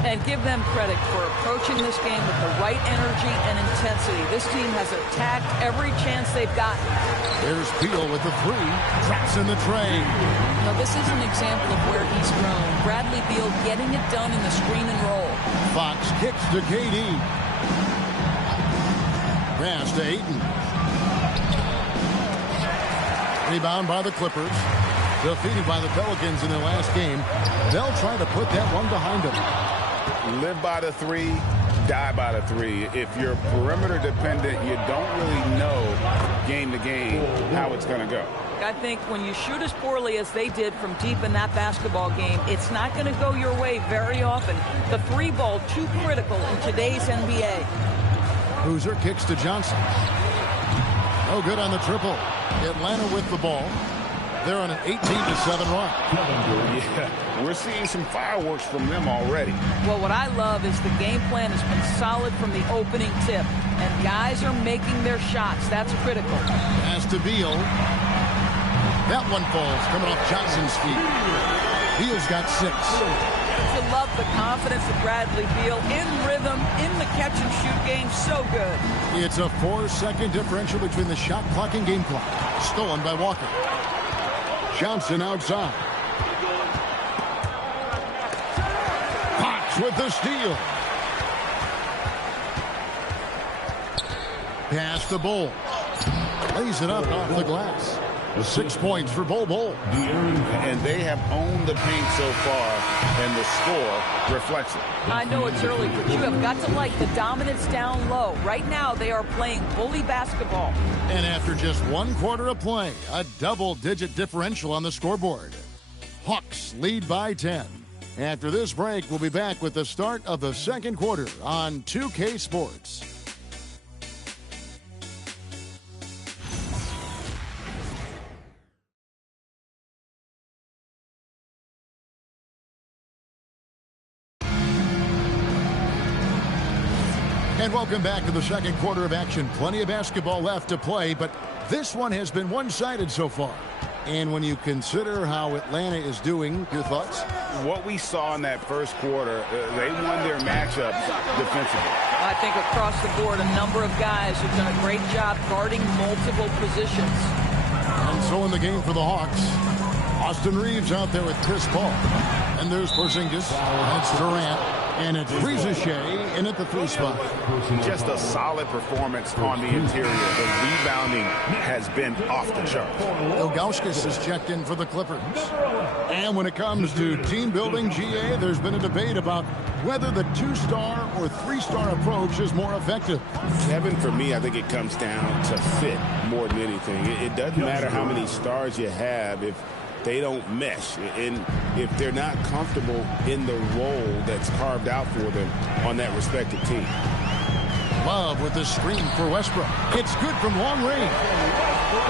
And give them credit for approaching this game with the right energy and intensity. This team has attacked every chance they've gotten. There's Beal with the three. Traps in the tray. Now, this is an example of where he's grown. Bradley Beal getting it done in the screen and roll. Fox kicks to KD. Pass to Ayton. Rebound by the Clippers. Defeated by the Pelicans in their last game. They'll try to put that one behind them. Live by the three, die by the three. If you're perimeter dependent, you don't really know game to game how it's going to go. I think when you shoot as poorly as they did from deep in that basketball game, it's not going to go your way very often. The three ball too critical in today's NBA. Boozer kicks to Johnson. No good on the triple. Atlanta with the ball. They're on an 18-7 run. Yeah, we're seeing some fireworks from them already. Well, what I love is the game plan has been solid from the opening tip. And guys are making their shots. That's critical. Pass to Beal. That one falls, coming off Johnson's feet. Beal's got 6. You love the confidence of Bradley Beal. In rhythm, in the catch-and-shoot game, so good. It's a 4-second differential between the shot clock and game clock. Stolen by Walker. Johnson outside. Fox with the steal. Pass the Bull. Lays it up off the glass. 6 points for Bull. And they have owned the paint so far, and the score reflects it. I know it's early, but you have got to like the dominance down low. Right now, they are playing bully basketball. And after just 1 quarter of play, a double-digit differential on the scoreboard. Hawks lead by 10. After this break, we'll be back with the start of the second quarter on 2K Sports. And welcome back to the second quarter of action. Plenty of basketball left to play, but this one has been one-sided so far. And when you consider how Atlanta is doing, your thoughts? What we saw in that first quarter, they won their matchups defensively. I think across the board, a number of guys have done a great job guarding multiple positions. And so in the game for the Hawks, Austin Reeves out there with Chris Paul. And there's Porzingis, and it's Durant, and it's Shea in at the 3 spot. Just a solid performance on the interior. The rebounding has been off the charts. Ilgauskas is checked in for the Clippers. And when it comes to team building, GA, there's been a debate about whether the 2-star or 3-star approach is more effective. Kevin, for me, I think it comes down to fit more than anything. It doesn't matter how many stars you have if they don't mesh, and if they're not comfortable in the role that's carved out for them on that respective team. Love with the screen for Westbrook. It's good from long range.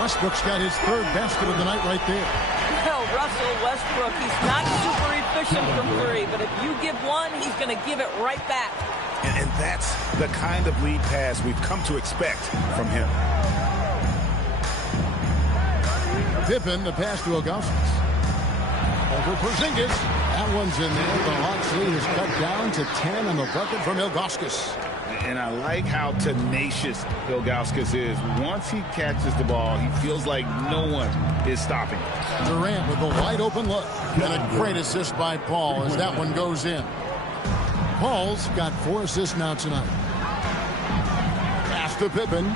Westbrook's got his 3rd basket of the night right there. Well, Russell Westbrook, he's not super efficient from 3, but if you give one, he's going to give it right back. And that's the kind of lead pass we've come to expect from him. Pippen, the pass to Ilgauskas. Over Porzingis. That one's in there. The Hawks lead is cut down to 10 on the bucket from Ilgauskas. And I like how tenacious Ilgauskas is. Once he catches the ball, he feels like no one is stopping him. Durant with a wide open look. And a great assist by Paul as that one goes in. Paul's got 4 assists now tonight. Pass to Pippen.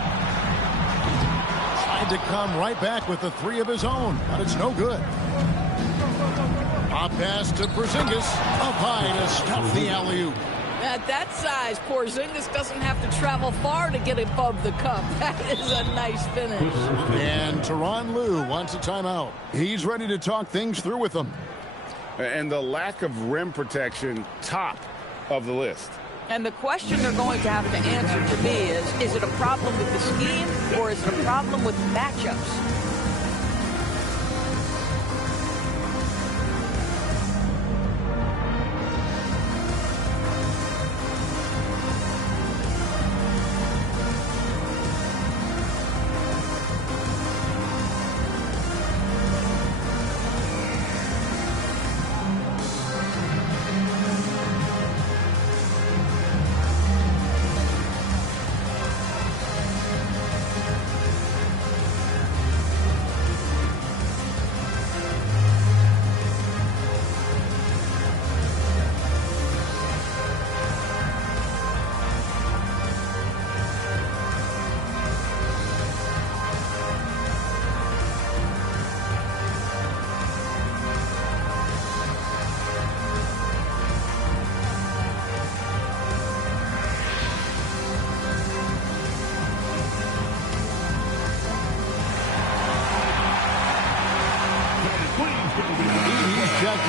Tried to come right back with the three of his own, but it's no good. Pop pass to Porzingis. Up high to stop the alley-oop. At that size, Porzingis doesn't have to travel far to get above the cup. That is a nice finish. And Tyronn Lue wants a timeout. He's ready to talk things through with them. And the lack of rim protection, top of the list. And the question they're going to have to answer to me is it a problem with the scheme or is it a problem with matchups?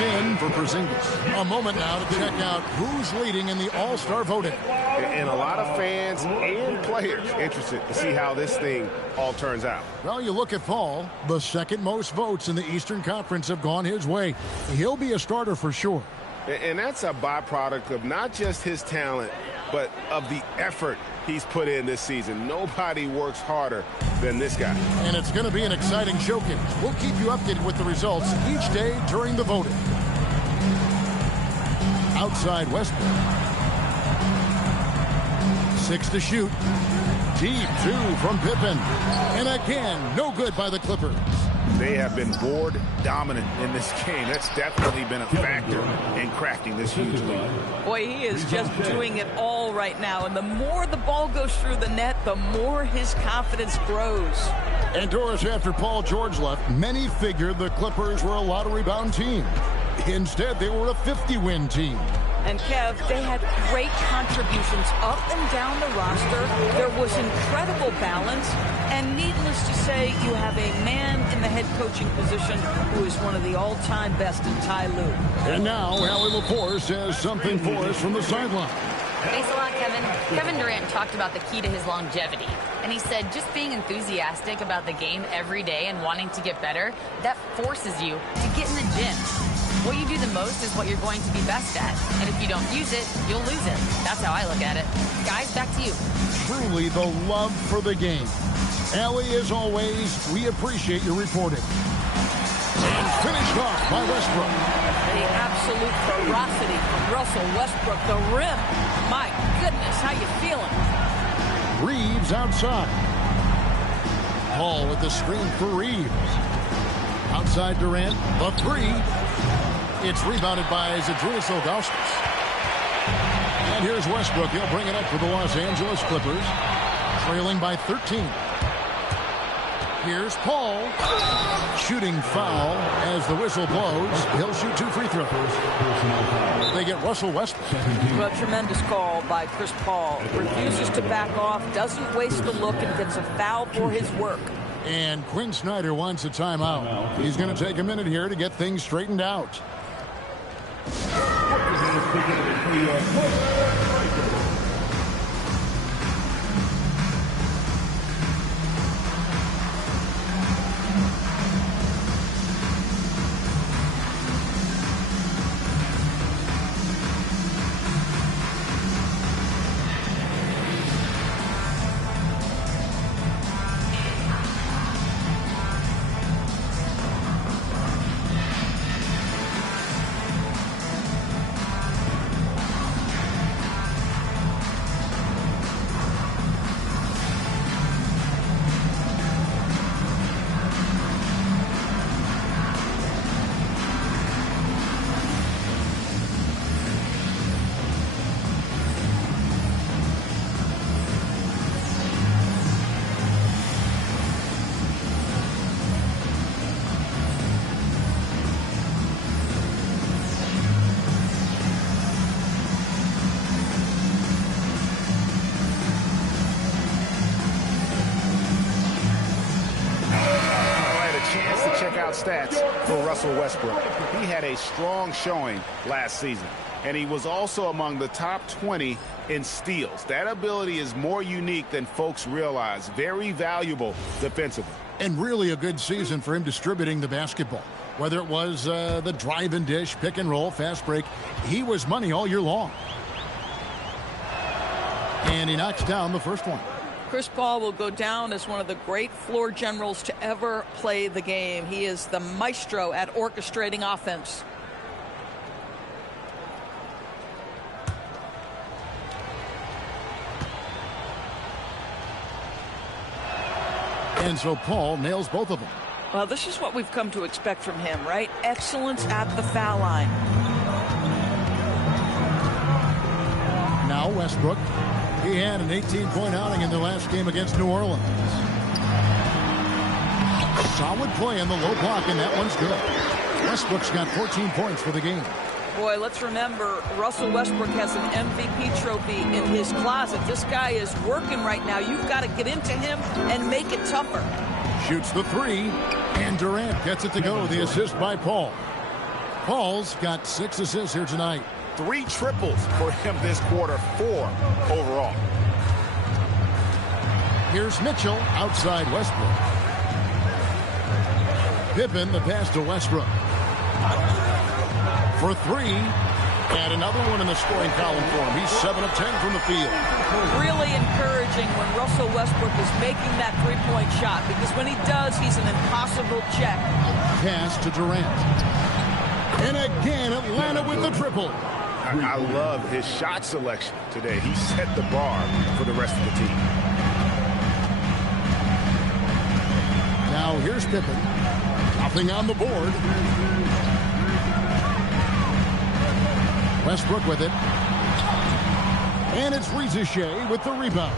In for Porzingis. A moment now to check out who's leading in the All-Star voting. And a lot of fans and players interested to see how this thing all turns out. Well, you look at Paul, the second most votes in the Eastern Conference have gone his way. He'll be a starter for sure. And that's a byproduct of not just his talent, but of the effort he's put in this season. Nobody works harder than this guy. And it's going to be an exciting showcase. We'll keep you updated with the results each day during the voting. Outside Westbrook. 6 to shoot. Deep 2 from Pippen. And again, no good by the Clippers. They have been board dominant in this game. That's definitely been a factor in crafting this huge lead. Boy, he is just doing it all right now. And the more the ball goes through the net, the more his confidence grows. And Doris, after Paul George left, many figured the Clippers were a lottery-bound team. Instead, they were a 50-win team. And Kev, they had great contributions up and down the roster. There was incredible balance. And needless to say, you have a man in the head coaching position who is one of the all-time best in Ty Lue. And now, Allie LaForce has something for us from the sideline. Thanks a lot, Kevin. Kevin Durant talked about the key to his longevity. And he said just being enthusiastic about the game every day and wanting to get better, that forces you to get in the gym. What you do the most is what you're going to be best at. And if you don't use it, you'll lose it. That's how I look at it. Guys, back to you. Truly the love for the game. Allie, as always, we appreciate your reporting. And finished off by Westbrook. The absolute ferocity from Russell Westbrook. The rim. My goodness, how you feeling? Reeves outside. Hall with the screen for Reeves. Outside Durant, the three. It's rebounded by Zydrunas Ilgauskas. And here's Westbrook. He'll bring it up for the Los Angeles Clippers, trailing by 13. Here's Paul. Shooting foul as the whistle blows. He'll shoot 2 free throws. They get Russell Westbrook. Well, tremendous call by Chris Paul. Refuses to back off, doesn't waste the look, and gets a foul for his work. And Quinn Snyder wants a timeout. He's going to take a minute here to get things straightened out. standout stats for Russell Westbrook. He had a strong showing last season, and he was also among the top 20 in steals. That ability is more unique than folks realize. Very valuable defensively. And really a good season for him distributing the basketball. Whether it was the drive and dish, pick and roll, fast break, he was money all year long. And he knocks down the first one. Chris Paul will go down as one of the great floor generals to ever play the game. He is the maestro at orchestrating offense. And so Paul nails both of them. Well, this is what we've come to expect from him, right? Excellence at the foul line. Now Westbrook. He had an 18-point outing in the last game against New Orleans. Solid play in the low block, and that one's good. Westbrook's got 14 points for the game. Boy, let's remember, Russell Westbrook has an MVP trophy in his closet. This guy is working right now. You've got to get into him and make it tougher. Shoots the three, and Durant gets it to go. The assist by Paul. Paul's got 6 assists here tonight. 3 triples for him this quarter, 4 overall. Here's Mitchell outside Westbrook. Pippen the pass to Westbrook. For 3, and another one in the scoring column for him. He's 7 of 10 from the field. Really encouraging when Russell Westbrook is making that three-point shot, because when he does, he's an impossible check. Pass to Durant. And again, Atlanta with the triple. I love his shot selection today. He set the bar for the rest of the team. Now here's Pippen. Nothing on the board. Westbrook with it. And it's Rizachet with the rebound.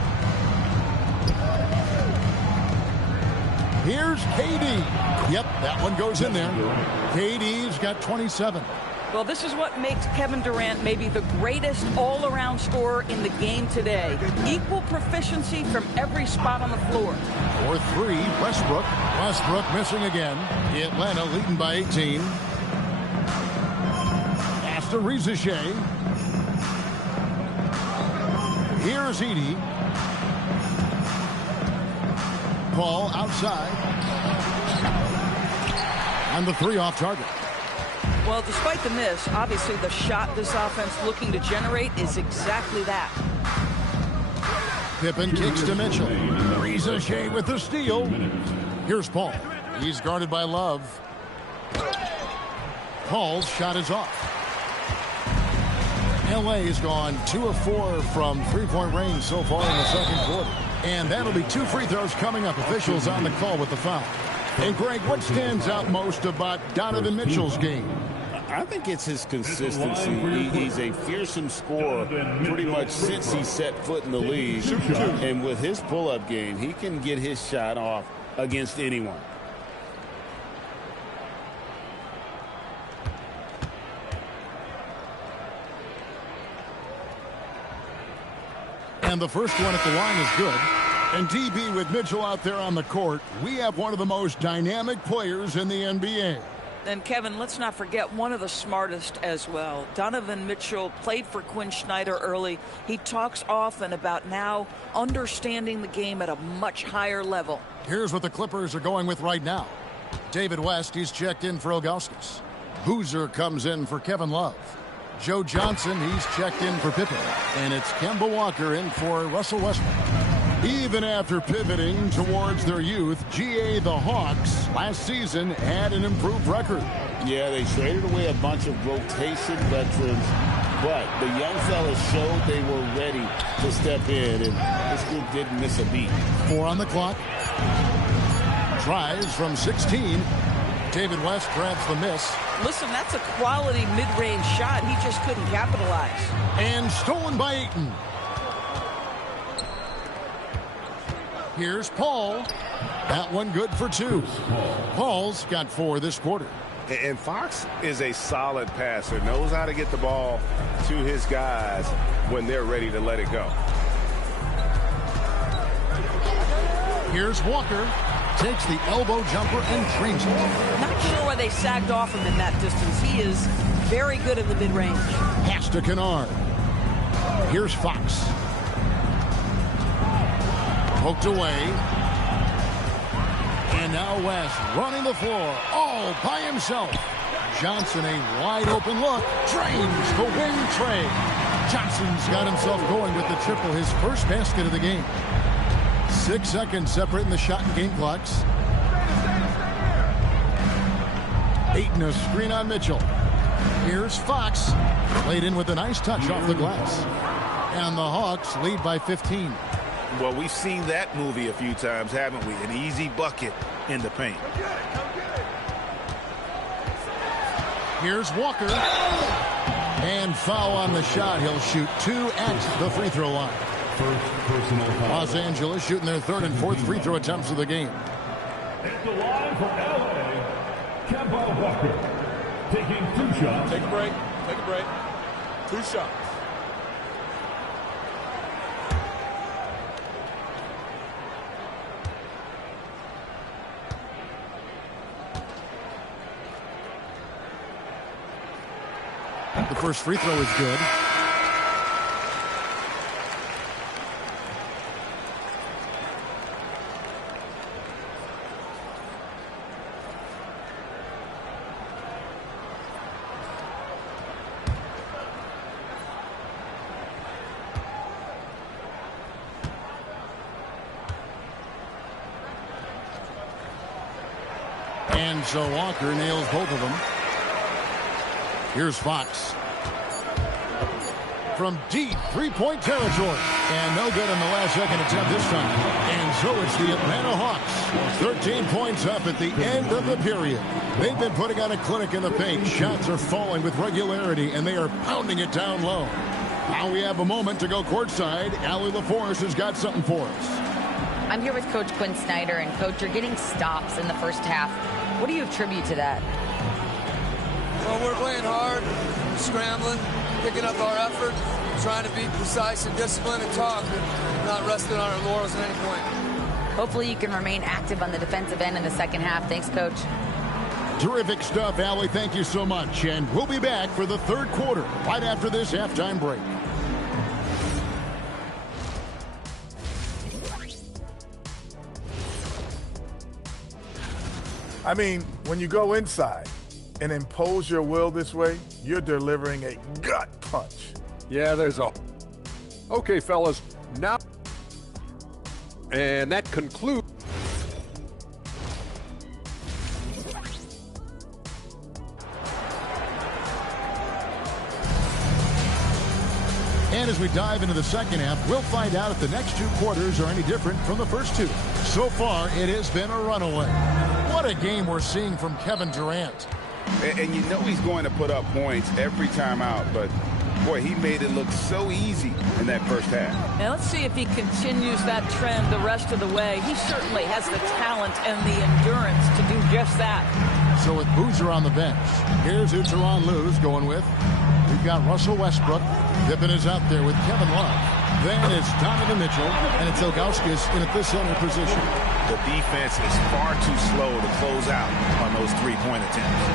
Here's KD. Yep, that one goes in there. KD's got 27. Well, this is what makes Kevin Durant maybe the greatest all-around scorer in the game today. Equal proficiency from every spot on the floor. For 3, Westbrook. Westbrook missing again. Atlanta leading by 18. Pass to Rizachet. Here's Edey. Paul outside. And the 3 off target. Well, despite the miss, obviously the shot this offense looking to generate is exactly that. Pippen kicks to Mitchell. Rizachet with the steal. Here's Paul. He's guarded by Love. Paul's shot is off. L.A. has gone 2 of 4 from three-point range so far in the second quarter. And that'll be 2 free throws coming up. Officials on the call with the foul. And Greg, what stands out most about Donovan Mitchell's game? I think it's his consistency. He's a fearsome scorer pretty much since he set foot in the league. And with his pull-up game, he can get his shot off against anyone. And the first one at the line is good. And DB with Mitchell out there on the court, we have one of the most dynamic players in the NBA. And Kevin, let's not forget one of the smartest as well. Donovan Mitchell played for Quinn Snyder early. He talks often about now understanding the game at a much higher level. Here's what the Clippers are going with right now. David West, he's checked in for Ilgauskas. Boozer comes in for Kevin Love. Joe Johnson, he's checked in for Pippen. And it's Kemba Walker in for Russell Westbrook. Even after pivoting towards their youth, GA the Hawks last season had an improved record. Yeah, they traded away a bunch of rotation veterans, but the young fellas showed they were ready to step in, and this group didn't miss a beat. 4 on the clock. Tries from 16. David West grabs the miss. Listen, that's a quality mid-range shot. He just couldn't capitalize. And stolen by Ayton. Here's Paul. That one good for 2. Paul's got 4 this quarter. And Fox is a solid passer, knows how to get the ball to his guys when they're ready to let it go. Here's Walker. takes the elbow jumper and trains it. Not sure why they sagged off him in that distance. He is very good in the mid-range. Pass to Kennard. Here's Fox. Poked away. And now West running the floor all by himself. Johnson, a wide open look. Drains the wing trade. Johnson's got himself going with the triple, his first basket of the game. 6 seconds separating the shot and game clocks. Ayton a screen on Mitchell. Here's Fox. Played in with a nice touch off the glass. And the Hawks lead by 15. Well, we've seen that movie a few times, haven't we? An easy bucket in the paint. Here's Walker. And foul on the shot. He'll shoot 2 at the free throw line. First personal foul. Los Angeles shooting their 3rd and 4th free throw attempts of the game. At the line for LA, Kemba Walker. Taking 2 shots. Take a break. Take a break. 2 shots. The first free throw is good. And so Walker nails both of them. Here's Fox. From deep three-point territory. And no good in the last second attempt this time. And so it's the Atlanta Hawks. 13 points up at the end of the period. They've been putting on a clinic in the paint. Shots are falling with regularity, and they are pounding it down low. Now we have a moment to go courtside. Allie LaForce has got something for us. I'm here with Coach Quinn Snyder, and Coach, you're getting stops in the first half. What do you attribute to that? Well, we're playing hard, scrambling, picking up our effort, trying to be precise and disciplined and tough, and not resting on our laurels at any point. Hopefully you can remain active on the defensive end in the second half. Thanks, Coach. Terrific stuff, Allie. Thank you so much. And we'll be back for the 3rd quarter right after this halftime break. I mean, when you go inside and impose your will this way, you're delivering a gut punch. Yeah, there's a... Okay, fellas, now... And that concludes... And as we dive into the second half, we'll find out if the next 2 quarters are any different from the first 2. So far, it has been a runaway. What a game we're seeing from Kevin Durant. And you know he's going to put up points every time out, but boy, he made it look so easy in that first half. Now let's see if he continues that trend the rest of the way. He certainly has the talent and the endurance to do just that. So with Boozer on the bench, here's who Tyronn Lue's going with. We've got Russell Westbrook. Pippen is out there with Kevin Love. Then it's Donovan Mitchell, and it's Ilgauskas in at the center position. The defense is far too slow to close out on those three-point attempts.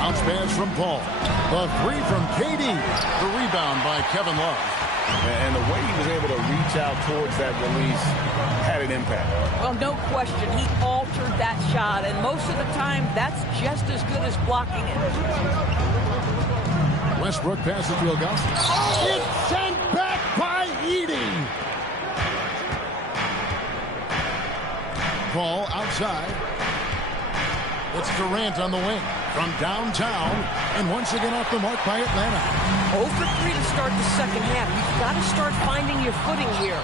Bounce pass from Paul. The 3 from KD. The rebound by Kevin Love. And the way he was able to reach out towards that release had an impact. Well, no question. He altered that shot, and most of the time, that's just as good as blocking it. Westbrook passes to Ilgauskas. Oh! It's sent back by Edey. Paul outside. It's Durant on the wing from downtown, and once again off the mark by Atlanta. 0 for 3 to start the second half. You've got to start finding your footing here.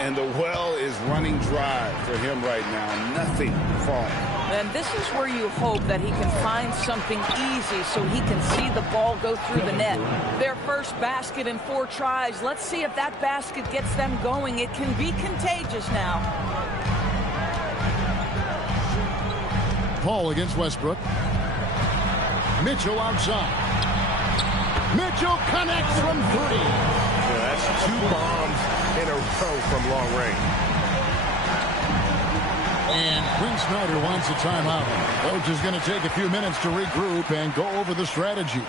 And the well is running dry for him right now. Nothing falling. And this is where you hope that he can find something easy so he can see the ball go through the net. Their first basket in 4 tries. Let's see if that basket gets them going. It can be contagious now. Paul against Westbrook. Mitchell outside. Mitchell connects from 3. Yeah, that's 2 bombs in a row from long range. And Quinn Snyder wants a timeout. Coach is going to take a few minutes to regroup and go over the strategy.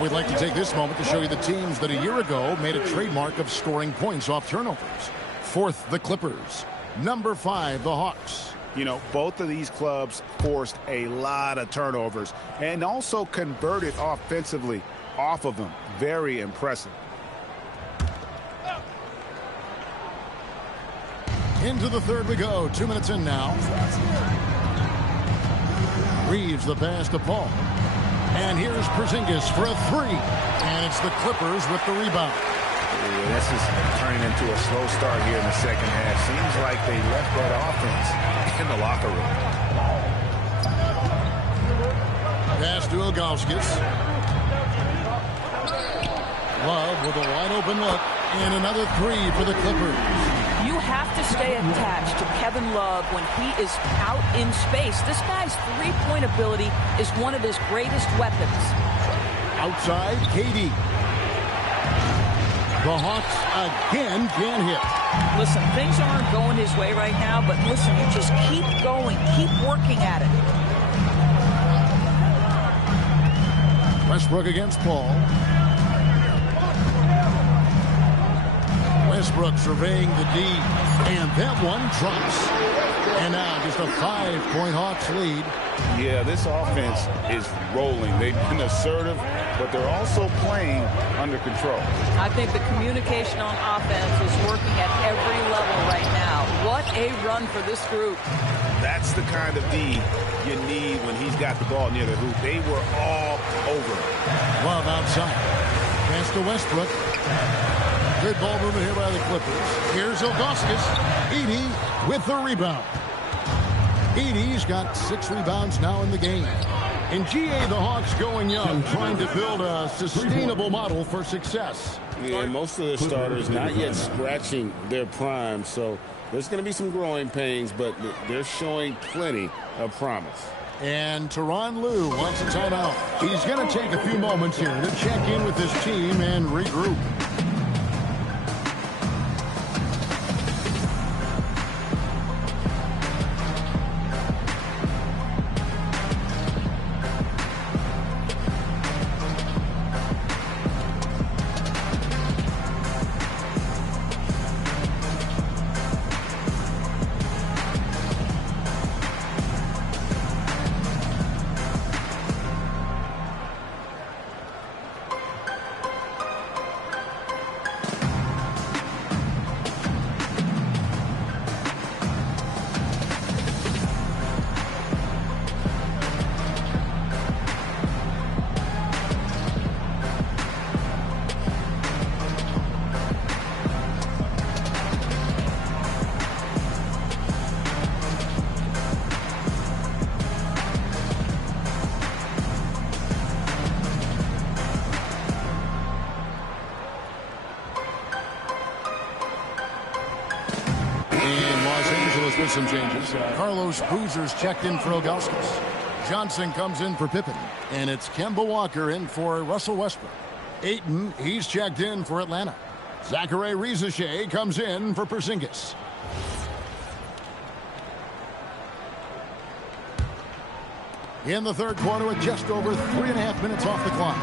We'd like to take this moment to show you the teams that a year ago made a trademark of scoring points off turnovers. Fourth, the Clippers. Number 5, the Hawks. You know, both of these clubs forced a lot of turnovers and also converted offensively off of them. Very impressive. Into the third we go. 2 minutes in now. Reeves the pass to Paul. And here's Porzingis for a 3. And it's the Clippers with the rebound. Yeah, this is turning into a slow start here in the second half. Seems like they left that offense in the locker room. Pass to Ilgauskas. Love with a wide open look. And another 3 for the Clippers. You have to stay attached to Kevin Love when he is out in space. This guy's three-point ability is one of his greatest weapons. Outside, KD. The Hawks again can't hit. Listen, things aren't going his way right now, but listen, you just keep going, keep working at it. Westbrook against Paul. Westbrook surveying the D, and that one drops. And now just a 5-point Hawks lead. Yeah, this offense is rolling. They've been assertive, but they're also playing under control. I think the communication on offense is working at every level right now. What a run for this group. That's the kind of D you need when he's got the ball near the hoop. They were all over. Love outside. Pass to Westbrook. Good ball movement here by the Clippers. Here's Ilgauskas. Edey with the rebound. Edey's got 6 rebounds now in the game. In GA, the Hawks going young, trying to build a sustainable model for success. Yeah, most of the starters not yet scratching their prime, so there's going to be some growing pains, but they're showing plenty of promise. And Tyronn Lue wants a timeout. He's going to take a few moments here to check in with his team and regroup. With some changes. Carlos Boozer's checked in for Ilgauskas. Johnson comes in for Pippen. And it's Kemba Walker in for Russell Westbrook. Ayton, he's checked in for Atlanta. Zachary Rizachet comes in for Porzingis. In the third quarter with just over 3.5 minutes off the clock.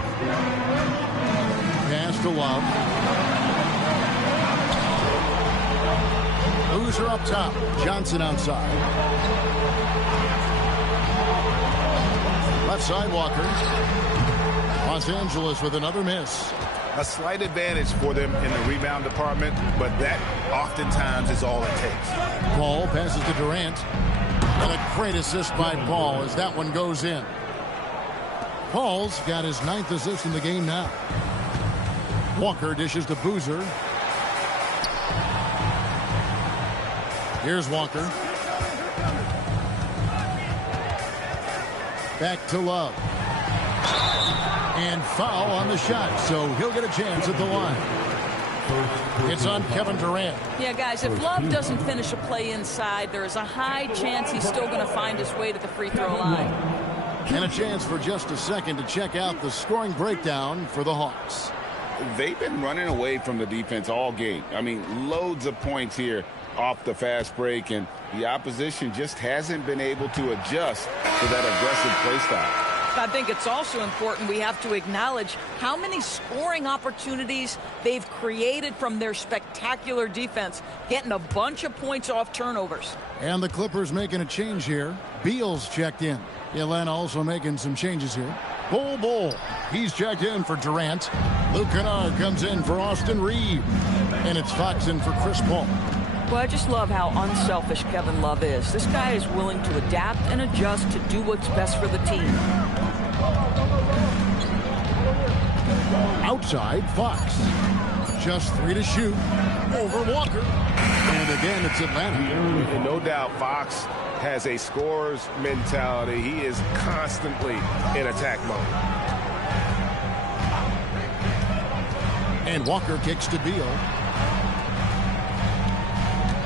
Pass to Love. Boozer up top. Johnson outside. Left side Walker. Los Angeles with another miss. A slight advantage for them in the rebound department, but that oftentimes is all it takes. Paul passes to Durant. And a great assist by Paul as that one goes in. Paul's got his 9th assist in the game now. Walker dishes to Boozer. Here's Walker. Back to Love. And foul on the shot, so he'll get a chance at the line. It's on Kevin Durant. Yeah, guys, if Love doesn't finish a play inside, there is a high chance he's still going to find his way to the free throw line. And a chance for just a second to check out the scoring breakdown for the Hawks. They've been running away from the defense all game. I mean, loads of points here off the fast break, and the opposition just hasn't been able to adjust to that aggressive play style. I think it's also important we have to acknowledge how many scoring opportunities they've created from their spectacular defense, getting a bunch of points off turnovers. And the Clippers making a change here. Beal's checked in. Atlanta also making some changes here. Bull. He's checked in for Durant. Luke Kennard comes in for Austin Reeves. And it's Fox in for Chris Paul. Well, I just love how unselfish Kevin Love is. This guy is willing to adapt and adjust to do what's best for the team. Outside, Fox. Just 3 to shoot. Over Walker. And again, it's Atlanta. And no doubt Fox has a scorer's mentality. He is constantly in attack mode. And Walker kicks to Beal.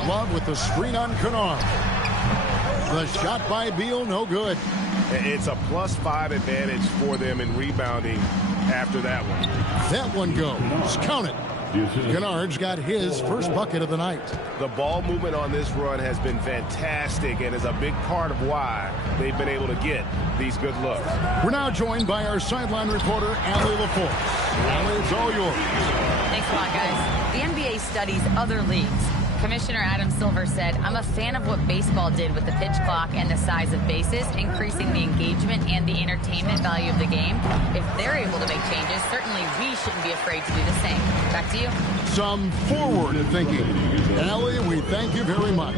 Love with the screen on Kennard. The shot by Beal, no good. It's a +5 advantage for them in rebounding after that one. That one goes. Count it. Kennard's got his first bucket of the night. The ball movement on this run has been fantastic and is a big part of why they've been able to get these good looks. We're now joined by our sideline reporter, Allie LaForce. Allie, it's all yours. Thanks a lot, guys. The NBA studies other leagues. Commissioner Adam Silver said, "I'm a fan of what baseball did with the pitch clock and the size of bases, increasing the engagement and the entertainment value of the game. If they're able to make changes, certainly we shouldn't be afraid to do the same." Back to you. Some forward thinking. Allie, we thank you very much.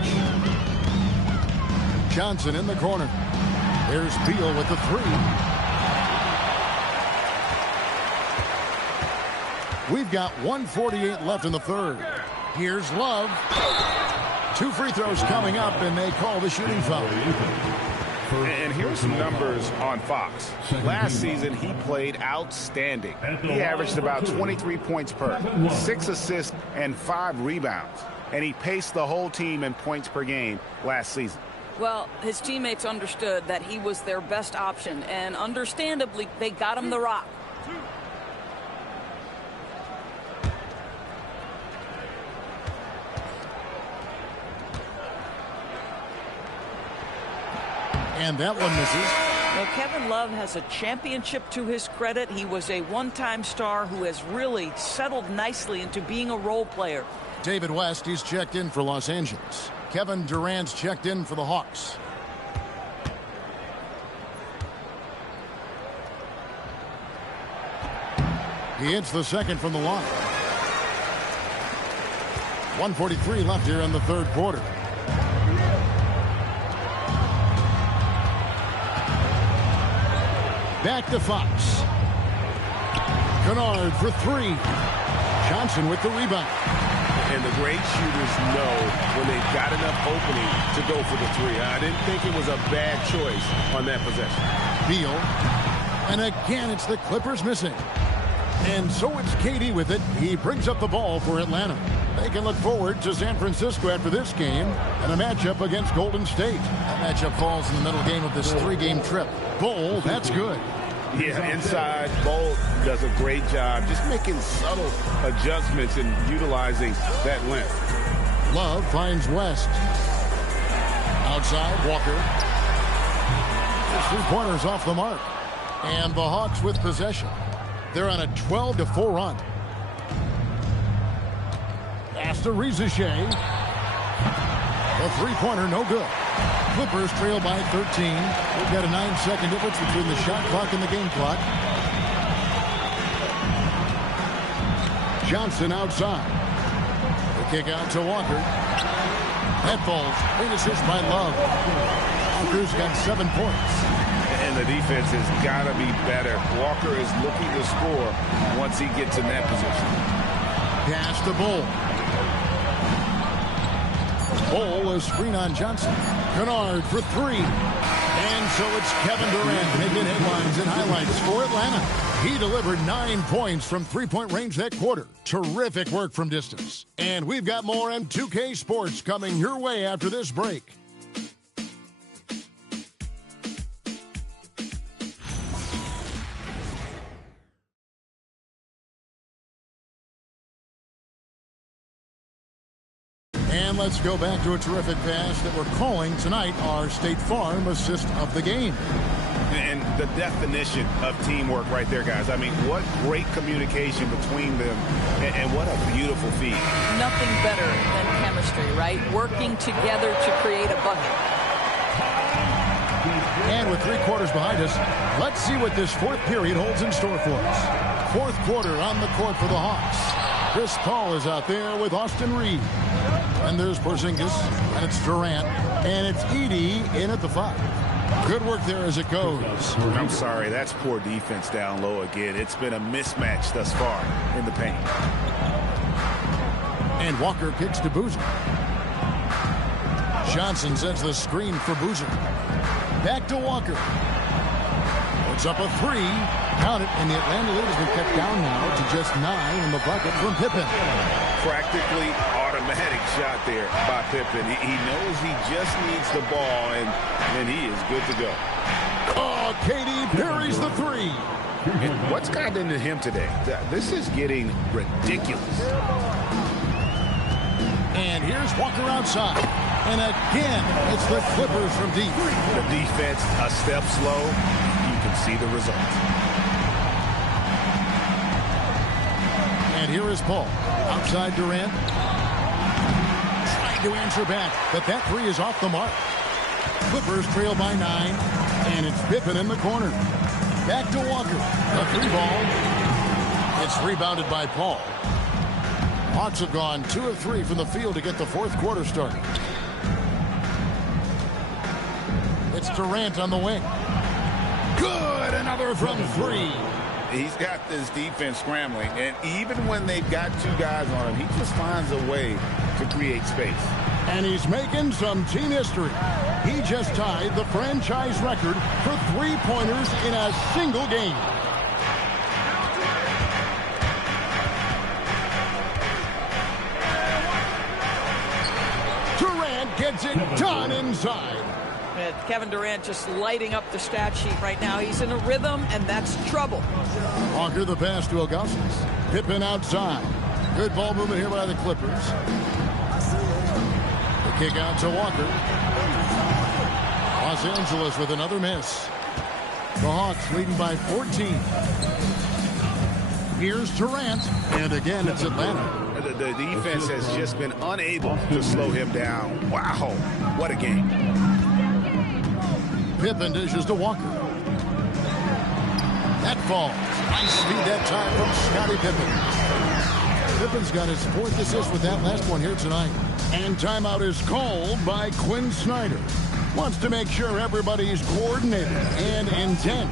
Johnson in the corner. There's Beal with the 3. We've got 1:48 left in the third. Here's Love. 2 free throws coming up, and they call the shooting foul. And here's some numbers on Fox. Last season, he played outstanding. He averaged about 23 points per, 6 assists, and 5 rebounds. And he paced the whole team in points per game last season. Well, his teammates understood that he was their best option, and understandably, they got him the rock. And that one misses. Well, Kevin Love has a championship to his credit. He was a one-time star who has really settled nicely into being a role player. David West, he's checked in for Los Angeles. Kevin Durant's checked in for the Hawks. He hits the second from the line. 1:43 left here in the third quarter. Back to Fox. Kennard for 3. Johnson with the rebound. And the great shooters know when they've got enough opening to go for the 3. I didn't think it was a bad choice on that possession. Beal. And again, it's the Clippers missing. And so it's KD with it. He brings up the ball for Atlanta. They can look forward to San Francisco after this game and a matchup against Golden State. That matchup falls in the middle game of this 3-game trip. Bull, that's good. Yeah, inside, Bolt does a great job just making subtle adjustments and utilizing that length. Love finds West. Outside, Walker. His three-pointer's off the mark. And the Hawks with possession. They're on a 12-4 run. Pass to Shea. The three-pointer, no good. Clippers trail by 13. We've got a 9-second difference between the shot clock and the game clock. Johnson outside. The kick out to Walker. That falls. Great assist by Love. Walker's got 7 points. And the defense has got to be better. Walker is looking to score once he gets in that position. Pass to Bull. Bull is screen on Johnson. Kennard for 3. And so it's Kevin Durant making headlines and highlights for Atlanta. He delivered 9 points from three-point range that quarter. Terrific work from distance. And we've got more M2K Sports coming your way after this break. And let's go back to a terrific pass that we're calling tonight our State Farm assist of the game. And the definition of teamwork right there, guys. I mean, what great communication between them, and what a beautiful feed. Nothing better than chemistry, right? Working together to create a bucket. And with 3 quarters behind us, let's see what this fourth period holds in store for us. Fourth quarter on the court for the Hawks. Chris Paul is out there with Austin Reed. And there's Porzingis, and it's Durant, and it's Edey in at the 5. Good work there as it goes. I'm sorry, that's poor defense down low again. It's been a mismatch thus far in the paint. And Walker kicks to Boozer. Johnson sets the screen for Boozer. Back to Walker. Puts up a 3. Count it, and the Atlanta lead has been cut down now to just 9 in the bucket from Pippen. Practically automatic shot there by Pippen. He knows he just needs the ball, and he is good to go. Oh, KD parries the 3. And what's gotten into him today? This is getting ridiculous. And here's Walker outside. And again, it's the Clippers from deep. The defense a step slow. You can see the results. And here is Paul. Outside Durant. Trying to answer back, but that 3 is off the mark. Clippers trail by 9, and it's Pippen in the corner. Back to Walker. A 3-ball. It's rebounded by Paul. Hawks have gone 2 of 3 from the field to get the fourth quarter started. It's Durant on the wing. Good, another from 3. He's got this defense scrambling, and even when they've got 2 guys on him, he just finds a way to create space. And he's making some team history. He just tied the franchise record for 3-pointers in a single game. Durant gets it done inside. Kevin Durant just lighting up the stat sheet right now. He's in a rhythm, and that's trouble. Walker the pass to Augustus. Pippen outside. Good ball movement here by the Clippers. The kick out to Walker. Los Angeles with another miss. The Hawks leading by 14. Here's Durant. And again, it's Atlanta. The defense has just been unable to slow him down. Wow, what a game. Pippen dishes to Walker. That falls. Nice speed that time from Scottie Pippen. Pippen's got his 4th assist with that last one here tonight. And timeout is called by Quinn Snyder. Wants to make sure everybody's coordinated and intent.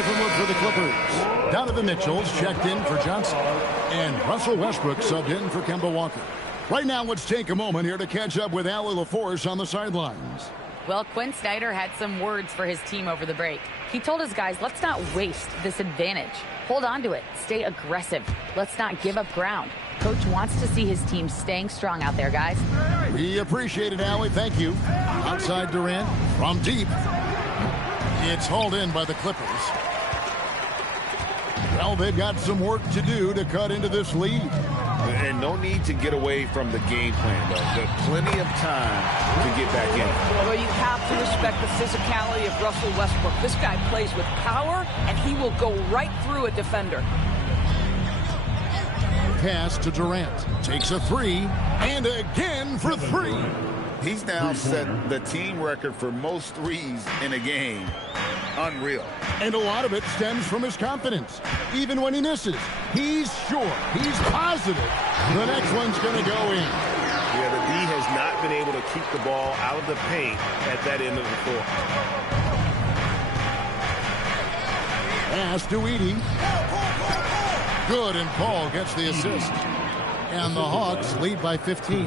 different look for the Clippers. Donovan Mitchell's checked in for Johnson. And Russell Westbrook subbed in for Kemba Walker. Right now, let's take a moment here to catch up with Allie LaForce on the sidelines. Well, Quinn Snyder had some words for his team over the break. He told his guys, let's not waste this advantage. Hold on to it. Stay aggressive. Let's not give up ground. Coach wants to see his team staying strong out there, guys. We appreciate it, Allie. Thank you. Outside Durant from deep. It's hauled in by the Clippers. Well, they've got some work to do to cut into this lead. And no need to get away from the game plan, though. There's plenty of time to get back in. Well, you have to respect the physicality of Russell Westbrook. This guy plays with power, and he will go right through a defender. Pass to Durant. Takes a three, and again for three. He's now set the team record for most threes in a game. Unreal. And a lot of it stems from his confidence. Even when he misses, he's sure, he's positive the next one's going to go in. Yeah, the D has not been able to keep the ball out of the paint at that end of the floor. Pass to Edey. Good, and Paul gets the assist. And the Hawks lead by 15.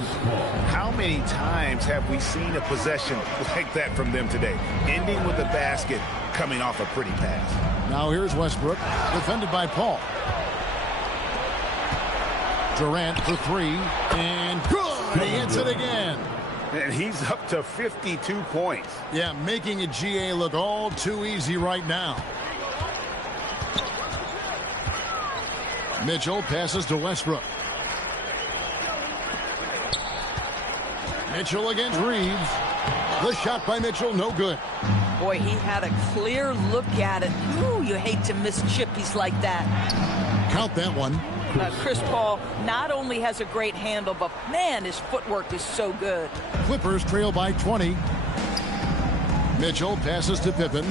How many times have we seen a possession like that from them today? Ending with a basket, coming off a pretty pass. Now here's Westbrook, defended by Paul. Durant for three, and good! He hits it again. And he's up to 52 points. Yeah, making a GA look all too easy right now. Mitchell passes to Westbrook. Mitchell against Reeves. The shot by Mitchell, no good. Boy, he had a clear look at it. Ooh, you hate to miss chippies like that. Count that one. Chris Paul not only has a great handle, but man, his footwork is so good. Clippers trail by 20. Mitchell passes to Pippen.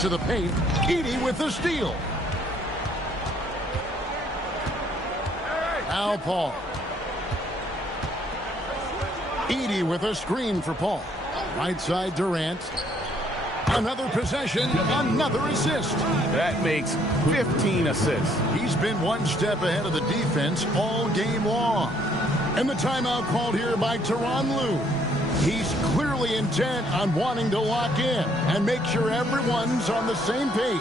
To the paint. Edey with the steal. Now Paul. Edey with a screen for Paul. Right side Durant. Another possession, another assist. That makes 15 assists. He's been one step ahead of the defense all game long. And the timeout called here by Tyronn Lue. He's clearly intent on wanting to lock in and make sure everyone's on the same page.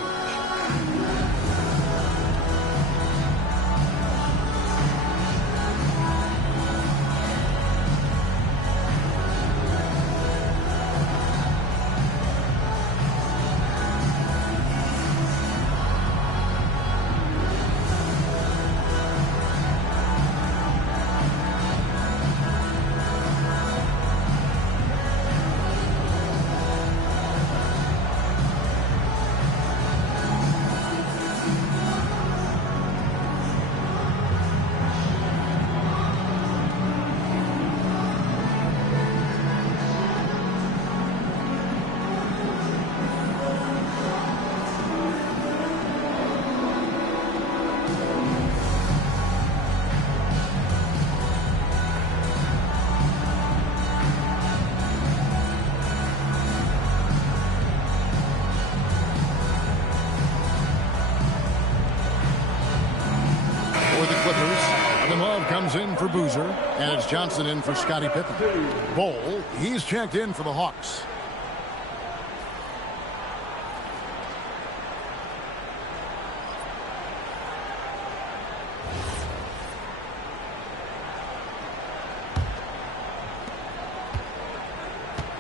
Comes in for Boozer, and it's Johnson in for Scottie Pippen. Bol, he's checked in for the Hawks.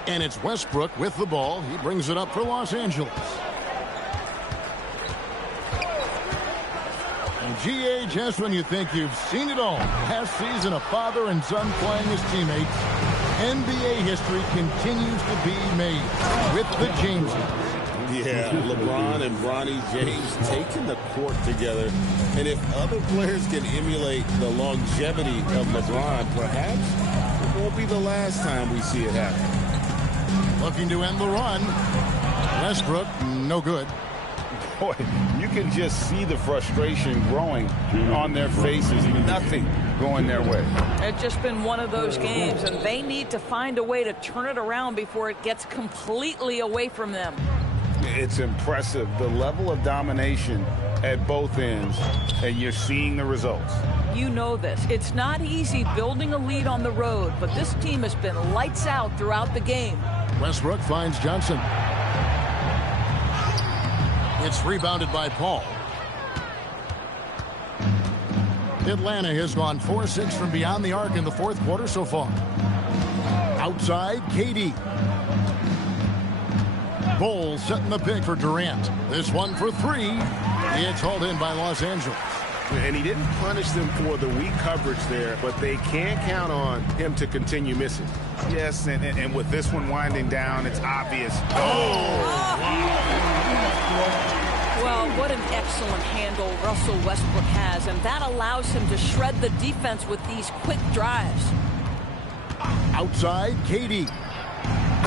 And it's Westbrook with the ball. He brings it up for Los Angeles. GA, just when you think you've seen it all. Last season, a father and son playing as teammates. NBA history continues to be made with the Jameses. Yeah, LeBron and Bronny James taking the court together. And if other players can emulate the longevity of LeBron, perhaps it won't be the last time we see it happen. Looking to end the run. Westbrook, no good. Boy, you can just see the frustration growing on their faces. Nothing going their way. It's just been one of those games, and they need to find a way to turn it around before it gets completely away from them. It's impressive, the level of domination at both ends, and you're seeing the results. You know this. It's not easy building a lead on the road, but this team has been lights out throughout the game. Westbrook finds Johnson. It's rebounded by Paul. Atlanta has gone 4-6 from beyond the arc in the fourth quarter so far. Outside, KD. Bowles setting the pick for Durant. This one for three. It's hauled in by Los Angeles. And he didn't punish them for the weak coverage there, but they can't count on him to continue missing. Yes, and with this one winding down, it's obvious. Well, what an excellent handle Russell Westbrook has, and that allows him to shred the defense with these quick drives. Outside, KD.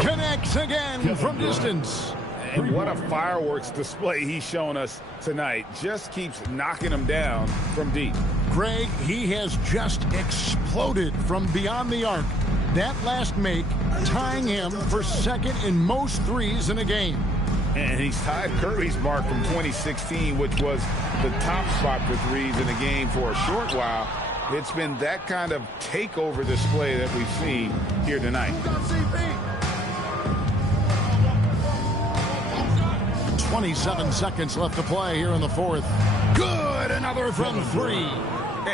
Connects again from distance. And what a fireworks display he's shown us tonight. Just keeps knocking them down from deep. Greg, he has just exploded from beyond the arc. That last make tying him for second in most threes in a game. And he's tied Curry's mark from 2016, which was the top spot for threes in the game for a short while. It's been that kind of takeover display that we've seen here tonight. 27 seconds left to play here in the fourth. Good, another from three.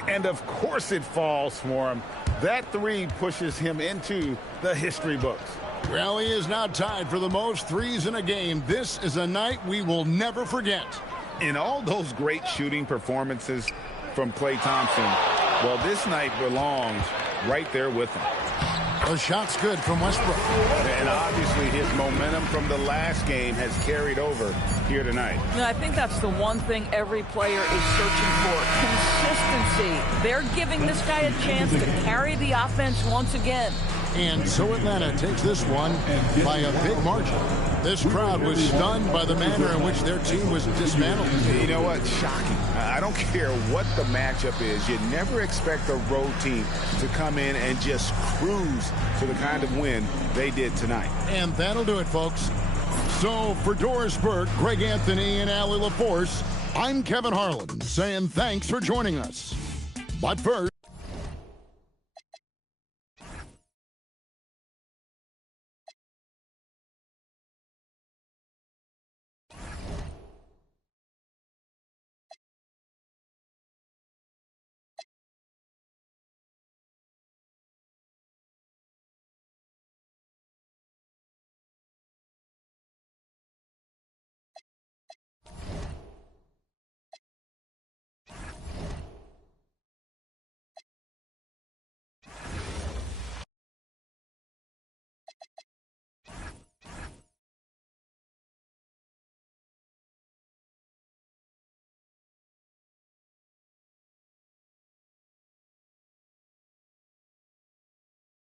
And of course it falls for him. That three pushes him into the history books. Well, he is now tied for the most threes in a game. This is a night we will never forget. In all those great shooting performances from Klay Thompson, well, this night belongs right there with him. The shot's good from Westbrook. And obviously his momentum from the last game has carried over here tonight. And I think that's the one thing every player is searching for. Consistency. They're giving this guy a chance to carry the offense once again. And so Atlanta takes this one by a big margin. This crowd was stunned by the manner in which their team was dismantled. You know what? Shocking. I don't care what the matchup is. You never expect a road team to come in and just cruise to the kind of win they did tonight. And that'll do it, folks. So for Doris Burke, Greg Anthony, and Allie LaForce, I'm Kevin Harlan saying thanks for joining us. But first,